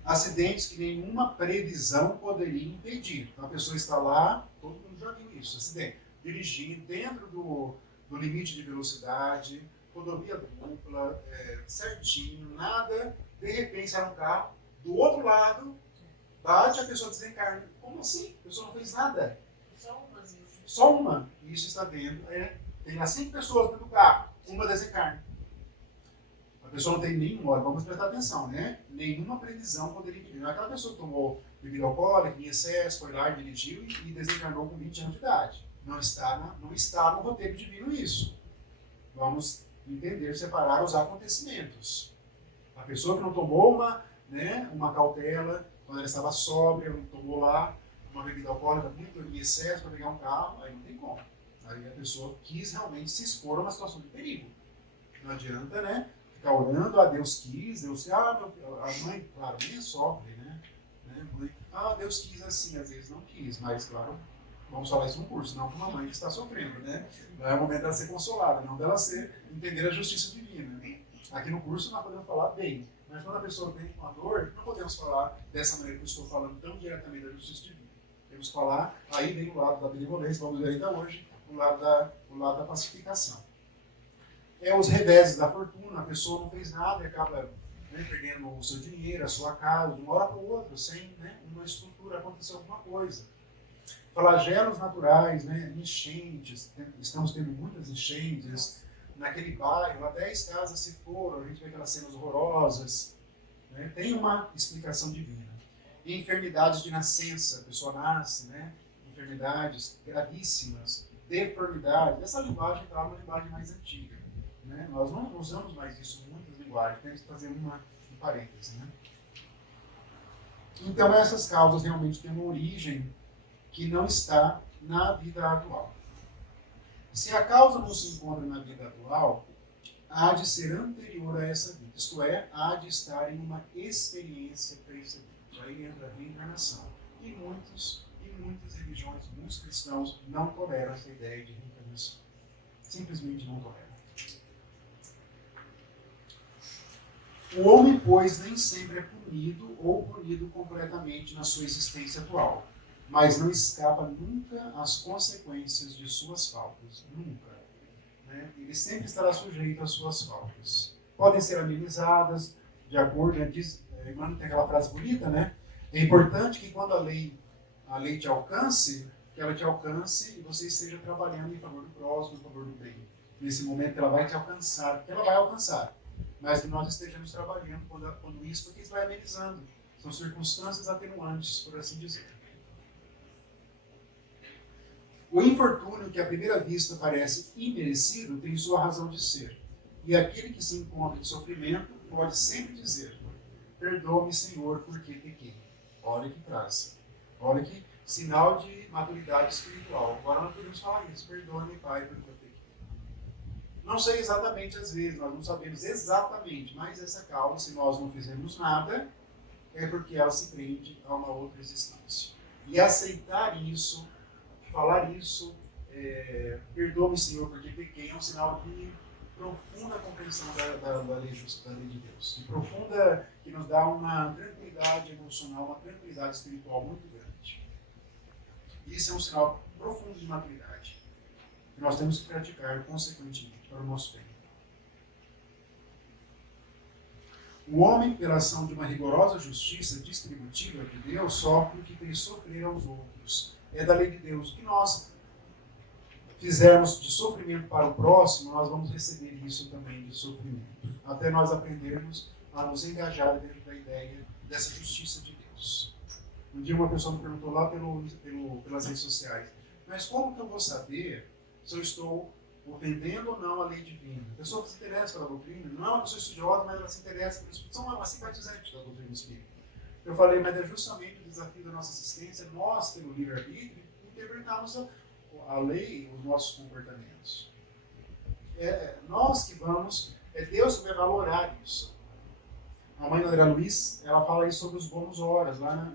Acidentes que nenhuma previsão poderia impedir. Então a pessoa está lá, todo mundo já viu isso, acidente. Dirigindo dentro do limite de velocidade, rodovia dupla, certinho, nada, de repente sai um carro, do outro lado, bate, a pessoa desencarna. Como assim? A pessoa não fez nada. Só uma. Isso está dentro. Tem lá 5 pessoas dentro do carro, uma desencarna. A pessoa não tem nenhuma, vamos prestar atenção, né? Nenhuma previsão poderia impedir. Não é aquela pessoa que tomou bebida alcoólica, em excesso, foi lá e dirigiu e desencarnou com 20 anos de idade. Não está no roteiro divino isso. Vamos entender, separar os acontecimentos. A pessoa que não tomou uma cautela, quando ela estava sóbria, não tomou lá uma bebida alcoólica muito em excesso para pegar um carro, aí não tem como. Aí a pessoa quis realmente se expor a uma situação de perigo. Não adianta, né? Ficar orando, Deus quis, a mãe, claro, nem sofre, né? Mãe, Deus quis assim, às vezes não quis, mas claro, vamos falar isso no curso, não com uma mãe que está sofrendo, né? Não é o momento dela ser consolada, não dela entender a justiça divina. Aqui no curso nós podemos falar bem, mas quando a pessoa tem uma dor, não podemos falar dessa maneira que eu estou falando tão diretamente da justiça divina. Temos que falar, aí vem o lado da benevolência, vamos ver ainda hoje, o lado da pacificação. Os reveses da fortuna, a pessoa não fez nada e acaba perdendo o seu dinheiro, a sua casa, de uma hora para outra, sem uma estrutura, aconteceu alguma coisa. Flagelos naturais, enchentes, estamos tendo muitas enchentes, naquele bairro, lá 10 casas se foram, a gente vê aquelas cenas horrorosas, tem uma explicação divina. E enfermidades de nascença, a pessoa nasce, enfermidades gravíssimas, deformidades, essa linguagem está uma linguagem mais antiga. Nós não usamos mais isso em muitas linguagens, temos que fazer um parêntese. Então essas causas realmente têm uma origem que não está na vida atual. Se a causa não se encontra na vida atual, há de ser anterior a essa vida. Isto é, há de estar em uma experiência precedente. Aí entra a reencarnação. E muitas religiões, muitos cristãos não toleram essa ideia de reencarnação. Simplesmente não toleram. O homem, pois, nem sempre é punido ou punido completamente na sua existência atual, mas não escapa nunca às consequências de suas faltas. Nunca. Né? Ele sempre estará sujeito às suas faltas. Podem ser amenizadas, de acordo, né? Diz, tem aquela frase bonita, né? É importante que quando a lei te alcance, que ela te alcance e você esteja trabalhando em favor do próximo, em favor do bem. Nesse momento que ela vai te alcançar, porque ela vai alcançar. Mas que nós estejamos trabalhando quando isso, porque isso vai amenizando. São circunstâncias atenuantes, por assim dizer. O infortúnio que à primeira vista parece imerecido tem sua razão de ser. E aquele que se encontra em sofrimento pode sempre dizer: perdoa-me, Senhor, porque pequei. Olha que graça. Olha que sinal de maturidade espiritual. Agora nós podemos falar isso: perdoa-me, Pai, porque eu pequei. Não sei exatamente às vezes, nós não sabemos exatamente, mas essa causa, se nós não fizermos nada, é porque ela se prende a uma outra existência. E aceitar isso, falar isso, perdoa-me, Senhor, porque pequei, é um sinal de profunda compreensão da lei justa, da lei de Deus. De profunda, que nos dá uma tranquilidade emocional, uma tranquilidade espiritual muito grande. Isso é um sinal profundo de maturidade, que nós temos que praticar consequentemente para o nosso bem. O homem, pela ação de uma rigorosa justiça distributiva de Deus, sofre o que fez sofrer aos outros. É da lei de Deus. O que nós fizermos de sofrimento para o próximo, nós vamos receber isso também de sofrimento. Até nós aprendermos a nos engajar dentro da ideia dessa justiça de Deus. Um dia uma pessoa me perguntou lá pelas redes sociais: mas como que eu vou saber se eu estou ofendendo ou não a lei divina? A pessoa que se interessa pela doutrina, não é uma pessoa estudiosa, mas ela se interessa pelo Espírito, são uma simpatizante da doutrina do Espírito. Eu falei, mas é justamente o desafio da nossa existência, nós, pelo livre-arbítrio, interpretarmos a lei, os nossos comportamentos. Nós que vamos, é Deus que vai valorar isso. A mãe do André Luiz, ela fala isso sobre os bônus horas, lá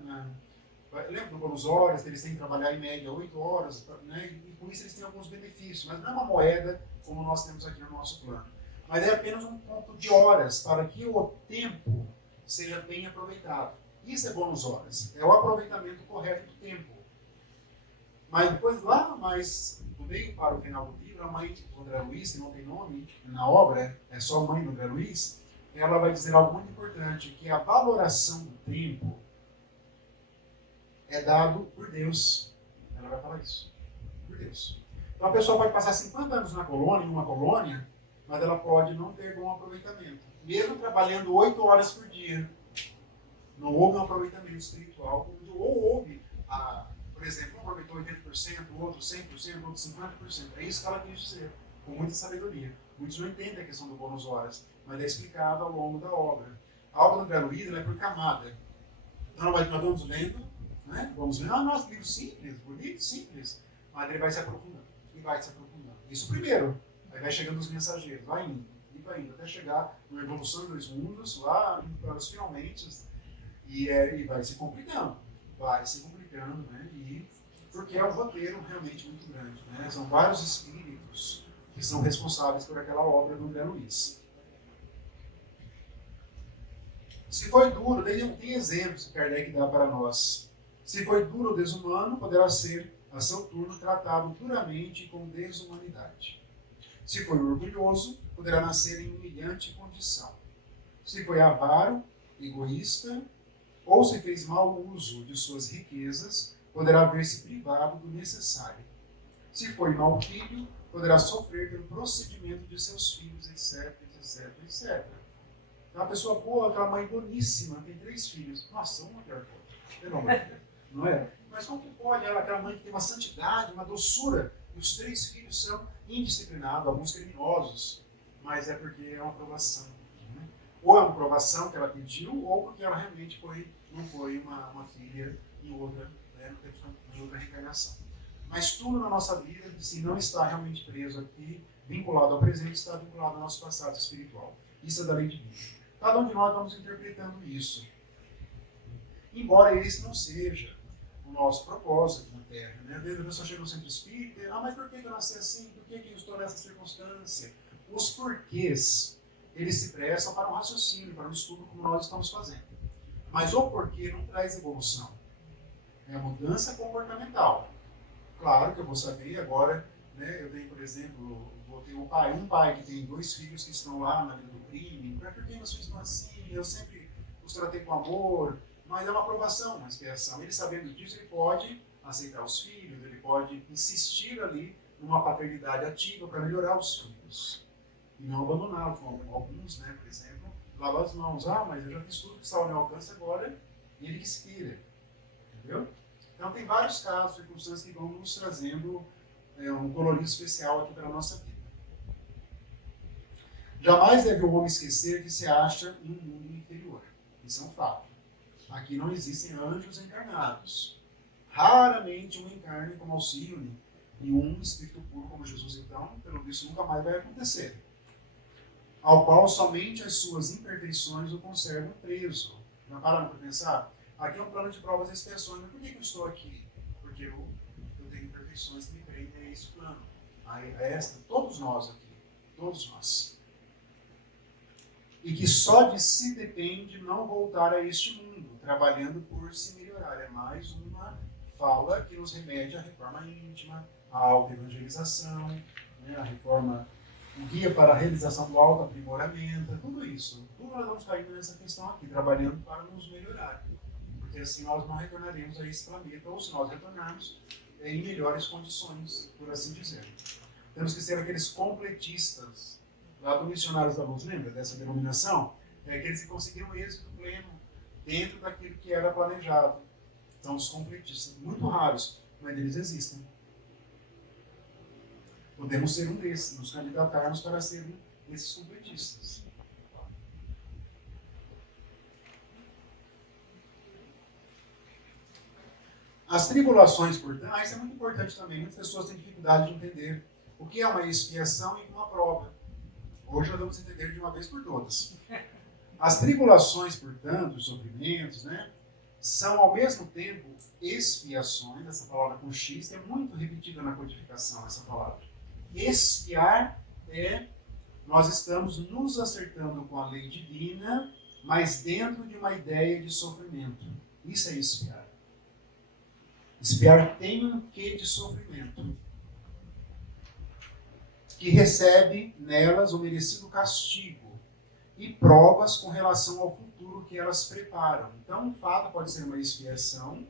lembra do bônus horas, eles têm que trabalhar em média 8 horas, né? E com isso eles têm alguns benefícios, mas não é uma moeda como nós temos aqui no nosso plano. Mas é apenas um ponto de horas para que o tempo seja bem aproveitado. Isso é bônus horas, é o aproveitamento correto do tempo. Mas depois, lá mais do meio para o final do livro, a mãe do André Luiz, que não tem nome na obra, é só a mãe do André Luiz, ela vai dizer algo muito importante, que a valoração do tempo é dado por Deus. Ela vai falar isso. Por Deus. Então a pessoa pode passar 50 anos na colônia, em uma colônia, mas ela pode não ter bom aproveitamento. Mesmo trabalhando 8 horas por dia. Não houve um aproveitamento espiritual. Ou houve, por exemplo, um aproveitou 80%, o outro 100%, o outro 50%. É isso que ela quis dizer, com muita sabedoria. Muitos não entendem a questão do bônus horas, mas é explicado ao longo da obra. A obra do André Luiz é por camada. Então nós vamos lendo, né? Vamos lendo, nossa, livro simples, bonito, simples. Mas ele vai se aprofundando, e vai se aprofundando. Isso primeiro. Aí vai chegando os mensageiros, vai indo, e vai indo, até chegar na Evolução dos Mundos, lá para os finalmente, e vai se complicando, né? Porque é um roteiro realmente muito grande, né? São vários espíritos que são responsáveis por aquela obra do André Luiz. Se foi duro, tem exemplos que Kardec dá para nós. Se foi duro ou desumano, poderá ser, a seu turno, tratado duramente com desumanidade. Se foi orgulhoso, poderá nascer em humilhante condição. Se foi avaro, egoísta, ou se fez mau uso de suas riquezas, poderá ver-se privado do necessário. Se foi mau filho, poderá sofrer pelo procedimento de seus filhos, etc, etc, etc. Uma pessoa boa, aquela mãe boníssima, tem 3 filhos. Nossa, uma pior que a outra. Pelo amor de Deus. Não é? Mas como que pode aquela mãe que tem uma santidade, uma doçura, e os 3 filhos são indisciplinados, alguns criminosos, mas é porque é uma aprovação. Né? Ou é uma aprovação que ela pediu, ou porque ela realmente não foi uma filha em outra, em outra reencarnação. Mas tudo na nossa vida, se não está realmente preso aqui, vinculado ao presente, está vinculado ao nosso passado espiritual. Isso é da lei divina. Cada um de nós vamos interpretando isso. Embora esse não seja o nosso propósito na Terra. Né? Às vezes a pessoa chega no centro espírita e mas por que eu nasci assim? Por que eu estou nessa circunstância? Os porquês, eles se prestam para um raciocínio, para um estudo como nós estamos fazendo. Mas o porquê não traz evolução. É a mudança comportamental. Claro que eu vou saber agora, né, eu tenho, por exemplo, vou ter um pai que tem 2 filhos que estão lá na vida do crime. Por que meus filhos estão assim? Eu sempre os tratei com amor. Mas é uma aprovação, uma expiação. Ele, sabendo disso, ele pode aceitar os filhos, ele pode insistir ali numa paternidade ativa para melhorar os filhos. E não abandoná-los, como alguns, né, por exemplo, lavar as mãos. Mas eu já fiz tudo que estava ao meu alcance agora, e ele que se queira. Entendeu? Então tem vários casos, circunstâncias que vão nos trazendo um colorido especial aqui para a nossa vida. Jamais deve o homem esquecer que se acha em um mundo inferior. Isso é um fato. Aqui não existem anjos encarnados. Raramente um encarne como Alcione e um espírito puro como Jesus, então, pelo visto, nunca mais vai acontecer. Ao qual somente as suas imperfeições o conservam preso. Já pararam para pensar? Aqui é um plano de provas e expiações. Mas por que eu estou aqui? Porque eu tenho imperfeições que me prendem a esse plano. Todos nós aqui. Todos nós. E que só de si depende não voltar a este mundo, trabalhando por se melhorar. É mais uma fala que nos remete à reforma íntima, à autoevangelização, né, a reforma, o guia para a realização do autoaprimoramento, tudo isso. Tudo nós vamos caindo nessa questão aqui, trabalhando para nos melhorar. Porque assim nós não retornaremos a esse planeta, ou se nós retornarmos, em melhores condições, por assim dizer. Temos que ser aqueles completistas, lá do Missionários da Luz, lembra dessa denominação? Aqueles que conseguiram êxito pleno dentro daquilo que era planejado. Então, os completistas, muito raros, mas eles existem. Podemos ser um desses, nos candidatarmos para ser um desses completistas. As tribulações, portanto, isso é muito importante também. Muitas pessoas têm dificuldade de entender o que é uma expiação e uma prova. Hoje nós vamos entender de uma vez por todas. As tribulações, portanto, os sofrimentos, né, são ao mesmo tempo expiações. Essa palavra com X é muito repetida na codificação, essa palavra. Expiar nós estamos nos acertando com a lei divina, mas dentro de uma ideia de sofrimento. Isso é expiar. Expiar tem um quê de sofrimento, que recebe nelas o merecido castigo e provas com relação ao futuro que elas preparam. Então, o fato pode ser uma expiação,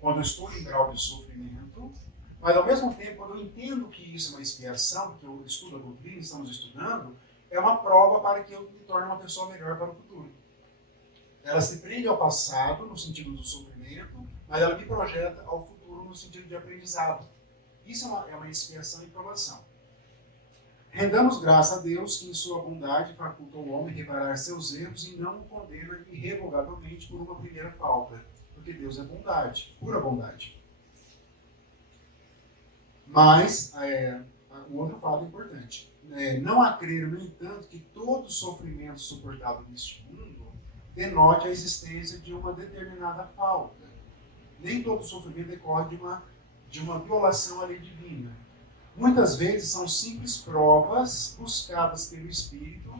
quando eu estou em grau de sofrimento, mas ao mesmo tempo, quando eu entendo que isso é uma expiação, que eu estudo a doutrina, estamos estudando, é uma prova para que eu me torne uma pessoa melhor para o futuro. Ela se prende ao passado, no sentido do sofrimento, mas ela me projeta ao futuro no sentido de aprendizado. Isso é uma expiação e provação. Rendamos graça a Deus que em sua bondade faculta o homem reparar seus erros e não o condena irrevogavelmente por uma primeira falta. Porque Deus é bondade, pura bondade. Mas, um outro fato importante. Não há crer, no entanto, que todo sofrimento suportado neste mundo denote a existência de uma determinada falta. Nem todo sofrimento decorre de uma violação à lei divina. Muitas vezes são simples provas buscadas pelo Espírito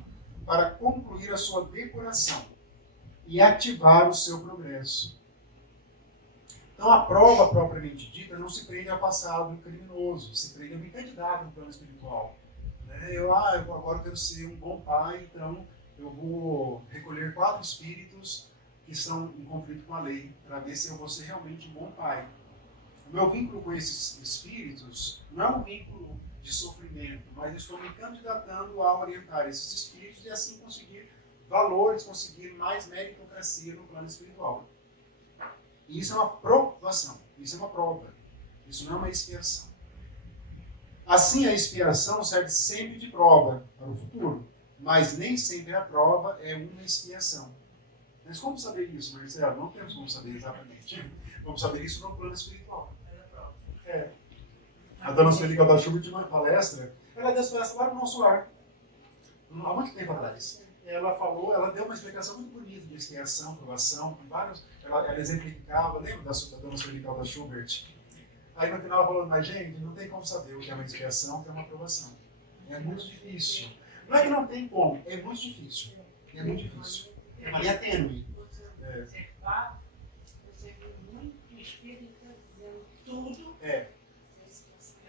para concluir a sua depuração e ativar o seu progresso. Então a prova propriamente dita não se prende ao passado criminoso, se prende a um candidato no plano espiritual. Eu agora quero ser um bom pai, então eu vou recolher 4 espíritos que estão em conflito com a lei, para ver se eu vou ser realmente um bom pai. O meu vínculo com esses espíritos não é um vínculo de sofrimento, mas estou me candidatando a orientar esses espíritos e assim conseguir valores, conseguir mais meritocracia no plano espiritual. E isso é uma provação, isso é uma prova, isso não é uma expiação. Assim, a expiação serve sempre de prova para o futuro, mas nem sempre a prova é uma expiação. Mas como saber isso, Marcelo? Não temos como saber exatamente. Vamos saber isso no plano espiritual. A dona Sueli Caldachuba tinha uma palestra, Ela deu essa lá no nosso lar, há muito tempo atrás. Ela falou, ela deu uma explicação muito bonita de expiação, provação, com vários, ela exemplificava, lembra da dona Suelical da Schubert? Aí no final ela falou, mas gente, não tem como saber o que é uma expiação, o que é uma provação. É muito difícil. Não é que não tem como, é muito difícil. É muito difícil. É uma linha tênue. Você viu muito espírito dizendo tudo. É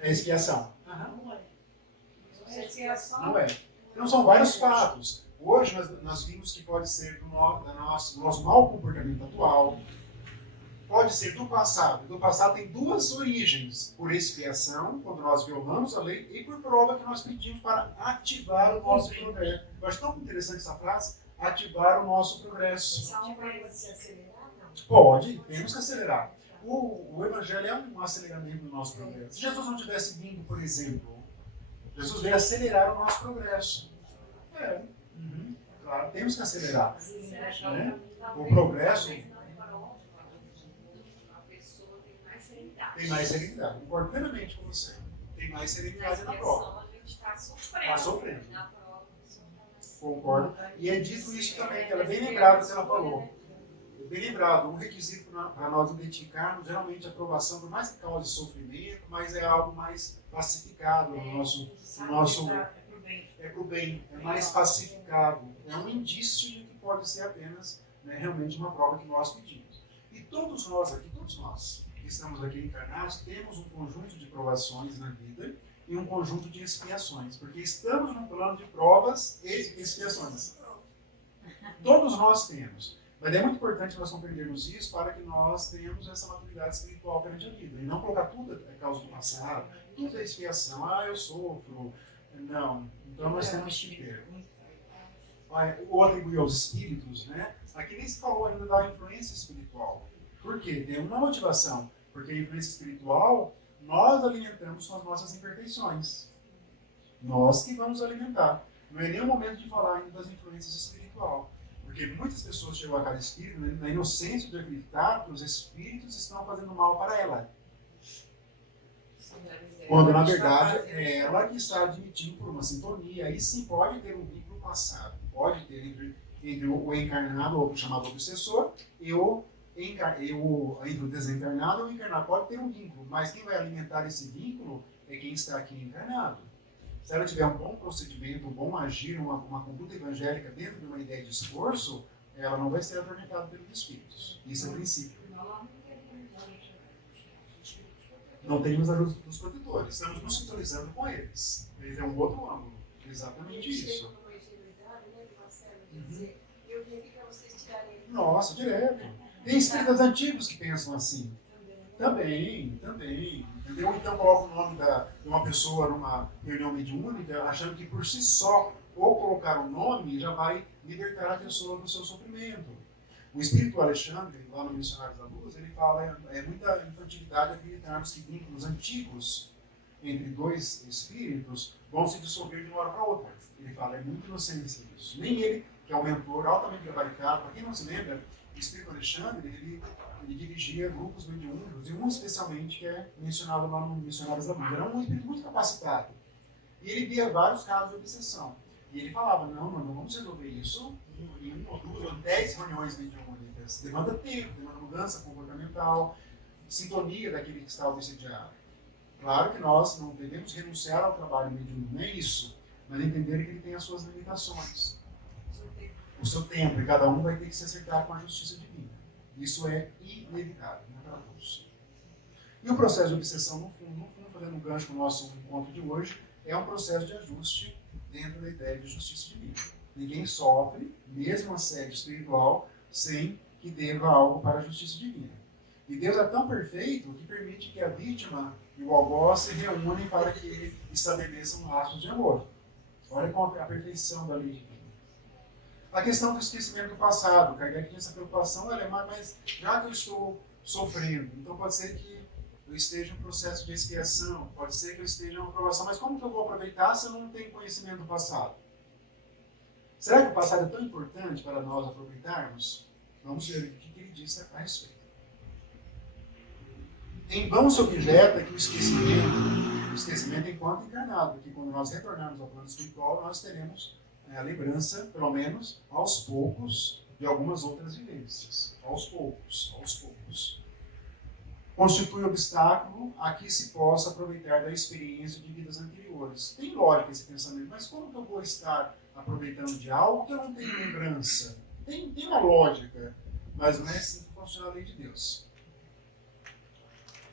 expiação. Não é. Expiação. Não é. Então são vários fatos. Hoje nós vimos que pode ser do nosso mau comportamento atual, pode ser do passado. Do passado tem duas origens: por expiação, quando nós violamos a lei, e por prova que nós pedimos para ativar o nosso progresso. Eu acho tão interessante essa frase, ativar o nosso progresso. Pode se acelerar, não? Pode, temos que acelerar. O Evangelho é um aceleramento do nosso progresso. Se Jesus não tivesse vindo, por exemplo, Jesus veio acelerar o nosso progresso. Claro, temos que acelerar. Né? O progresso tem mais serenidade. Concordo plenamente com você. Tem mais serenidade na prova. Está sofrendo. Concordo. E é dito isso também, que ela é bem lembrada que ela falou. Bem lembrado, um requisito para nós identificarmos, geralmente a aprovação, por mais que cause sofrimento, mas é algo mais pacificado no nosso é para o bem, é mais pacificado. É um indício de que pode ser apenas, né, realmente uma prova que nós pedimos. E todos nós que estamos aqui encarnados, temos um conjunto de provações na vida e um conjunto de expiações, porque estamos num plano de provas e expiações. Todos nós temos. Mas é muito importante nós compreendermos isso para que nós tenhamos essa maturidade espiritual perante a vida. E não colocar tudo a causa do passado, tudo é expiação. Eu sofro. Não. Então nós temos que ter. O atribuir aos espíritos, né? Aqui nem se falou ainda da influência espiritual. Por quê? Tem uma motivação. Porque a influência espiritual, nós alimentamos com as nossas imperfeições. Nós que vamos alimentar. Não é nem o momento de falar ainda das influências espirituais. Porque muitas pessoas chegam a cada espírito na inocência de acreditar que os espíritos estão fazendo mal para ela. Quando, na verdade, é ela que está admitindo por uma sintonia. Aí sim pode ter um vínculo passado. Pode ter entre o encarnado, ou o chamado obsessor, e entre o desencarnado e o encarnado. Pode ter um vínculo, mas quem vai alimentar esse vínculo é quem está aqui encarnado. Se ela tiver um bom procedimento, um bom agir, uma conduta evangélica dentro de uma ideia de esforço, ela não vai ser atormentada pelos espíritos. Isso é o princípio. Não teríamos a ajuda dos protetores. Estamos nos sintonizando com eles. Eles é um outro ângulo. Exatamente isso. Nossa, direto. Tem espíritas antigos que pensam assim. Também. Entendeu? Então coloca o nome de uma pessoa numa reunião mediúnica, achando que por si só, ou colocar o nome, já vai libertar a pessoa do seu sofrimento. O espírito Alexandre, lá no Missionários da Luz, ele fala, é muita infantilidade acreditarmos que vínculos antigos entre dois espíritos vão se dissolver de uma hora para outra. Ele fala, é muita inocência isso. Nem ele, que é um mentor altamente gabaritado, para quem não se lembra, o espírito Alexandre, ele dirigia grupos mediúnicos, e um especialmente que é mencionado lá no Missionários da Luz. Era um espírito muito capacitado. E ele via vários casos de obsessão. E ele falava, não, vamos resolver isso em 1 ou 2 ou 10 reuniões mediúnicas. Demanda tempo, demanda mudança comportamental, sintonia daquele que está obsediado. Claro que nós não devemos renunciar ao trabalho mediúnico, não é isso, mas entender que ele tem as suas limitações. O seu tempo, e cada um vai ter que se acertar com a justiça divina. Isso é inevitável, não é para todos. E o processo de obsessão, no fundo, fazendo um gancho com o nosso encontro de hoje, é um processo de ajuste dentro da ideia de justiça divina. Ninguém sofre, mesmo assédio espiritual, sem que deva algo para a justiça divina. E Deus é tão perfeito que permite que a vítima e o algoz se reúnem para que ele estabeleçam laços de amor. Olha como a perfeição da lei divina. A questão do esquecimento do passado. Kardec tinha essa preocupação, mas já que eu estou sofrendo, então pode ser que eu esteja em um processo de expiação, pode ser que eu esteja em uma aprovação, mas como que eu vou aproveitar se eu não tenho conhecimento do passado? Será que o passado é tão importante para nós aproveitarmos? Vamos ver o que ele disse a respeito. Em vão se objeta que o esquecimento o esquecimento enquanto encarnado, porque quando nós retornarmos ao plano espiritual, nós teremos a lembrança, pelo menos aos poucos, de algumas outras vivências. Aos poucos, aos poucos. Constitui obstáculo a que se possa aproveitar da experiência de vidas anteriores. Tem lógica esse pensamento, mas como que eu vou estar aproveitando de algo que eu não tenho lembrança? Tem uma lógica, mas não é assim que funciona a lei de Deus.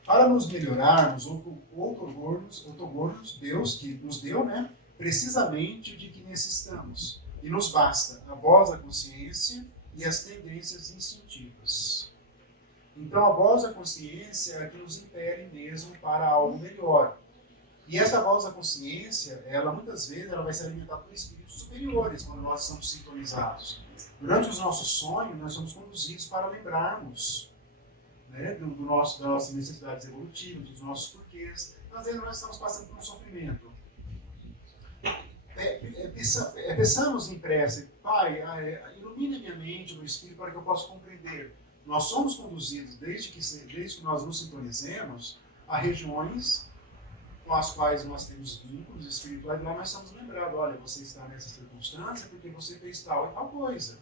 Para nos melhorarmos, outorgou-nos Deus, que nos deu, né, precisamente de que necessitamos. E nos basta a voz da consciência e as tendências instintivas. Então, a voz da consciência é a que nos impele mesmo para algo melhor. E essa voz da consciência, ela muitas vezes ela vai ser alimentada por espíritos superiores, quando nós estamos sintonizados. Durante os nossos sonhos, nós somos conduzidos para lembrarmos, né, das nossas necessidades evolutivas, dos nossos porquês. Às vezes nós estamos passando por um sofrimento. Peçamos em prece, Pai, ilumina minha mente, meu espírito, para que eu possa compreender. Nós somos conduzidos, desde que nós nos sintonizemos, a regiões com as quais nós temos vínculos espirituais, e lá nós estamos lembrados, olha, você está nessa circunstância porque você fez tal e tal coisa.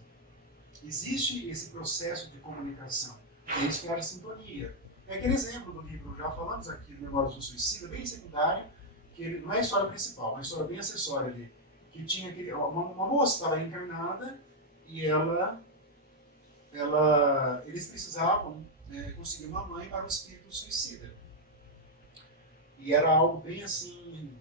Existe esse processo de comunicação, é isso que é a sintonia. É aquele exemplo do livro, já falamos aqui do Memórias do Suicida, bem secundário, que ele, não é a história principal, é uma história bem acessória ali, que tinha uma moça estava encarnada e eles precisavam conseguir uma mãe para o espírito suicida. E era algo bem assim,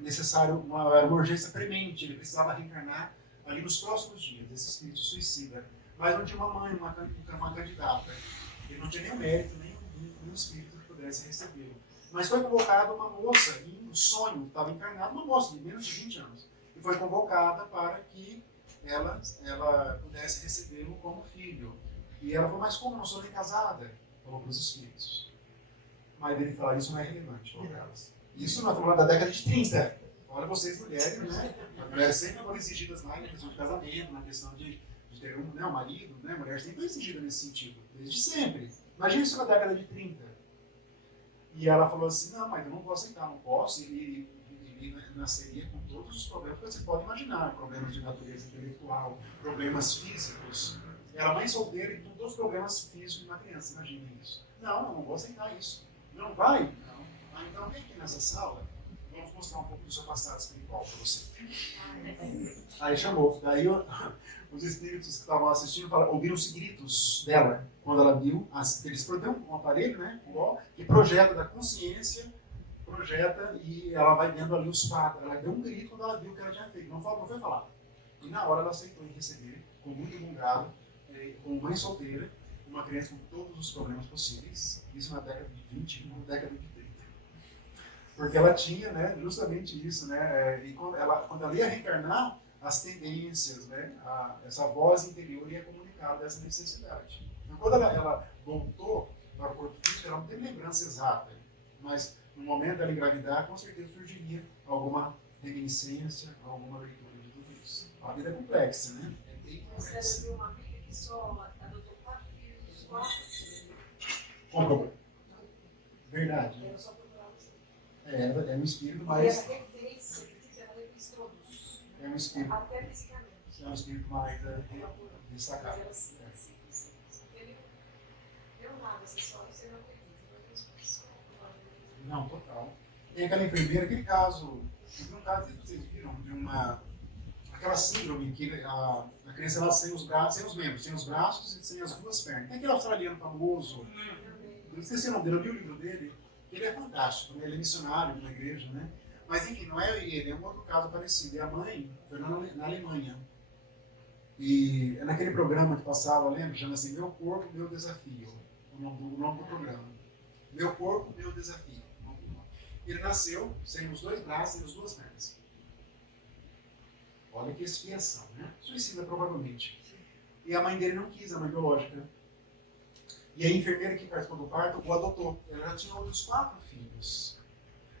necessário, era uma urgência premente, ele precisava reencarnar ali nos próximos dias, esse espírito suicida. Mas não tinha uma mãe, uma candidata. Ele não tinha nem o mérito, nem um espírito que pudesse recebê-lo. Mas foi convocada uma moça, em um sonho, estava encarnada, uma moça de menos de 20 anos, e foi convocada para que ela pudesse recebê-lo como filho. E ela falou, mas como? Eu não sou nem casada. Falou para os espíritos. Mas ele falou, isso não é relevante para elas. Isso nós estamos falando da década de 30. Olha vocês mulheres, né? As mulheres sempre foram exigidas mais na questão de casamento, na questão de ter um marido, né? Mulheres sempre foram exigidas nesse sentido, desde sempre. Imagina isso na década de 30. E ela falou assim, não, mas eu não vou aceitar, não posso. E nasceria com todos os problemas que você pode imaginar, problemas de natureza intelectual, problemas físicos. Era mãe solteira e com todos os problemas físicos de uma criança, imagine isso. Não vou aceitar isso. Não vai? Não. Ah, então vem aqui nessa sala, vamos mostrar um pouco do seu passado espiritual para você. Aí chamou. Daí os espíritos que estavam assistindo ouviram-se gritos dela, quando ela viu, eles produziram um aparelho, né, que projeta da consciência, e ela vai vendo ali os fatos. Ela deu um grito quando ela viu o que ela tinha feito, não foi falar. E na hora ela aceitou em receber, com muito bom grado, como mãe solteira, uma criança com todos os problemas possíveis, isso na década de 20, na década de 30. Porque ela tinha, né, justamente isso, né, e quando ela ia reencarnar, as tendências, né, essa voz interior ia comunicar dessa necessidade. Então, quando ela voltou para o corpo físico, ela não teve lembrança exata, mas no momento dela engravidar, com certeza surgiria alguma reminiscência, alguma leitura de tudo isso. A vida é complexa, né? É bem complexa. Você viu uma amiga que só adotou 4 filhos, dos 4? Comprou. Verdade. Ela só procurava você. É um espírito, E mas ela refez, ela refez todos. é um espírito, Até fisicamente. é um espírito mais destacado. Ela simples. Ele não deu nada, você não acredita. Não, total. Tem aquela enfermeira, aquele caso, um caso que vocês viram, aquela síndrome que a criança ela sem os braços, sem os membros, sem os braços e sem as duas pernas. Tem aquele australiano famoso, não sei se eu não li o livro dele, ele é fantástico, né? Ele é missionário de uma igreja, né? Mas enfim, não é ele, é um outro caso parecido. E a mãe foi na Alemanha. E é naquele programa que passava, lembra? Chama assim, Meu Corpo, Meu Desafio. O nome do programa. Meu Corpo, Meu Desafio. Ele nasceu sem os dois braços e as duas pernas. Olha que expiação, né? Suicida, provavelmente. E a mãe dele não quis, a mãe biológica. E a enfermeira que participou do parto o adotou. Ela já tinha outros 4 filhos.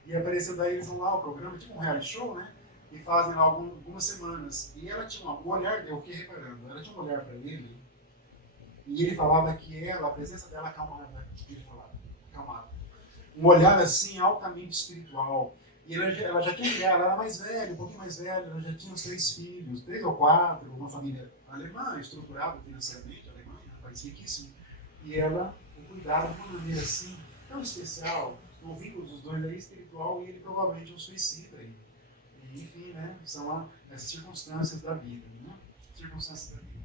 E apareceu daí, eles vão lá, o programa, tipo um reality show, né? E fazem lá algumas semanas. E ela tinha um olhar, eu fiquei reparando, ela tinha um olhar para ele. E ele falava que a presença dela acalmava. Ele falava, acalmava. um olhar assim altamente espiritual. E ela já tinha criado, ela era mais velha, um pouquinho mais velha, ela já tinha uns 3 filhos, 3 ou 4, uma família alemã, estruturada financeiramente, Alemanha, um país riquíssimo. E ela o cuidava de uma maneira assim, tão especial, o vínculo dos dois aí espiritual, e ele provavelmente é um suicida. E enfim, né, são as circunstâncias da vida. Né? Circunstâncias da vida.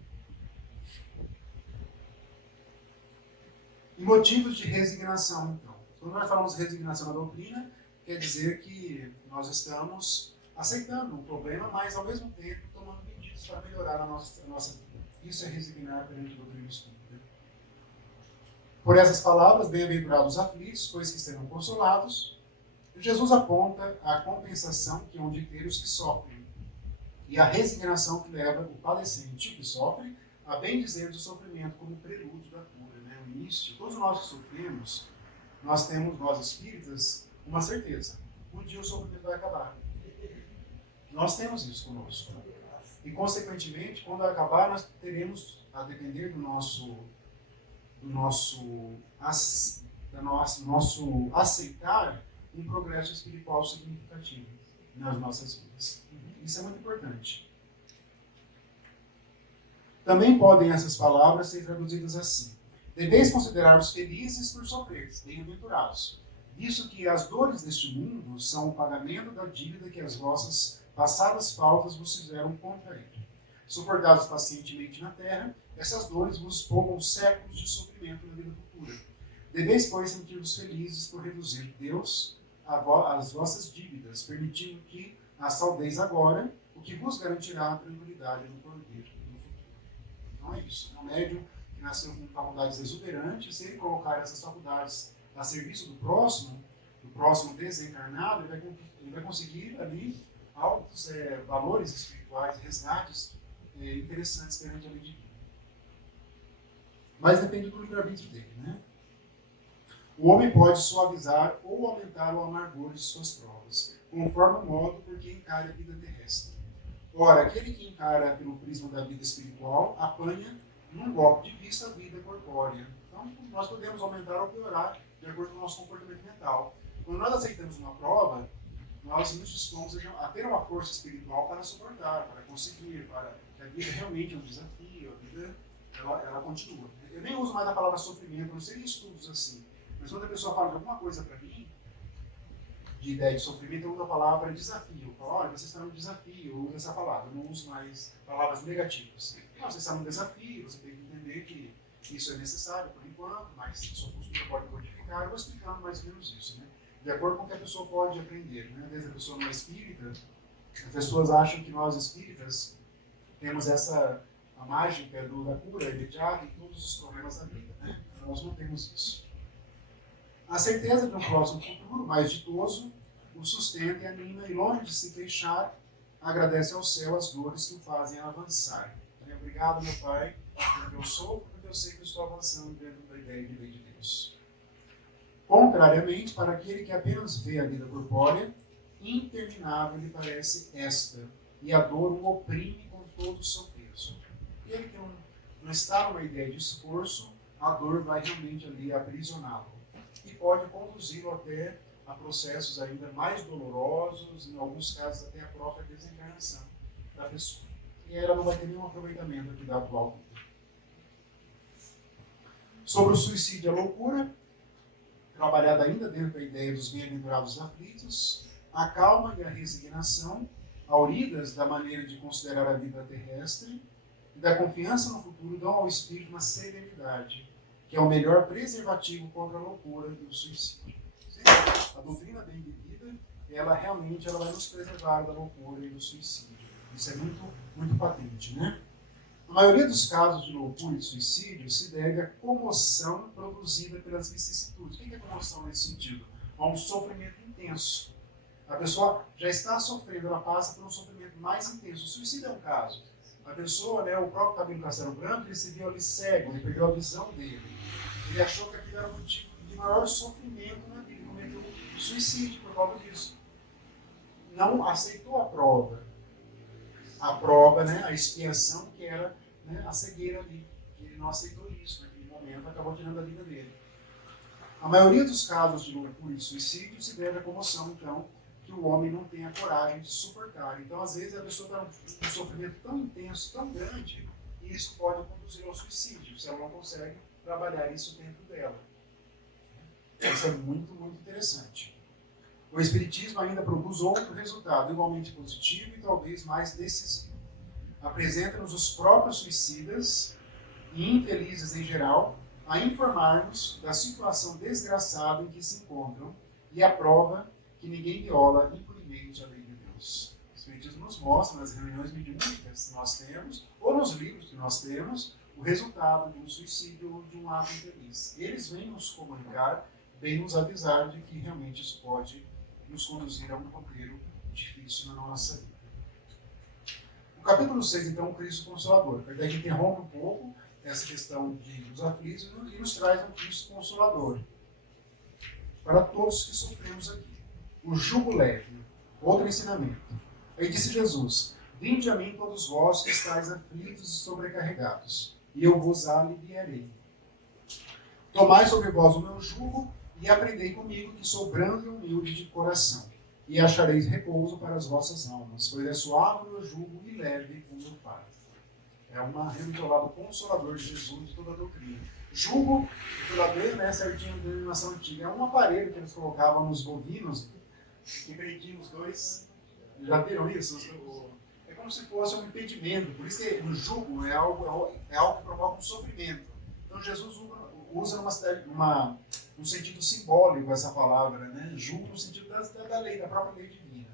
E motivos de resignação, então. Quando nós falamos de resignação na doutrina, quer dizer que nós estamos aceitando um problema, mas ao mesmo tempo tomando medidas para melhorar a nossa vida. Isso é resignar perante a doutrina espírita. Por essas palavras, bem-aventurados os aflitos, pois que serão consolados. Jesus aponta a compensação que hão de ter os que sofrem e a resignação que leva o padecente, o que sofre, a bem dizer do sofrimento como prelúdio da cura. Né? O início, todos nós que sofremos, nós temos, nós espíritas, uma certeza. Um dia o sofrimento vai acabar. Nós temos isso conosco. E, consequentemente, quando acabar, nós teremos, a depender do nosso aceitar, um progresso espiritual significativo nas nossas vidas. Isso é muito importante. Também podem essas palavras ser traduzidas assim: deveis considerar-vos felizes por sofreres, bem-aventurados, visto que as dores deste mundo são o pagamento da dívida que as vossas passadas faltas vos fizeram contra ele. Suportados pacientemente na terra, essas dores vos poupam séculos de sofrimento na vida futura. Deveis, pois, sentir-vos felizes por reduzir Deus as vossas dívidas, permitindo que as saldeis agora, o que vos garantirá a tranquilidade no porvir no futuro. Então é isso. É um médium que nasceu com faculdades exuberantes, se ele colocar essas faculdades a serviço do próximo desencarnado, ele vai conseguir ali altos valores espirituais, resgates interessantes perante a lei divina. Mas depende do livre-arbítrio dele, né? O homem pode suavizar ou aumentar o amargor de suas provas, conforme o modo por que encara a vida terrestre. Ora, aquele que encara pelo prisma da vida espiritual apanha, num golpe de vista, a vida corpórea. Então, nós podemos aumentar ou piorar de acordo com o nosso comportamento mental. Quando nós aceitamos uma prova, nós nos dispomos a ter uma força espiritual para suportar, para conseguir, para que a vida realmente é um desafio, a vida ela continua. Eu nem uso mais a palavra sofrimento, não sei estudos assim. Mas quando a pessoa fala de alguma coisa para mim, de ideia de sofrimento, eu uso a palavra desafio. Eu falo, olha, você está num desafio, eu uso essa palavra, eu não uso mais palavras negativas. Não, você está num desafio, você tem que entender que isso é necessário por enquanto, mas sua postura pode modificar. Eu vou explicando mais ou menos isso, né? De acordo com o que a pessoa pode aprender. Né? Às vezes a pessoa não é espírita, as pessoas acham que nós espíritas temos a mágica da cura imediata em todos os problemas da vida. Né? Nós não temos isso. A certeza de um próximo futuro mais ditoso o sustenta e anima, e longe de se queixar, agradece ao céu as dores que o fazem avançar. Obrigado, meu Pai, pelo que eu sou, porque eu sei que eu estou avançando dentro da ideia de lei de Deus. Contrariamente, para aquele que apenas vê a vida corpórea, interminável lhe parece esta, e a dor o oprime com todo o seu peso. E ele que não está numa ideia de esforço, a dor vai realmente ali aprisioná-lo. E pode conduzi-lo até a processos ainda mais dolorosos, em alguns casos até a própria desencarnação da pessoa. E ela não vai ter nenhum aproveitamento aqui da atual vida. Sobre o suicídio e a loucura, trabalhada ainda dentro da ideia dos bem-aventurados aflitos, a calma e a resignação, auridas da maneira de considerar a vida terrestre e da confiança no futuro, dão ao espírito uma serenidade, que é o melhor preservativo contra a loucura e o suicídio. A doutrina bem vivida, ela realmente vai nos preservar da loucura e do suicídio. Isso é muito, muito patente, né? A maioria dos casos de loucura e de suicídio se deve à comoção produzida pelas vicissitudes. O que é comoção nesse sentido? Há um sofrimento intenso. A pessoa já está sofrendo, ela passa por um sofrimento mais intenso. O suicídio é um caso. A pessoa, né, o próprio Tabino Castelo Branco, ele se viu ali cego, ele perdeu a visão dele. Ele achou que aquilo era um motivo de maior sofrimento na vida. Ele cometeu suicídio por causa disso. Não aceitou a prova. A prova, né, a expiação que era, né, a cegueira ali. Ele não aceitou isso naquele momento, acabou tirando a vida dele. A maioria dos casos de loucura e suicídio se deve à comoção, então, que o homem não tem a coragem de suportar. Então, às vezes, a pessoa está num sofrimento tão intenso, tão grande, e isso pode conduzir ao suicídio, se ela não consegue trabalhar isso dentro dela. Isso é muito, muito interessante. O Espiritismo ainda produz outro resultado, igualmente positivo e talvez mais decisivo. Apresenta-nos os próprios suicidas, e infelizes em geral, a informar-nos da situação desgraçada em que se encontram e a prova que ninguém viola impunemente a lei de Deus. O Espiritismo nos mostra, nas reuniões mediúnicas que nós temos, ou nos livros que nós temos, o resultado de um suicídio ou de um ato infeliz. Eles vêm nos comunicar, vêm nos avisar de que realmente isso pode nos conduzir a um roteiro difícil na nossa vida. O capítulo 6, então, o Cristo Consolador. Kardec interrompe um pouco essa questão dos aflitos e nos traz um Cristo Consolador para todos que sofremos aqui. O jugo leve, outro ensinamento. Aí disse Jesus: vinde a mim todos vós que estáis aflitos e sobrecarregados, e eu vos aliviarei. Tomai sobre vós o meu jugo e aprendei comigo, que sou brando e humilde de coração, e achareis repouso para as vossas almas, pois é suave o meu jugo e leve o meu fardo. É uma realmente ao lado consolador de Jesus de toda a doutrina. Jugo, verdadeiro, né, certinho da denominação antiga, é um aparelho que eles colocavam nos bovinos, que prendiam os dois. Já viram isso? É como se fosse um impedimento. Por isso que o jugo é algo que provoca um sofrimento. Então Jesus usa num sentido simbólico essa palavra, né? Jugo no sentido da lei, da própria lei divina.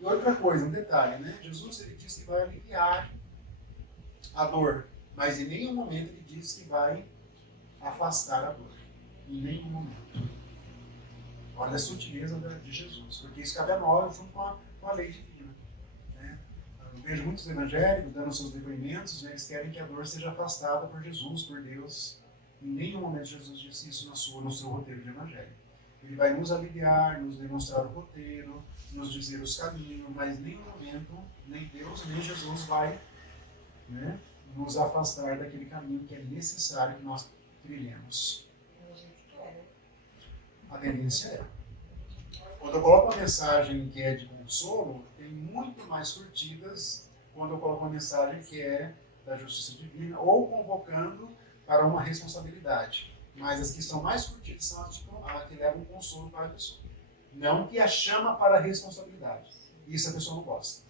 E outra coisa, um detalhe, né? Jesus ele diz que vai aliviar a dor, mas em nenhum momento ele diz que vai afastar a dor. Em nenhum momento. Olha a sutileza de Jesus, porque isso cabe a nós junto com a lei divina. Né? Eu vejo muitos evangélicos dando seus depoimentos, né? Eles querem que a dor seja afastada por Jesus, por Deus. Em nenhum momento Jesus disse isso no seu roteiro de evangelho. Ele vai nos aliviar, nos demonstrar o roteiro, nos dizer os caminhos, mas em nenhum momento, nem Deus, nem Jesus vai, né, nos afastar daquele caminho que é necessário que nós trilhemos. A tendência é. Quando eu coloco uma mensagem que é de consolo, tem muito mais curtidas quando eu coloco uma mensagem que é da justiça divina ou convocando para uma responsabilidade. Mas as que são mais curtidas são as que levam consolo para a pessoa. Não que a chama para a responsabilidade. Isso a pessoa não gosta.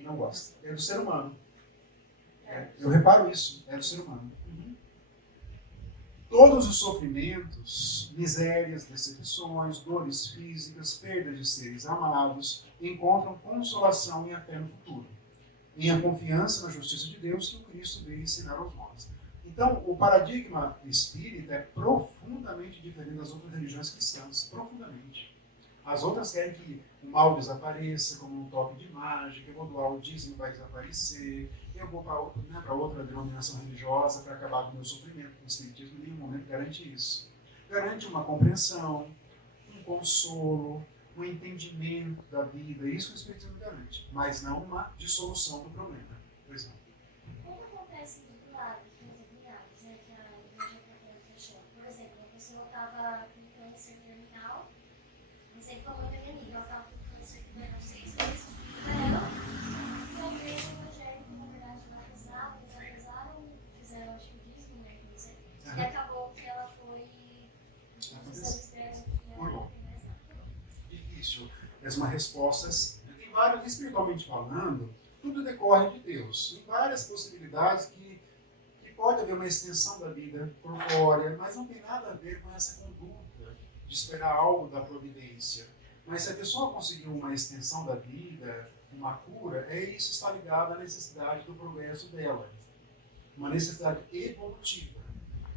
Não gosta. É do ser humano. Eu reparo isso. É do ser humano. Todos os sofrimentos, misérias, decepções, dores físicas, perda de seres amados, encontram consolação e a fé no futuro, em a confiança na justiça de Deus que o Cristo veio ensinar aos homens. Então, o paradigma espírita é profundamente diferente das outras religiões cristãs, profundamente. As outras querem que o mal desapareça, como um toque de mágica, eu vou doar o dízimo, vai desaparecer, eu vou para outra denominação religiosa para acabar com o meu sofrimento. O Espiritismo em nenhum momento garante isso. Garante uma compreensão, um consolo, um entendimento da vida, isso que o Espiritismo garante, mas não uma dissolução do problema. Por exemplo. O que acontece do lado dos obrigados, né, que a igreja católica fechou? Por exemplo, a pessoa estava com câncer terminal, não sei como é minha amiga, ela estava com câncer que durou 6 meses de vida dela, e a igreja evangélica, na verdade, eles avisaram, fizeram, acho que o dízimo, né, não sei, e acabou que ela foi precisando estresse, difícil. Mesma respostas. Tem várias, espiritualmente falando, tudo decorre de Deus. Tem várias possibilidades que pode haver uma extensão da vida corpórea, mas não tem nada a ver com essa conduta de esperar algo da providência. Mas se a pessoa conseguiu uma extensão da vida, uma cura, isso está ligado à necessidade do progresso dela. Uma necessidade evolutiva.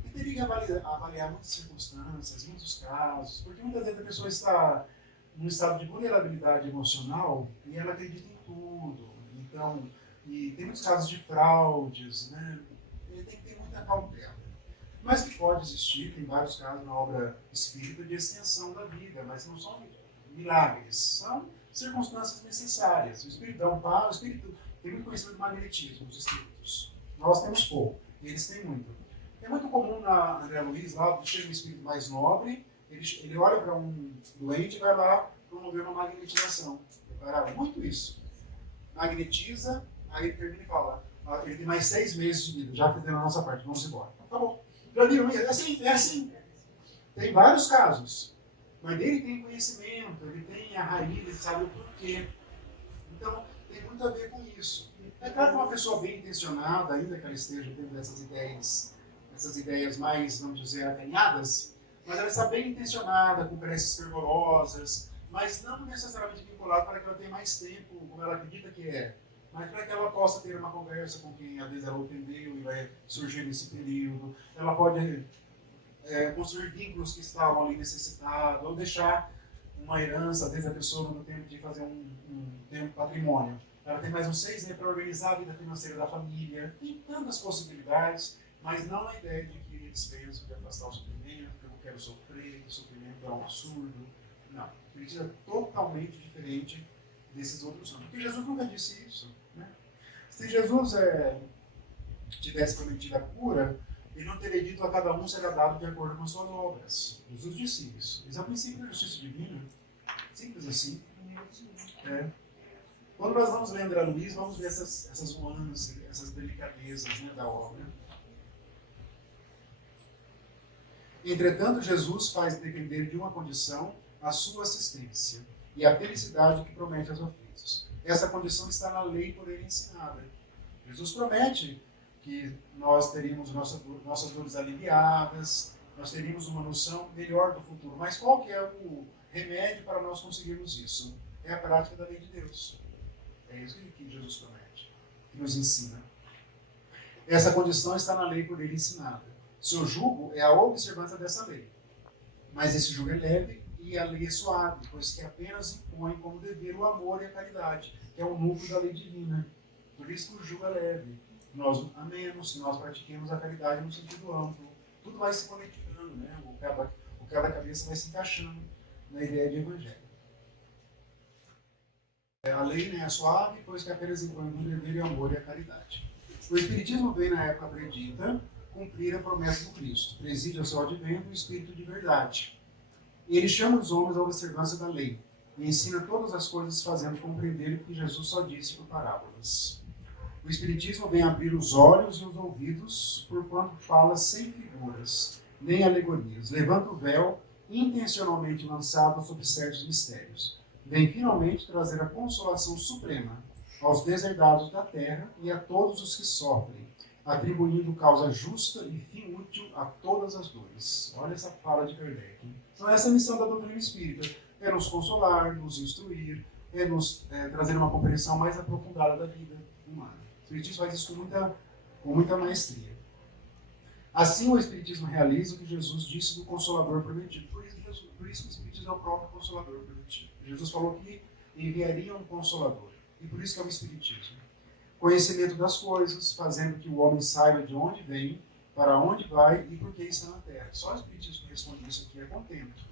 E teria que avaliar muitas circunstâncias, muitos casos, porque muitas vezes a pessoa está num estado de vulnerabilidade emocional e ela acredita em tudo. Então, e tem muitos casos de fraudes, né? E tem que ter muita cautela. Mas que pode existir, tem vários casos na obra espírita de extensão da vida, mas não são milagres, são circunstâncias necessárias. O espírito dá um passo, o espírito tem muito conhecimento do magnetismo, os espíritos. Nós temos pouco, eles têm muito. É muito comum na André Luiz, lá, chega um espírito mais nobre, ele olha para um doente e vai lá promover uma magnetização. Repararam? Muito isso. Magnetiza, aí ele termina e fala, ele tem mais 6 meses de vida, já fizemos a nossa parte, vamos embora. Tá bom. Já viram isso? É assim. Tem vários casos. Mas ele tem conhecimento, ele tem a raiz, ele sabe o porquê. Então, tem muito a ver com isso. É claro que uma pessoa bem intencionada, ainda que ela esteja tendo essas ideias mais, vamos dizer, acanhadas, mas ela está bem intencionada, com preces fervorosas, mas não necessariamente vinculada para que ela tenha mais tempo, como ela acredita que é, mas para que ela possa ter uma conversa com quem às vezes ela ofendeu e vai surgir nesse período. Ela pode construir vínculos que estavam ali necessitados, ou deixar uma herança, às vezes a pessoa no tempo de fazer um patrimônio. Ela tem mais uns 6 meses para organizar a vida financeira da família. Tem tantas possibilidades, mas não a ideia de que eles pensam de afastar o sofrimento, que eu não quero sofrer, que o sofrimento é um absurdo. Não. O espiritismo é totalmente diferente desses outros anos. Porque Jesus nunca disse isso. Né? Se Jesus tivesse prometido a cura, ele não teria dito a cada um será dado de acordo com as suas obras. Jesus disse isso. Esse é o princípio da justiça divina. Simples assim. Quando nós vamos ler André Luiz, vamos ver essas nuances, essas delicadezas, né, da obra. Entretanto, Jesus faz depender de uma condição a sua assistência e a felicidade que promete aos aflitos. Essa condição está na lei por ele ensinada. Jesus promete que nós teríamos nossas dores aliviadas, nós teríamos uma noção melhor do futuro. Mas qual que é o remédio para nós conseguirmos isso? É a prática da lei de Deus. É isso que Jesus promete, que nos ensina. Essa condição está na lei por ele ensinada. Seu jugo é a observância dessa lei. Mas esse jugo é leve e a lei é suave, pois que apenas impõe como dever o amor e a caridade, que é o núcleo da lei divina. Por isso que o jugo é leve. Nós amemos, que nós pratiquemos a caridade no sentido amplo. Tudo vai se conectando, né? O quebra-cabeça vai se encaixando na ideia de evangelho. A lei, né, é suave, pois que apenas impõe o dever, o amor e a caridade. O Espiritismo veio na época predita cumprir a promessa do Cristo. Preside ao seu advento o Espírito de verdade. Ele chama os homens à observância da lei e ensina todas as coisas fazendo compreender o que Jesus só disse por parábolas. O Espiritismo vem abrir os olhos e os ouvidos, porquanto fala sem figuras, nem alegorias, levanta o véu intencionalmente lançado sobre certos mistérios. Vem finalmente trazer a consolação suprema aos deserdados da terra e a todos os que sofrem, atribuindo causa justa e fim útil a todas as dores. Olha essa fala de Kardec. Então essa é a missão da doutrina espírita, é nos consolar, nos instruir, é nos trazer uma compreensão mais aprofundada da vida humana. O Espiritismo faz isso com muita maestria. Assim o Espiritismo realiza o que Jesus disse do Consolador prometido. Por isso que o Espiritismo é o próprio Consolador prometido. Jesus falou que enviaria um Consolador. E por isso que é o Espiritismo. Conhecimento das coisas, fazendo que o homem saiba de onde vem, para onde vai e por que está na Terra. Só o Espiritismo responde isso aqui, é contento.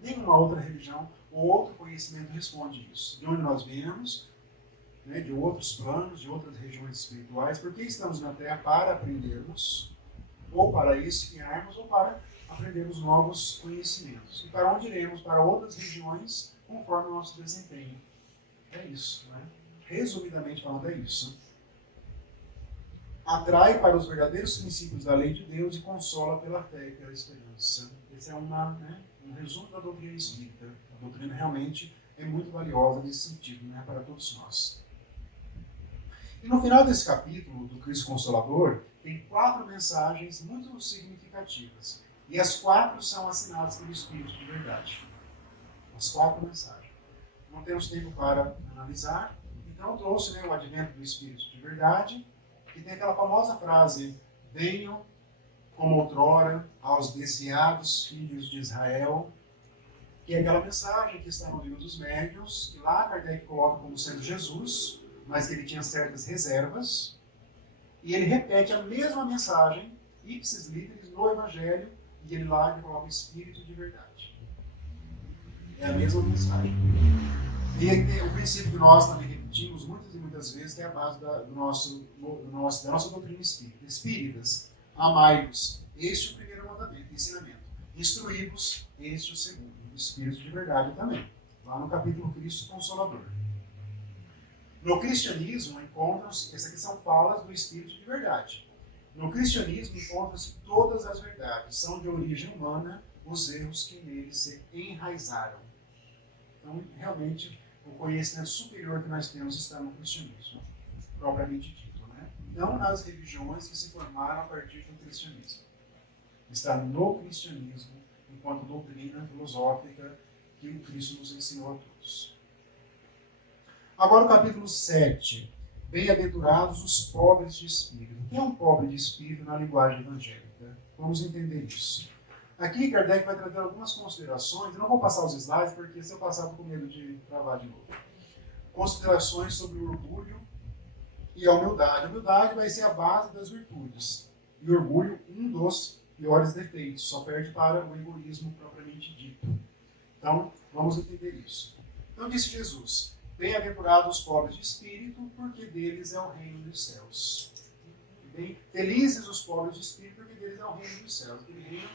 Nenhuma outra religião ou outro conhecimento responde isso. De onde nós viemos, né, de outros planos, de outras regiões espirituais, por que estamos na Terra para aprendermos, ou para esfriarmos, ou para aprendermos novos conhecimentos. E para onde iremos? Para outras regiões, conforme o nosso desempenho. É isso, né? Resumidamente falando, é isso. Atrai para os verdadeiros princípios da lei de Deus e consola pela fé e pela esperança. Esse é um resumo da doutrina espírita. A doutrina realmente é muito valiosa nesse sentido, né, para todos nós. E no final desse capítulo do Cristo Consolador, tem 4 mensagens muito significativas. E as 4 são assinadas pelo Espírito de verdade. As 4 mensagens. Não temos tempo para analisar, então eu trouxe, né, o advento do Espírito de verdade, que tem aquela famosa frase: venham como outrora aos desviados filhos de Israel, que é aquela mensagem que está no livro dos Médiuns, que lá Kardec coloca como sendo Jesus, mas que ele tinha certas reservas, e ele repete a mesma mensagem, ipsis literis, no Evangelho, e ele lá coloca o Espírito de verdade. É a mesma mensagem. E o princípio que nós também repetimos muitas e muitas vezes, que é a base da nossa doutrina espírita. Espíritas, amai-vos Este é o primeiro mandamento, ensinamento. Instruí-vos, este é o segundo, o Espírito de verdade também. Lá no capítulo Cristo Consolador. No cristianismo encontram-se, essas aqui são falas do Espírito de verdade. No cristianismo encontram-se todas as verdades, são de origem humana os erros que neles se enraizaram. Então, realmente, o conhecimento superior que nós temos está no cristianismo, propriamente dito, né? Não nas religiões que se formaram a partir do cristianismo. Está no cristianismo, enquanto doutrina filosófica que o Cristo nos ensinou a todos. Agora o capítulo 7. Bem-aventurados os pobres de espírito. Quem é um pobre de espírito na linguagem evangélica? Vamos entender isso. Aqui Kardec vai trazer algumas considerações. Eu não vou passar os slides, porque se eu passar, estou com medo de travar de novo. Considerações sobre o orgulho e a humildade. A humildade vai ser a base das virtudes. E o orgulho, um dos piores defeitos. Só perde para o egoísmo propriamente dito. Então, vamos entender isso. Então, disse Jesus: bem-aventurados os pobres de espírito, porque deles é o reino dos céus. Bem, felizes os pobres de espírito, porque deles é o reino dos céus. Aquele reino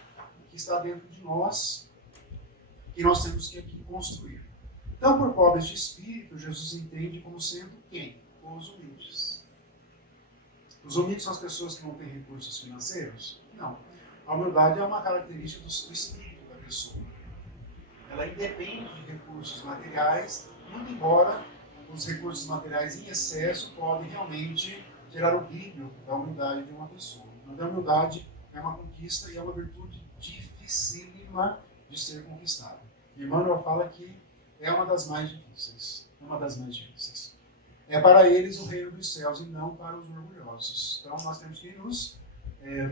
que está dentro de nós, que nós temos que aqui construir. Então, por pobres de espírito, Jesus entende como sendo quem? Os humildes. Os humildes são as pessoas que não têm recursos financeiros? Não. A humildade é uma característica do espírito da pessoa. Ela independe de recursos materiais, muito embora os recursos materiais em excesso podem realmente gerar o brilho da humildade de uma pessoa. Mas a humildade é uma conquista e é uma virtude dificílima de ser conquistada. Emmanuel fala que é uma das mais difíceis. Uma das mais difíceis. É para eles o reino dos céus e não para os orgulhosos. Então nós temos que nos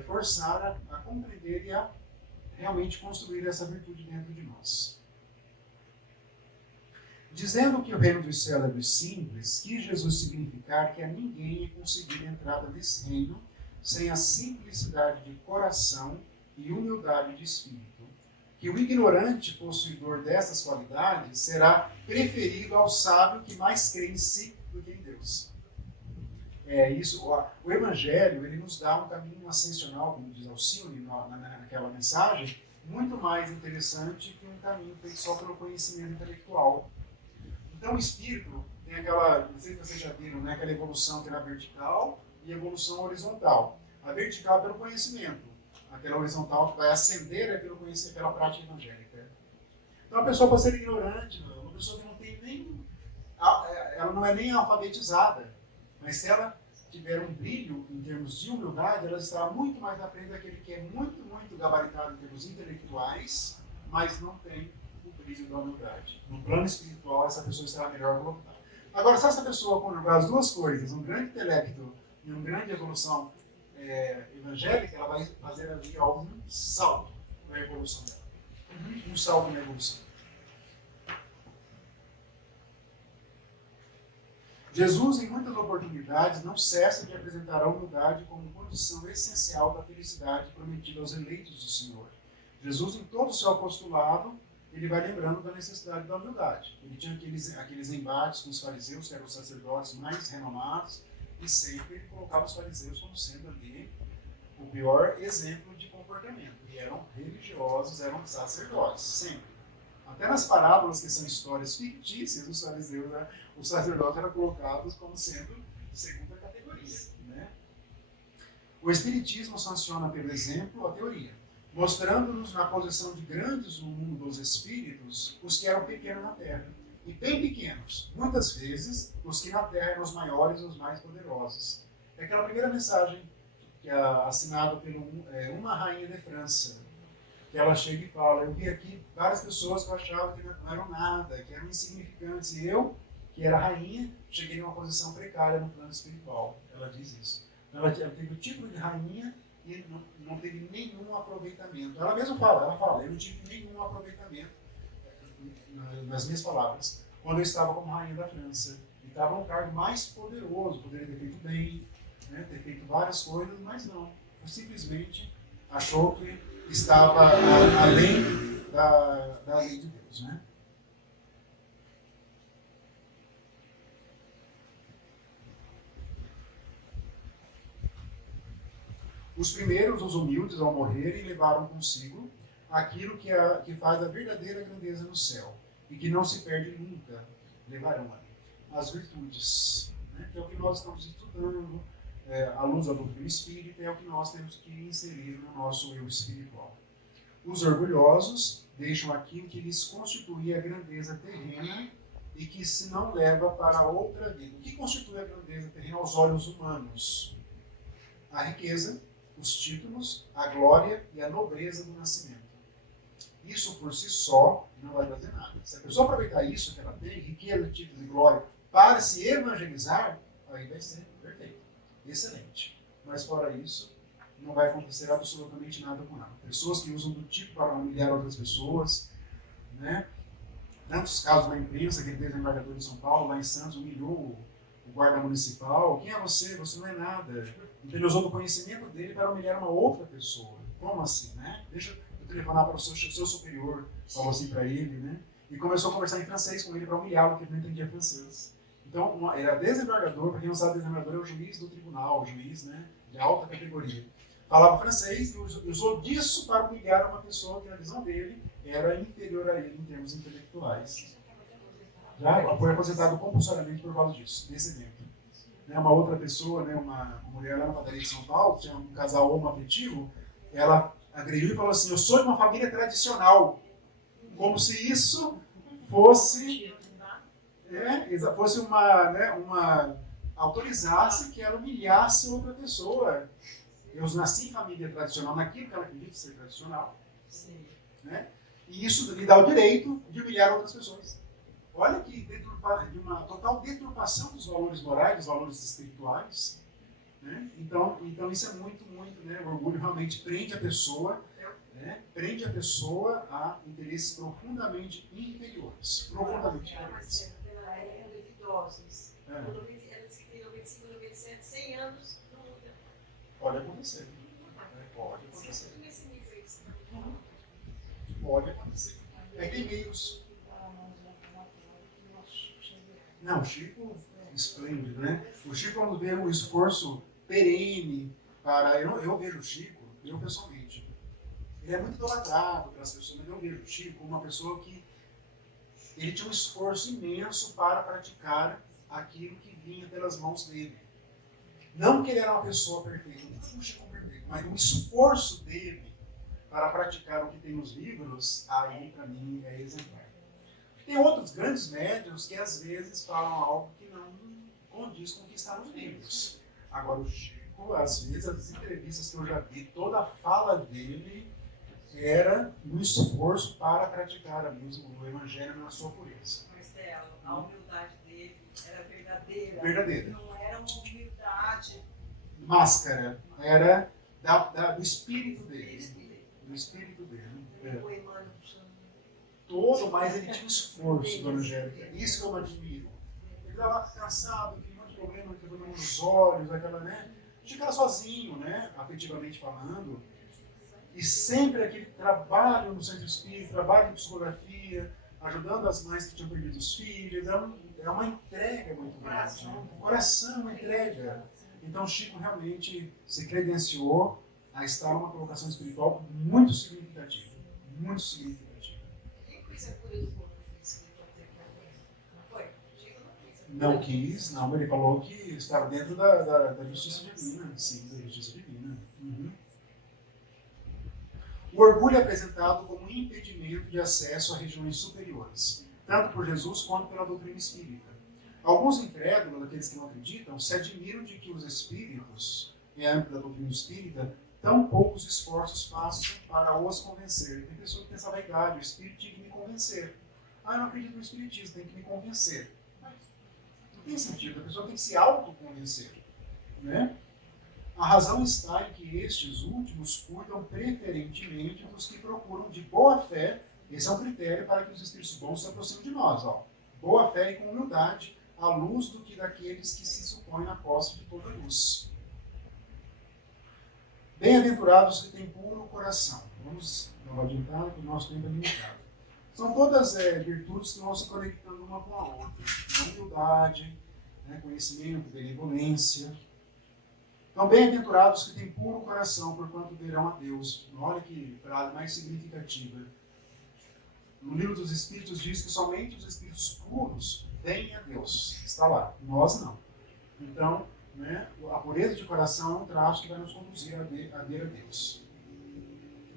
forçar a compreender e a realmente construir essa virtude dentro de nós. Dizendo que o reino dos céus é dos simples, quis Jesus significar que a ninguém é conseguir a entrada nesse reino sem a simplicidade de coração e humildade de espírito. Que o ignorante possuidor dessas qualidades será preferido ao sábio que mais crê em si do que em Deus. O Evangelho ele nos dá um caminho ascensional, como diz Alcione naquela mensagem, muito mais interessante que um caminho feito só pelo conhecimento intelectual. Então o espírito tem aquela, não sei se vocês já viram, né, aquela evolução que é na vertical e evolução horizontal. A vertical é pelo conhecimento, aquela horizontal que vai ascender é pelo conhecimento, pela prática evangélica. Então a pessoa pode ser ignorante, uma pessoa que não tem nem, ela não é nem alfabetizada, mas se ela tiver um brilho em termos de humildade, ela estará muito mais à frente daquele que é muito, muito gabaritado em termos intelectuais, mas não tem o brilho da humildade. No plano espiritual, essa pessoa estará melhor colocada. Agora, se essa pessoa conjugar as duas coisas, um grande intelecto e uma grande evolução evangélica, ela vai fazer ali um salto na evolução dela. Um salto na evolução. Jesus, em muitas oportunidades, não cessa de apresentar a humildade como condição essencial da felicidade prometida aos eleitos do Senhor. Jesus, em todo o seu apostolado, ele vai lembrando da necessidade da humildade. Ele tinha aqueles embates com os fariseus, que eram os sacerdotes mais renomados, e sempre ele colocava os fariseus como sendo ali o pior exemplo de comportamento. E eram religiosos, eram sacerdotes, sempre. Até nas parábolas, que são histórias fictícias, os fariseus, os sacerdotes eram colocados como sendo de segunda categoria. Né? O Espiritismo sanciona, pelo exemplo, a teoria, mostrando-nos na posição de grandes no mundo dos espíritos os que eram pequenos na terra. E bem pequenos, muitas vezes, os que na terra eram os maiores e os mais poderosos. É aquela primeira mensagem que é assinada por uma rainha de França, que ela chega e fala: eu vi aqui várias pessoas que eu achava que não eram nada, que eram insignificantes, e eu, que era rainha, cheguei numa posição precária no plano espiritual. Ela diz isso. Ela teve o título de rainha e não teve nenhum aproveitamento. Ela mesma fala, eu não tive nenhum aproveitamento, nas minhas palavras, quando eu estava como rainha da França. E estava num cargo mais poderoso, poderia ter feito bem, né, ter feito várias coisas, mas não. Simplesmente achou que estava além da lei de Deus. Né? Os primeiros, os humildes, ao morrerem, levaram consigo aquilo que faz a verdadeira grandeza no céu e que não se perde nunca. Levarão ali as virtudes, né? Que é o que nós estamos estudando, à luz da doutrina espírita, é o que nós temos que inserir no nosso eu espiritual. Os orgulhosos deixam aquilo que lhes constitui a grandeza terrena e que se não leva para outra vida. O que constitui a grandeza terrena aos olhos humanos? A riqueza, os títulos, a glória e a nobreza do nascimento. Isso por si só não vai trazer nada. Se a pessoa aproveitar isso que ela tem, riqueza, títulos e glória, para se evangelizar, aí vai ser perfeito, excelente. Mas fora isso, não vai acontecer absolutamente nada com ela. Pessoas que usam do tipo para humilhar outras pessoas, né? Tantos casos na imprensa, aquele desembargador de São Paulo, lá em Santos, humilhou o guarda municipal. Quem é você? Você não é nada. Então ele usou do conhecimento dele para humilhar uma outra pessoa. Como assim, né? Deixa eu telefonar para o seu superior, falou assim para ele, né? E começou a conversar em francês com ele para humilhá-lo, porque ele não entendia francês. Então, ele era desembargador, para quem não sabe, desembargador é o juiz do tribunal, o juiz, né, de alta categoria. Falava francês e usou disso para humilhar uma pessoa que, na visão dele, era inferior a ele em termos intelectuais. Já foi aposentado compulsoriamente por causa disso, nesse evento. Uma outra pessoa, né, uma mulher lá na padaria de São Paulo, tinha um casal homoafetivo, ela agrediu e falou assim: eu sou de uma família tradicional. Como se isso fosse uma autorizasse que ela humilhasse outra pessoa. Eu nasci em família tradicional, naquilo que ela acredita ser tradicional. Né? E isso lhe dá o direito de humilhar outras pessoas. Olha que de uma total deturpação dos valores morais, dos valores espirituais. Né? Então isso é muito, muito, né? O orgulho realmente prende a pessoa, né? Prende a pessoa a interesses profundamente inferiores. Profundamente inferiores. Pela época de idosos. Ela disse que tem 95, 97, 100 anos, não muda. Pode acontecer. Pode acontecer. Pode acontecer. Tem meios. Não, o Chico, esplêndido, né? O Chico, quando vê um esforço perene para... Eu vejo o Chico, eu pessoalmente, ele é muito idolatrado pelas pessoas, mas eu vejo o Chico como uma pessoa que ele tinha um esforço imenso para praticar aquilo que vinha pelas mãos dele. Não que ele era uma pessoa perfeita, não um Chico perfeito, mas o esforço dele para praticar o que tem nos livros, aí para mim é exemplar. Tem outros grandes médiuns que às vezes falam algo que não condiz com o que está nos livros. Agora o Chico, às vezes, as entrevistas que eu já vi, toda a fala dele era no esforço para praticar mesmo o Evangelho na sua pureza. Marcelo, a humildade dele era verdadeira. Verdadeira. Não era uma humildade. Máscara. Era do espírito dele. Do espírito dele. O Emmanuel todo, mas ele tinha um esforço do Evangelho. Isso que eu admiro. Ele estava cansado, aquele monte de problema, aquele problema nos olhos, aquela, né? Ficava sozinho, né? Afetivamente falando. E sempre aquele trabalho no centro espírita, trabalho em psicografia, ajudando as mães que tinham perdido os filhos. É uma entrega muito grande. Né? O coração, uma entrega. Então Chico realmente se credenciou a estar numa colocação espiritual muito significativa. Muito significativa. Não quis, não, ele falou que estava dentro da justiça divina. Sim, da justiça divina. Uhum. O orgulho é apresentado como um impedimento de acesso a regiões superiores, tanto por Jesus quanto pela doutrina espírita. Alguns incrédulos, aqueles que não acreditam, se admiram de que os espíritos, em âmbito da doutrina espírita, tão poucos esforços façam para os convencer. Tem pessoa que tem essa vaidade, o espírito tinha que me convencer. Eu não acredito no espiritismo, tem que me convencer. Não tem sentido, a pessoa tem que se autoconvencer. Né? A razão está em que estes últimos cuidam preferentemente dos que procuram de boa fé. Esse é um critério para que os espíritos bons se aproximem de nós. Ó. Boa fé e com humildade, à luz do que daqueles que se supõem na posse de toda luz. Bem-aventurados que têm puro coração. Vamos dar uma adiantada, que o nosso tempo é limitado. São todas virtudes que vão se conectando uma com a outra. Humildade, conhecimento, benevolência. Então, bem-aventurados que têm puro coração, porquanto verão a Deus. Olha que frase mais significativa. No livro dos Espíritos diz que somente os espíritos puros veem a Deus. Está lá. Nós não. Então, né, a pureza de coração é um traço que vai nos conduzir a ver a Deus.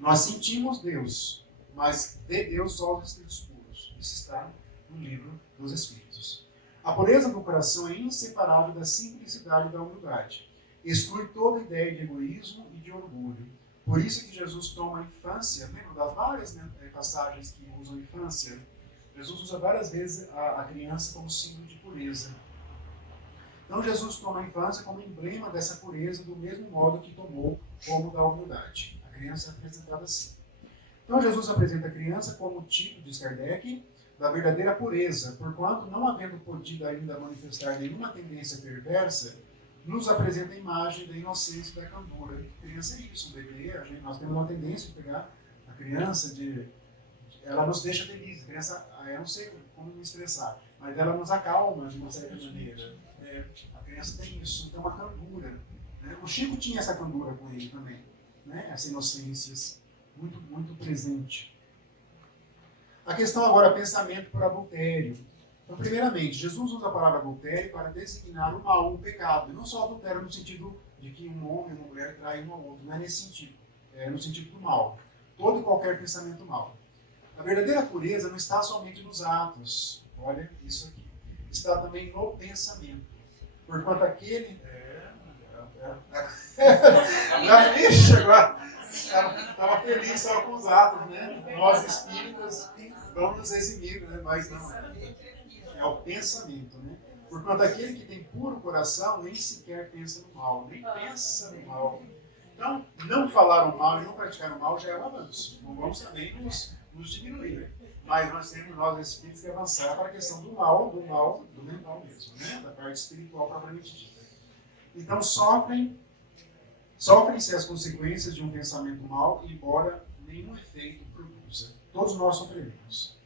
Nós sentimos Deus, mas vê Deus só os espíritos puros. Isso está no livro dos Espíritos. A pureza do coração é inseparável da simplicidade e da humildade. Exclui toda ideia de egoísmo e de orgulho. Por isso que Jesus toma a infância, lembra das várias passagens que usam a infância? Jesus usa várias vezes a criança como símbolo de pureza. Então Jesus toma a infância como emblema dessa pureza, do mesmo modo que tomou como da humildade. A criança é apresentada assim. Então Jesus apresenta a criança como tipo, diz Kardec, da verdadeira pureza, porquanto, não havendo podido ainda manifestar nenhuma tendência perversa, nos apresenta a imagem da inocência e da candura. A criança é isso, um bebê, nós temos uma tendência de pegar a criança, ela nos deixa felizes. A criança, eu não sei como me expressar, mas ela nos acalma de uma certa maneira. A criança tem isso, tem uma candura. Né? O Chico tinha essa candura com ele também, né? Essa inocência muito, muito presente. A questão agora é pensamento por adultério. Então, primeiramente, Jesus usa a palavra adultério para designar o mal, o pecado. E não só adultério no sentido de que um homem e uma mulher traem um ao outro. Não é nesse sentido. É no sentido do mal. Todo e qualquer pensamento mal. A verdadeira pureza não está somente nos atos. Olha isso aqui. Está também no pensamento. Porquanto aquele... Ixi, agora... Estava feliz só com os atos, né? Nós espíritas vamos nos eximir, né? Mas não é. É o pensamento, né? Porquanto aquele que tem puro coração nem sequer pensa no mal, nem pensa no mal. Então, não falar o mal e não praticar o mal já é um avanço. Não vamos também nos diminuir. Mas nós temos, nós espíritos, que avançar para a questão do mal, do mental mesmo, né? Da parte espiritual propriamente dita. Então, sofrem-se as consequências de um pensamento mau, embora nenhum efeito produza. Todos nós sofremos.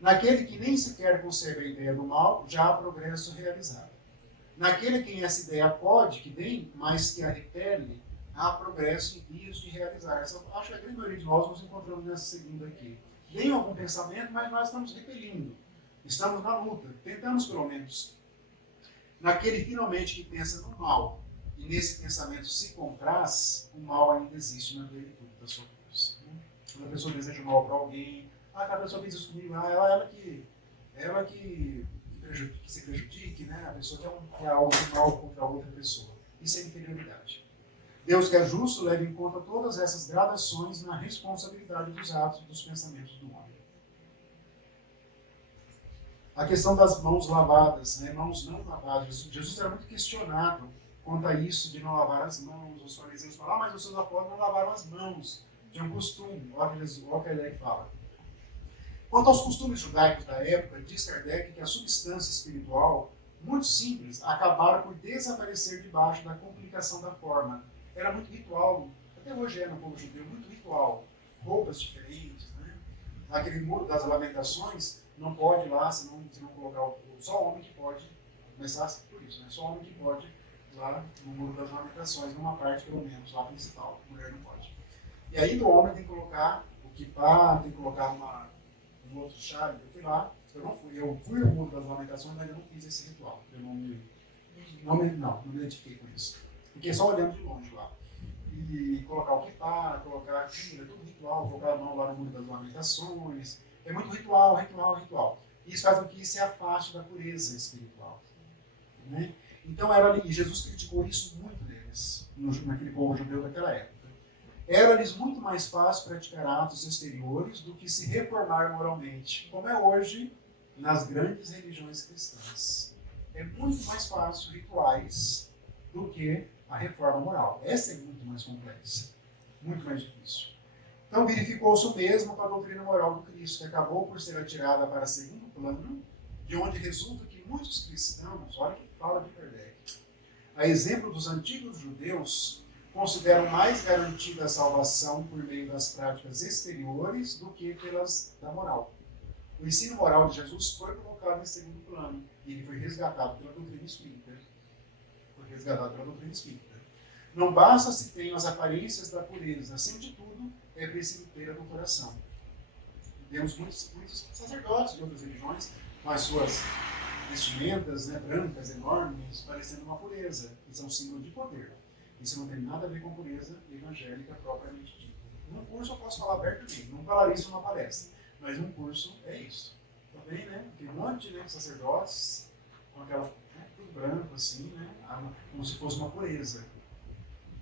Naquele que nem sequer concebe a ideia do mal, já há progresso realizado. Naquele que essa ideia acode, que vem, mas que a repele, há progresso em vias de realizar. Acho que a grande maioria de nós nos encontramos nessa segunda aqui. Vem algum pensamento, mas nós estamos repelindo. Estamos na luta. Tentamos, pelo menos. Naquele, finalmente, que pensa no mal, e nesse pensamento se compraz, o mal ainda existe na plenitude da sua força. Quando a pessoa deseja mal para alguém, aquela pessoa fez isso comigo, ela que se prejudique, né? A pessoa quer algo mal contra a outra pessoa. Isso é inferioridade. Deus, que é justo, leva em conta todas essas gradações na responsabilidade dos atos e dos pensamentos do homem. A questão das mãos lavadas, né? Mãos não lavadas. Jesus era muito questionado quanto a isso de não lavar as mãos. Os fariseus falam, mas os seus apóstolos não lavaram as mãos. Tinha um costume, olha o que Kardec fala. Quanto aos costumes judaicos da época, diz Kardec que a substância espiritual, muito simples, acabaram por desaparecer debaixo da complicação da forma. Era muito ritual, até hoje no povo judeu, muito ritual. Roupas diferentes, né? Naquele muro das lamentações, não pode ir lá, se não colocar só homem que pode, começar por isso, né? Só homem que pode ir lá no muro das lamentações, numa parte pelo menos, lá principal, a mulher não pode. E aí do homem tem que colocar o kippah, tem que colocar um outro chale. Eu fui lá, eu fui ao muro das lamentações, mas eu não fiz esse ritual. Eu não me identifiquei com isso. Fiquei só olhando de longe lá. E colocar o kippah, colocar aquilo, é tudo ritual, colocar a mão lá no muro das lamentações. É muito ritual. Isso faz com que se afaste da pureza espiritual. Né? Então, e Jesus criticou isso muito neles, naquele povo judeu daquela época. Era-lhes muito mais fácil praticar atos exteriores do que se reformar moralmente, como é hoje nas grandes religiões cristãs. É muito mais fácil rituais do que a reforma moral. Essa é muito mais complexa, muito mais difícil. Então verificou-se o mesmo com a doutrina moral do Cristo, que acabou por ser atirada para segundo plano, de onde resulta que muitos cristãos, olha que fala de Kardec, a exemplo dos antigos judeus, consideram mais garantida a salvação por meio das práticas exteriores do que pelas da moral. O ensino moral de Jesus foi colocado em segundo plano e ele foi resgatado pela doutrina espírita. Não basta se tenham as aparências da pureza. Acima de tudo, é preciso ter a do coração. Temos muitos sacerdotes de outras religiões com as suas vestimentas, né, brancas, enormes, parecendo uma pureza. Isso é um símbolo de poder. Isso não tem nada a ver com pureza evangélica propriamente dita. Num curso eu posso falar abertamente, não falar isso numa palestra, mas num curso é isso. Também, né? Tem um monte de sacerdotes com aquela, né, tudo branco assim, né, como se fosse uma pureza.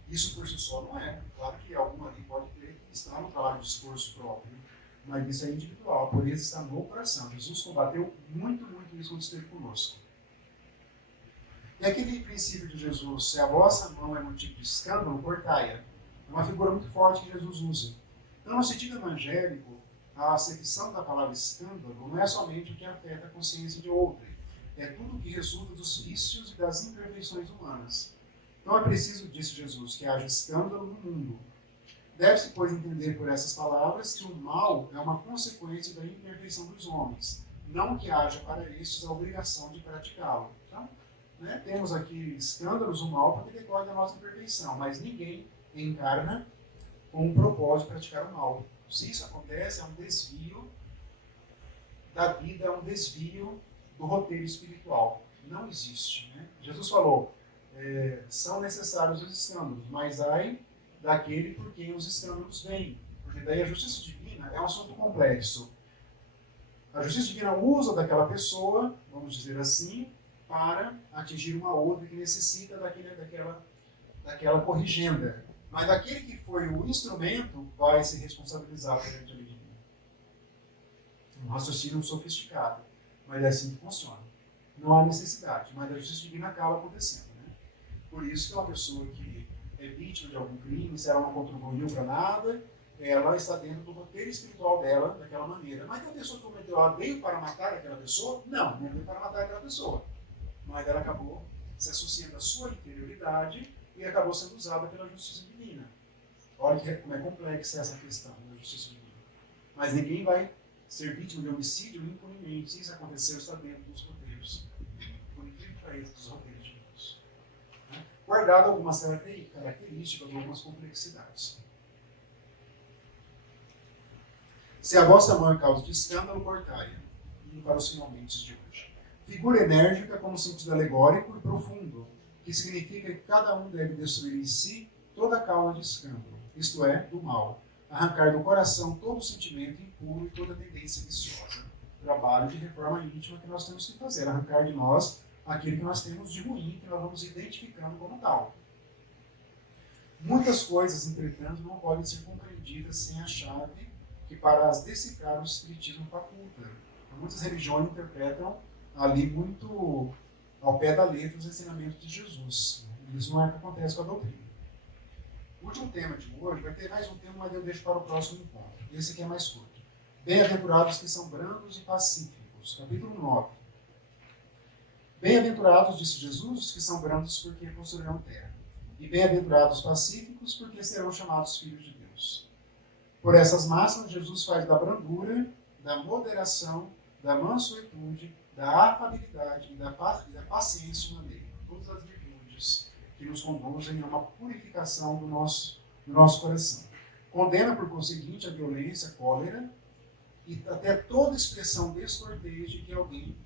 Isso por si só não é. Claro que algum ali pode ter, estar no trabalho de esforço próprio, mas isso é individual. A pureza está no coração. Jesus combateu muito isso quando esteve conosco. E aquele princípio de Jesus, se a vossa mão é motivo de escândalo, cortai-a. É uma figura muito forte que Jesus usa. Então, no sentido evangélico, a acepção da palavra escândalo não é somente o que afeta a consciência de outrem. É tudo o que resulta dos vícios e das imperfeições humanas. Então é preciso, disse Jesus, que haja escândalo no mundo. Deve-se, pois, entender por essas palavras que o mal é uma consequência da imperfeição dos homens, não que haja para estes a obrigação de praticá-lo. Então, né, temos aqui escândalos, o mal, porque decorre da nossa imperfeição, mas ninguém encarna com o propósito de praticar o mal. Se isso acontece, é um desvio da vida, é um desvio do roteiro espiritual. Não existe. Né? Jesus falou, são necessários os escândalos, mas ai daquele por quem os escândalos vêm. Porque daí a justiça divina é um assunto complexo. A justiça divina usa daquela pessoa, vamos dizer assim, para atingir uma outra que necessita daquela corrigenda. Mas aquele que foi o instrumento vai se responsabilizar perante a lei divina. Um raciocínio sofisticado, mas é assim que funciona. Não há necessidade, mas a justiça divina acaba acontecendo. Né? Por isso que uma pessoa que é vítima de algum crime, se ela não contribuiu para nada, ela está dentro do roteiro espiritual dela daquela maneira. Mas a pessoa que cometeu, ela veio para matar aquela pessoa? Não veio para matar aquela pessoa. Mas ela acabou se associando à sua inferioridade e acabou sendo usada pela justiça divina. Olha como é complexa essa questão da justiça divina. Mas ninguém vai ser vítima de homicídio impunemente. Se isso acontecer, está dentro dos roteiros. Por incrível que pareça, dos roteiros divinos. Guardado algumas características, algumas complexidades. Se a vossa mão é causa de escândalo, cortai-a. Indo para os finalmente de hoje. Figura enérgica como sentido alegórico e profundo, que significa que cada um deve destruir em si toda causa de escândalo, isto é, do mal, arrancar do coração todo sentimento impuro e toda tendência viciosa. Trabalho de reforma íntima que nós temos que fazer, arrancar de nós aquilo que nós temos de ruim, que nós vamos identificando como tal. Muitas coisas, entretanto, não podem ser compreendidas sem a chave que para as decifrar o espiritismo faculta. Muitas religiões interpretam ali muito ao pé da letra os ensinamentos de Jesus. Isso não é o que acontece com a doutrina. O último tema de hoje, vai ter mais um tema, mas eu deixo para o próximo encontro. Esse aqui é mais curto. Bem-aventurados que são brandos e pacíficos. Capítulo 9. Bem-aventurados, disse Jesus, os que são brandos porque possuirão terra. E bem-aventurados pacíficos porque serão chamados filhos de Deus. Por essas máximas, Jesus faz da brandura, da moderação, da mansuetude, da afabilidade e da paciência uma lei. Todas as virtudes que nos conduzem a uma purificação do nosso coração. Condena, por conseguinte, a violência, a cólera e até toda expressão descortês de que alguém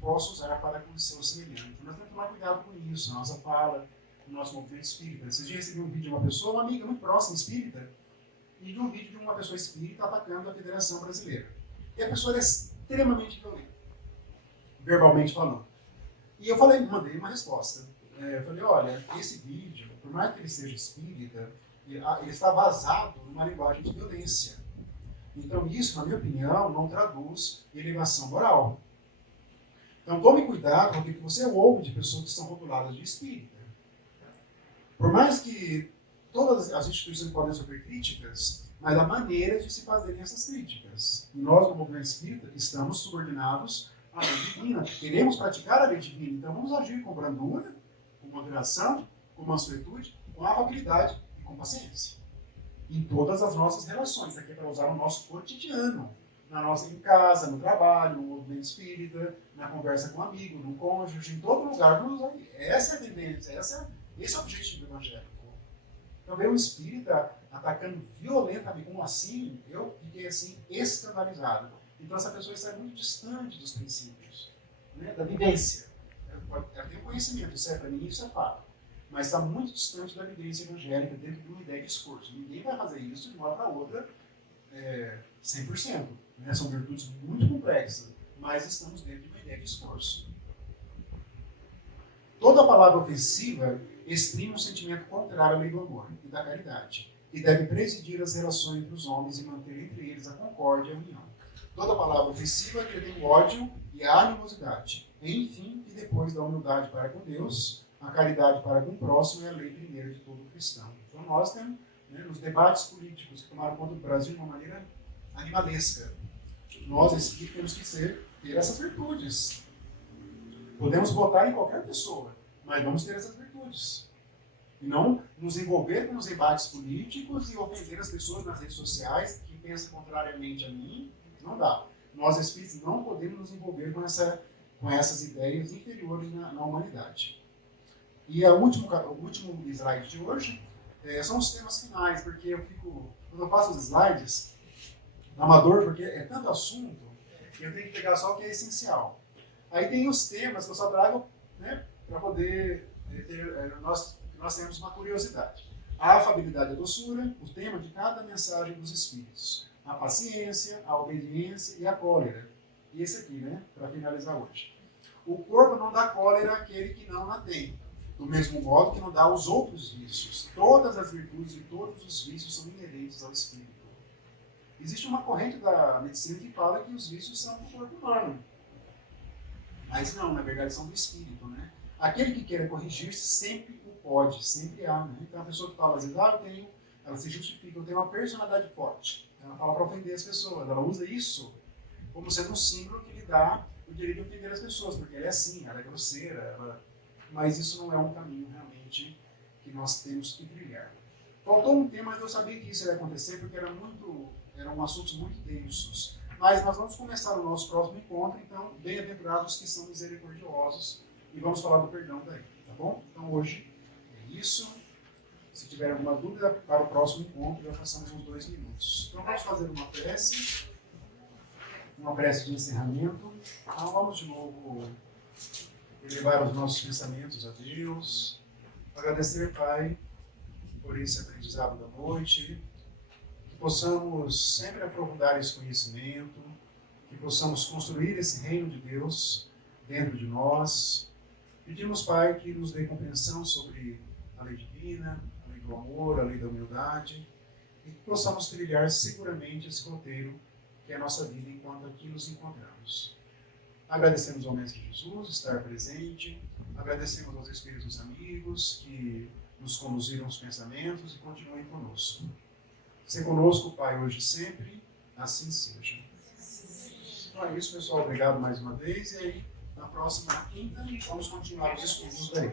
possa usar para com o seu semelhante. Nós temos que tomar cuidado com isso, na nossa fala, no nosso movimento espírita. Esses dias recebi um vídeo de uma pessoa, uma amiga muito próxima espírita, e de um vídeo de uma pessoa espírita atacando a Federação Brasileira. E a pessoa era extremamente violenta, verbalmente falando. E eu mandei uma resposta. Eu falei, olha, esse vídeo, por mais que ele seja espírita, ele está vazado numa linguagem de violência. Então isso, na minha opinião, não traduz elevação moral. Então tome cuidado com o que você ouve de pessoas que são rotuladas de espírita. Por mais que todas as instituições podem sofrer críticas, mas há maneiras de se fazerem essas críticas. E nós, no movimento espírita, estamos subordinados à lei divina. Queremos praticar a lei divina, então vamos agir com brandura, com moderação, com mansuetude, com afabilidade e com paciência. Em todas as nossas relações, aqui é para usar no nosso cotidiano, em casa, no trabalho, no movimento espírita, na conversa com um amigo, no cônjuge, em todo lugar. Essa é a tendência, esse é o objetivo do Evangelho. Então veio um espírita atacando violentamente, como assim? Eu fiquei assim, escandalizado. Então essa pessoa está muito distante dos princípios, né? Da vivência. Ela tem o conhecimento, isso é para mim, isso é fato. Mas está muito distante da vivência evangélica dentro de uma ideia de esforço. Ninguém vai fazer isso de uma hora para outra 100%. Né? São virtudes muito complexas, mas estamos dentro de uma ideia de esforço. Toda palavra ofensiva exprime um sentimento contrário à lei do amor e da caridade, e deve presidir as relações entre os homens e manter entre eles a concórdia e a união. Toda palavra ofensiva tem o ódio e a animosidade. Enfim, e depois da humildade para com Deus, a caridade para com o próximo é a lei primeira de todo cristão. Então nós temos, né, nos debates políticos que tomaram conta do Brasil de uma maneira animalesca, nós espíritos temos que ter essas virtudes. Podemos votar em qualquer pessoa, mas vamos ter essas virtudes. E não nos envolver com os embates políticos e ofender as pessoas nas redes sociais que pensam contrariamente a mim. Não dá. Nós espíritos não podemos nos envolver com essas ideias inferiores na humanidade. E o último slide de hoje são os temas finais, porque quando eu faço os slides, amador, porque é tanto assunto, que eu tenho que pegar só o que é essencial. Aí tem os temas que eu só trago, né, para poder ter, nós temos uma curiosidade. A afabilidade e a doçura, o tema de cada mensagem dos Espíritos. A paciência, a obediência e a cólera. E esse aqui, né, para finalizar hoje. O corpo não dá cólera àquele que não a tem. Do mesmo modo que não dá aos outros vícios. Todas as virtudes e todos os vícios são inerentes ao espírito. Existe uma corrente da medicina que fala que os vícios são do corpo humano. Mas não, na verdade são do espírito, né? Aquele que queira corrigir-se sempre o pode, sempre há, né? Então a pessoa que fala às vezes, ela se justifica, eu tenho uma personalidade forte. Ela fala para ofender as pessoas, ela usa isso como sendo um símbolo que lhe dá o direito de ofender as pessoas, porque ela é assim, ela é grosseira, mas isso não é um caminho realmente que nós temos que trilhar. Faltou um tema, mas eu sabia que isso ia acontecer, porque eram assuntos muito densos. Mas nós vamos começar o nosso próximo encontro, então, bem-aventurados que são misericordiosos, e vamos falar do perdão daí, tá bom? Então hoje é isso. Se tiver alguma dúvida, para o próximo encontro, já passamos uns 2 minutos. Então vamos fazer uma prece de encerramento. Então vamos de novo elevar os nossos pensamentos a Deus, agradecer, Pai, por esse aprendizado da noite, que possamos sempre aprofundar esse conhecimento, que possamos construir esse reino de Deus dentro de nós. Pedimos, Pai, que nos dê compreensão sobre a lei divina, a lei do amor, a lei da humildade, e que possamos trilhar seguramente esse roteiro que é a nossa vida enquanto aqui nos encontramos. Agradecemos ao Mestre Jesus estar presente, agradecemos aos Espíritos amigos que nos conduziram os pensamentos e continuem conosco. Se conosco, Pai, hoje e sempre, assim seja. Então é isso, pessoal. Obrigado mais uma vez. E aí, na próxima quinta, vamos continuar os estudos daí.